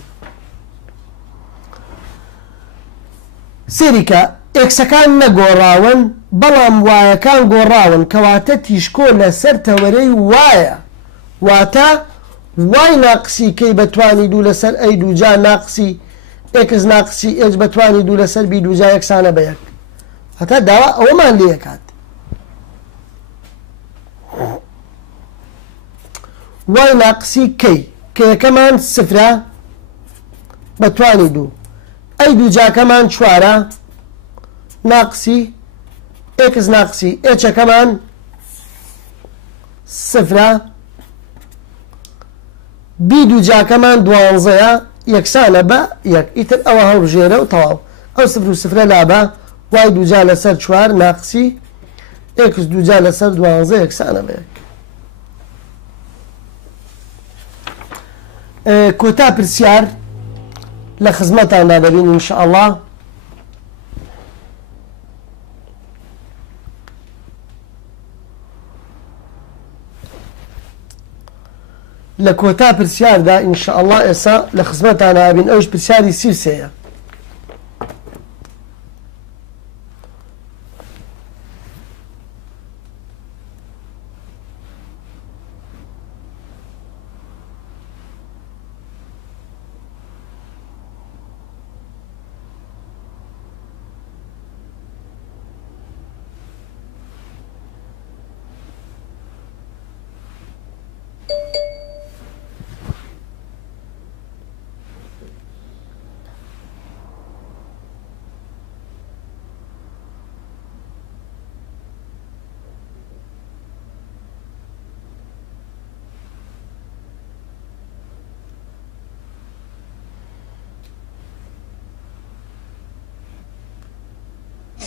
سێریکە ئێکسەکان نەگۆڕاون بەڵام وایەکان گۆڕاون کەواتە تیشکۆ لەسەر تەوەرەی وایە واتە وای ناقسی کەی بەتوانی دوو لەسەر ئەی دووجا ناقسی ئێکس ناقسی ئێج بەتوانی دوو لەسەر بی دووجا یەکسانە بە یەک هەتا داوا ئەوەمان لێ کات وای ناقسی کەی کە یەکەمان سفرە بەتوانی دوو ئەی دووجاکەمان چوارە ناقسی ئێکس ناقسی ئێچەکەمان سفرە بی دووجاکەمان دوانزەیە یەکسانە بە یەک ئیتر ئەوە هەڵبژێرە و تەواو ئەو سفر و سفرە لابە وای دووجا لەسەر چوار ناقسی ئێکس دووجا لەسەر دوانزە یەکسانە بە یەک کۆتا پرسیار لە خزمەتاندا دەبین ئینشاءالله لە کۆتا پرسیاردا ئینشاءالله ئێستا لە خزمەتاندا دەبین ئەوش پرسیاری سیرسەیە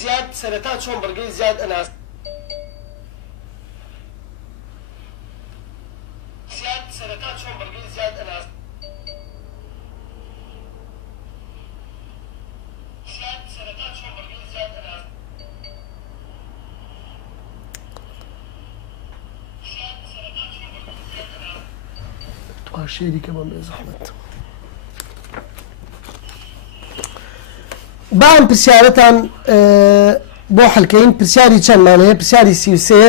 زیاد سەرەتا چۆن بەرگەی زیاد ئەناس زیاد سەرەتا چۆن بەرگەی زیاد ئەناس زیاد سەرەتا چۆن بەرگەی زیاد ئەناس زیاد سەرەتا چۆن بەرگەی زیاد ئەناس تو شێریکە بەم بێ زەحمەت بام پرسیارەتان بۆ حەلکەین پرسیاری چەندمان هەیە پرسیاری سیوسێ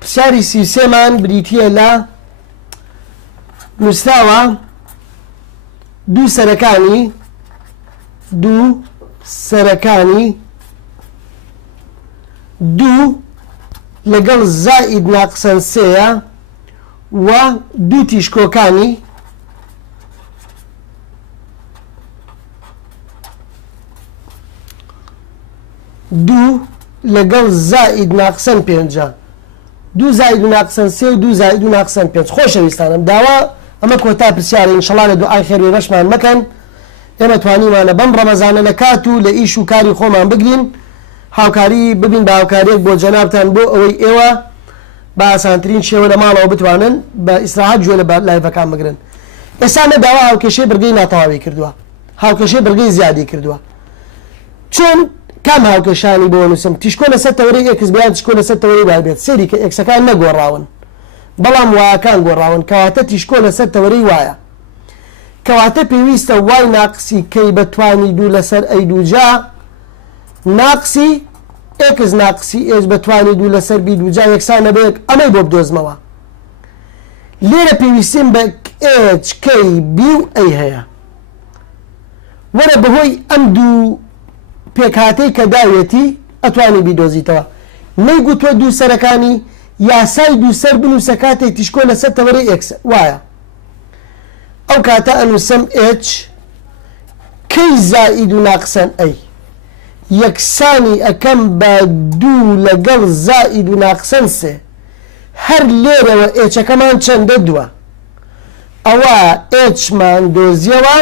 پرسیاری سیوسێمان بریتیە لە نووسراوە دوو لەگەڵ زائید ناقسەن سێیە و دوو تیشکۆکانی دوو لەگەڵ زائید ناقسەن پێنجە دوو زائید و ناقسەن سێ و دوو زائید و ناقسەن پێنج خۆشەویستانم داوا ئەمە کۆتا پرسیارە ئینشەڵا لە دوعای خێر بەشمان مەکەن ئێمە توانیمانە بەم ڕەمەزانە لە کات و لە ئیش و کاری خۆمان بگرین هاوکاری ببین بە هاوکاریەک بۆ جەنابتان بۆ ئەوەی ئێوە بە ئاسانترین شێوە لە ماڵەوە بتوانن بە ئیسراحەت گوێ لە لایڤەکان بگرن. ئێستا داوا هاوکێشەی بەرگەی ناتەواوی کردووە هاوکێشەی بەرگەی زیادی کردووە چۆن کام هاوکێشانی بۆ نووسم تیشکۆ لەسەر تەوەرەی ئێکس بیان تیشکۆ لەسەر تەوەرەی وای بێت سەیری کە ئێکسەکان نەگۆڕاون بەڵام وایەکان گۆڕاون کەواتە تیشکۆ لەسەر تەوەرەی وایە کەواتە پێویستە وای ناقسی کەی بەتوانی دوو لەسەر ئەی دووجا ناقسی ئێکس ناقسی ئێج بەتوانی دوو لەسەر بی دووجا یەکسانە بەیەک ئەمەی بۆ بدۆزمەوە لێرە پێویستیم بە ئێج کەی بی و ئەی هەیە وەرە بەهۆی ئەم دوو پێکهاتەی کە داوێتی ئەتوانی بیدۆزیتەوە نەیگوتووە دوو سەرەکانی یاسای دووسەر بنووسە کاتێک تیشکۆ لەسەر تەوەرەی ئێکس وایە ئەو کاتە ئەنووسم ئێچ کەی زائید و ناقسەن ئەی یەکسانی ئەەکەم بە دوو لەگەڵ زائید و ناقسەن سێ هەر لێرەوە ئێچەکەمان چەندە دووە ئەوە ئێچمان دۆزیەوە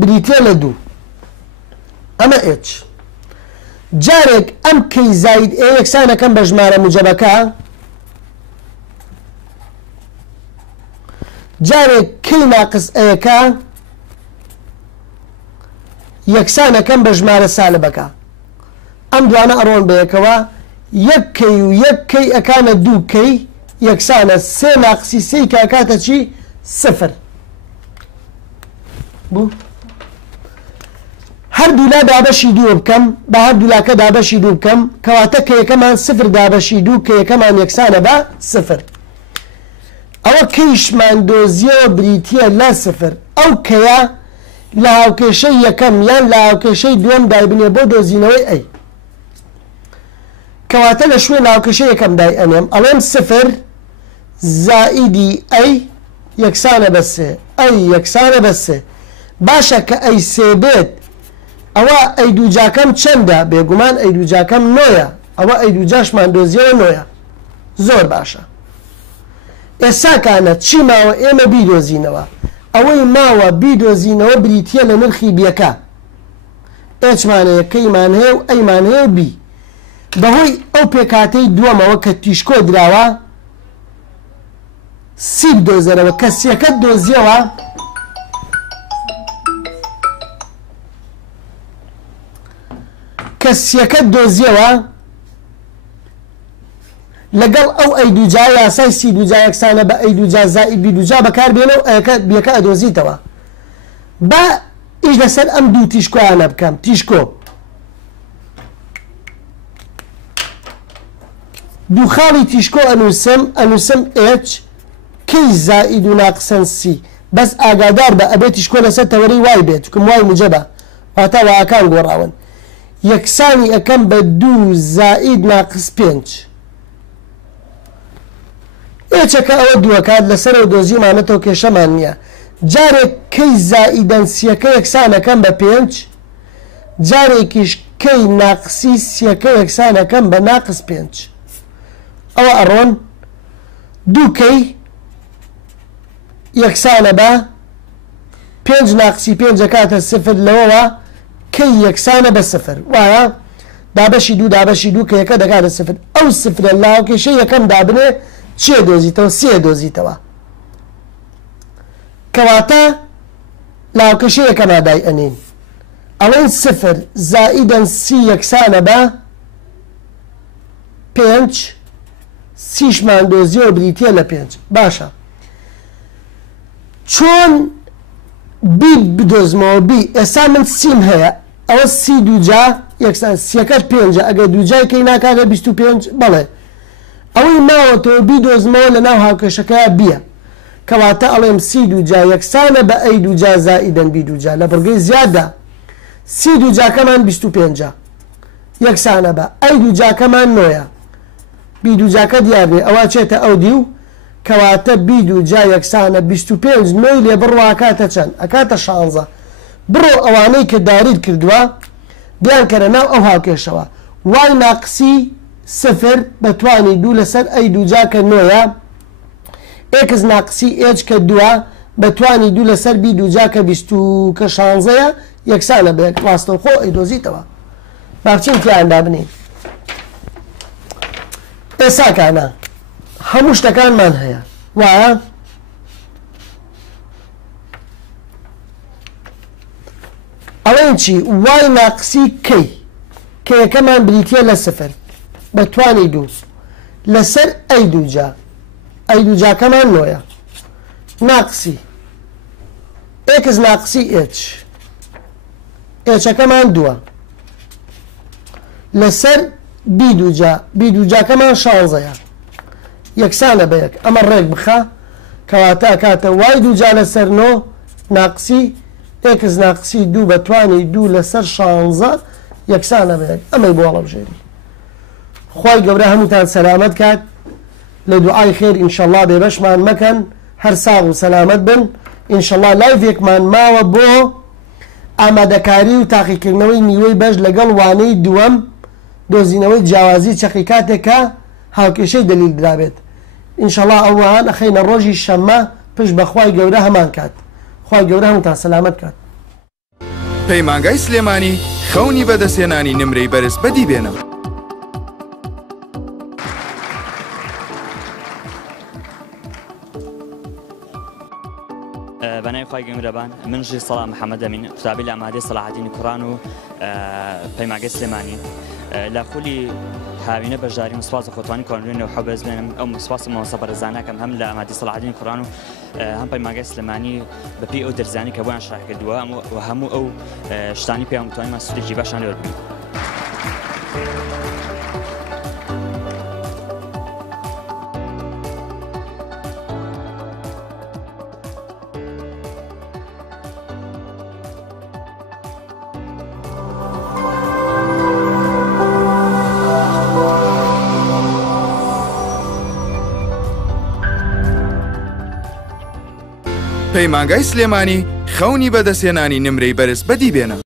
بریتە لە دوو ئەمە ئێچ جارێک ئەم کەی زائید ئێ یەکسانەکەم بە ژمارە موجەبەکە جارێک کەی ناقس ئەیەکە یەکسانەکەم بە ژمارە سالبەکە ئەم دوانە ئەڕۆن بەیەکەوە یەک کەی و یەک کەی ئەکانە دوو کەی یەکسانە سێ ناقسی سێی کە ئەکاتە چی سفر بوو هەردوو لا دابەشی دوو بکەم بە هەردوو لاکە دابەشی دوو بکەم کەواتە کە یەکەمان سفر دابەشی دوو کە یەکەمان یەکسانە بە سفر ئەوە کەیشمان دۆزیەوە بریتە لە سفر ئەو کەیە لە هاوکێشەی یەکەم یان لە هاوکێشەی دووەم دایبنێ بۆ دۆزینەوەی ئەی کەواتە لە شوێن هاوکێشەی یەکەم دای ئەنێم ئەڵێم سفر زائیدی ئەی یەکسانە بە سێ ئەی یەکسانە بە سێ باشە کە ئەی سێ بێت ئەوە ئەی دووجاکەم چەندە بێگومان ئەی دووجاکەم نۆیە ئەوە ئەی دووجاشمان دۆزیەوە نۆیە زۆر باشە ئێساکانە چی ماوە ئێمە بیدۆزینەوە ئەوەی ماوە بیدۆزینەوە بریتە لە نرخی بیەکە ئێچمانەیە کەیمان هەیە و ئەیمان هەیە بی بەهۆی ئەو پێکاتەی دووەمەوە کە تیشکۆ دراوە سی بدۆزەرەوە کە سیەکەت دۆزیەوە کە سیەکەت دۆزیەوە لەگەڵ ئەو ئەی دووجا یاسای سی دووجا یەکسانە بە ئەی دووجا زائید بی دووجا بەکاربێنە و بیەکە ئەدۆزیتەوە با ئیش لەسەر ئەم دوو تیشکۆیانە بکەم تیشکۆ دوو خاڵی تیشکۆ ئەنووسم ئێچ کەی زائید و ناقسەن سی بەس ئاگادار بە ئەبێ تیشکۆ لەسەر تەوەرەی وای بێت چکم وای موجەبە واتە وایەکان گۆڕاون یەکسانی ئەەکەم بە دوو زائید ناقس پێنج ئێچەکە ئەوە دووەکات لەسەرەوە دۆزیمانەتەوە کێشەمان نییە جارێک کەی زائیدەن سیەکە یەکسانەکەم بە پێنج جارێکیش کەی ناقسی سیەکە یەکسانەکەم بە ناقس پێنج ئەوە ئەڕۆن دوو کەی یەکسانە بە پێنج ناقسی پێنج ئەکاتە سفر لەوەوە کەی یەکسانە بە سفر وایە دابەشی دوو دابەشی دوو کە یەکە دەکاتە سفر ئەو سفرە لە هاوکێشەی یەکەم دابنێ چێ دۆزیتەوە سێ دۆزیتەوە کەواتە لە هاوکێشەی یەکەما دای ئەنین ئەڵێن سفر زائیدەن سی یەکسانە بە پێنج سیشمان دۆزیەوە بریتە لە پێنج باشە چۆن بی بدۆزمەوە بی ئێستا من سیم هەیە ئەوە سی دووجا یەکسان سیەکەت پێنجە ئەگەر دووجای کەی ناکاتە 25 بەڵێ ئەوەی ماوەتەوە بیدۆزمەوە لە ناو هاوکێشەکەیە بیە کەواتە ئەڵێم سی دووجا یەکسانە بە ئەی دووجا زائیدەن بی دووجا لە بڕگەی زیادە سی دووجاکەمان 25 یەکسانە بە ئەی دووجاکەمان نۆیە بیدوجاکە دیار بێ ئەوە چێتە ئەو دی و کەواتە بیدوجا یەکسانە 25 نۆی لێ بڕوا ئەکاتە چەند ئەکاتە 16 بڕۆ ئەوانەی کە دارید کردووە بیان کەرە ناو ئەو هاوکێشەوە وای ناقسی سفر بەتوانی دوو لەسەر ئەی دووجاکە نۆیە ئێکس ناقسی ئێچ کە دووە بەتوانی دوو لەسەر بی دووجاکە 20 کە 16ە یەکسانە بێت ڕاستەوخۆ ئەیدۆزیتەوە باچین تیاندا بنین ئێساکانە هەموو شتەکانمان هەیە وایە ئەوەن چی وای ناقسی کەی کە یەکەمان بریتە لە سفر بەتوانی دوو لەسەر ئەی دووجا ئەی دووجاکەمان نۆیە ناقسی ئێکس ناقسی ئێچ ئێچەکەمان دووە لەسەر بیدووجاکەمان 16ەیە یەکسانە بە یەک ئەمە ڕێک بخە کەواتە کاتە وای دووجا لەسەر نۆ ناقسی ئێکس ناقسی دوو بەتوانی دوو لەسەر 16 یەکسانە بە یەک ئەمەی بۆ هەڵەبژێری خی گەورە هەمووتان سەلامەت کات لە دوعای خێر ئینشەڵڵا بێبەشمان مەکەن هەر ساغ و سەلامەت بن ئینشەڵڵا لایڤێکمان ماوە بۆ ئامادەکاری و تاقیکردنەوەی نیوەی بەش لەگەڵ وانەی دووەم دۆزینەوەی جیاوازی چەقی کاتێکە هاوکێشەی دلیل درابێت ئینشەڵڵا ئەوان ئەخەینە ڕۆژی شەممە پشت بە خوای گەورە هەمان کات خوای گەورە هەمووتان سەلامەت کات پەیمانگای سلێمانی خەونی بەدەستێنانی نمرەی بەرز بەدی بێنە بەنای خی گەورەبان من ژی سەڵام محەممەد ئەمین قوتابی لە ئامادەی سەلاحەدینی کوڕان و پەیمانگای سلێمانی لە خولی هاوینە بەشداری مسواز خۆتوانی کۆنوێنەوە حەبەز بێنم ئەو مسواس مەوەسە بەرزانەکەم هەم لە ئامادەی سەلاحەدینی کوڕان و هەم پەیمانگای سلێمانی بەپی ئەو دەرزانی کە بۆیان شەرح کردووە و هەموو ئەو شتانی پێیان متوانیمان سوودێکی باشان لێ وەربگرین. پەیمانگای سلێمانی خەونی بەدەستێنانی نمرەی بەرز بەدی بێنە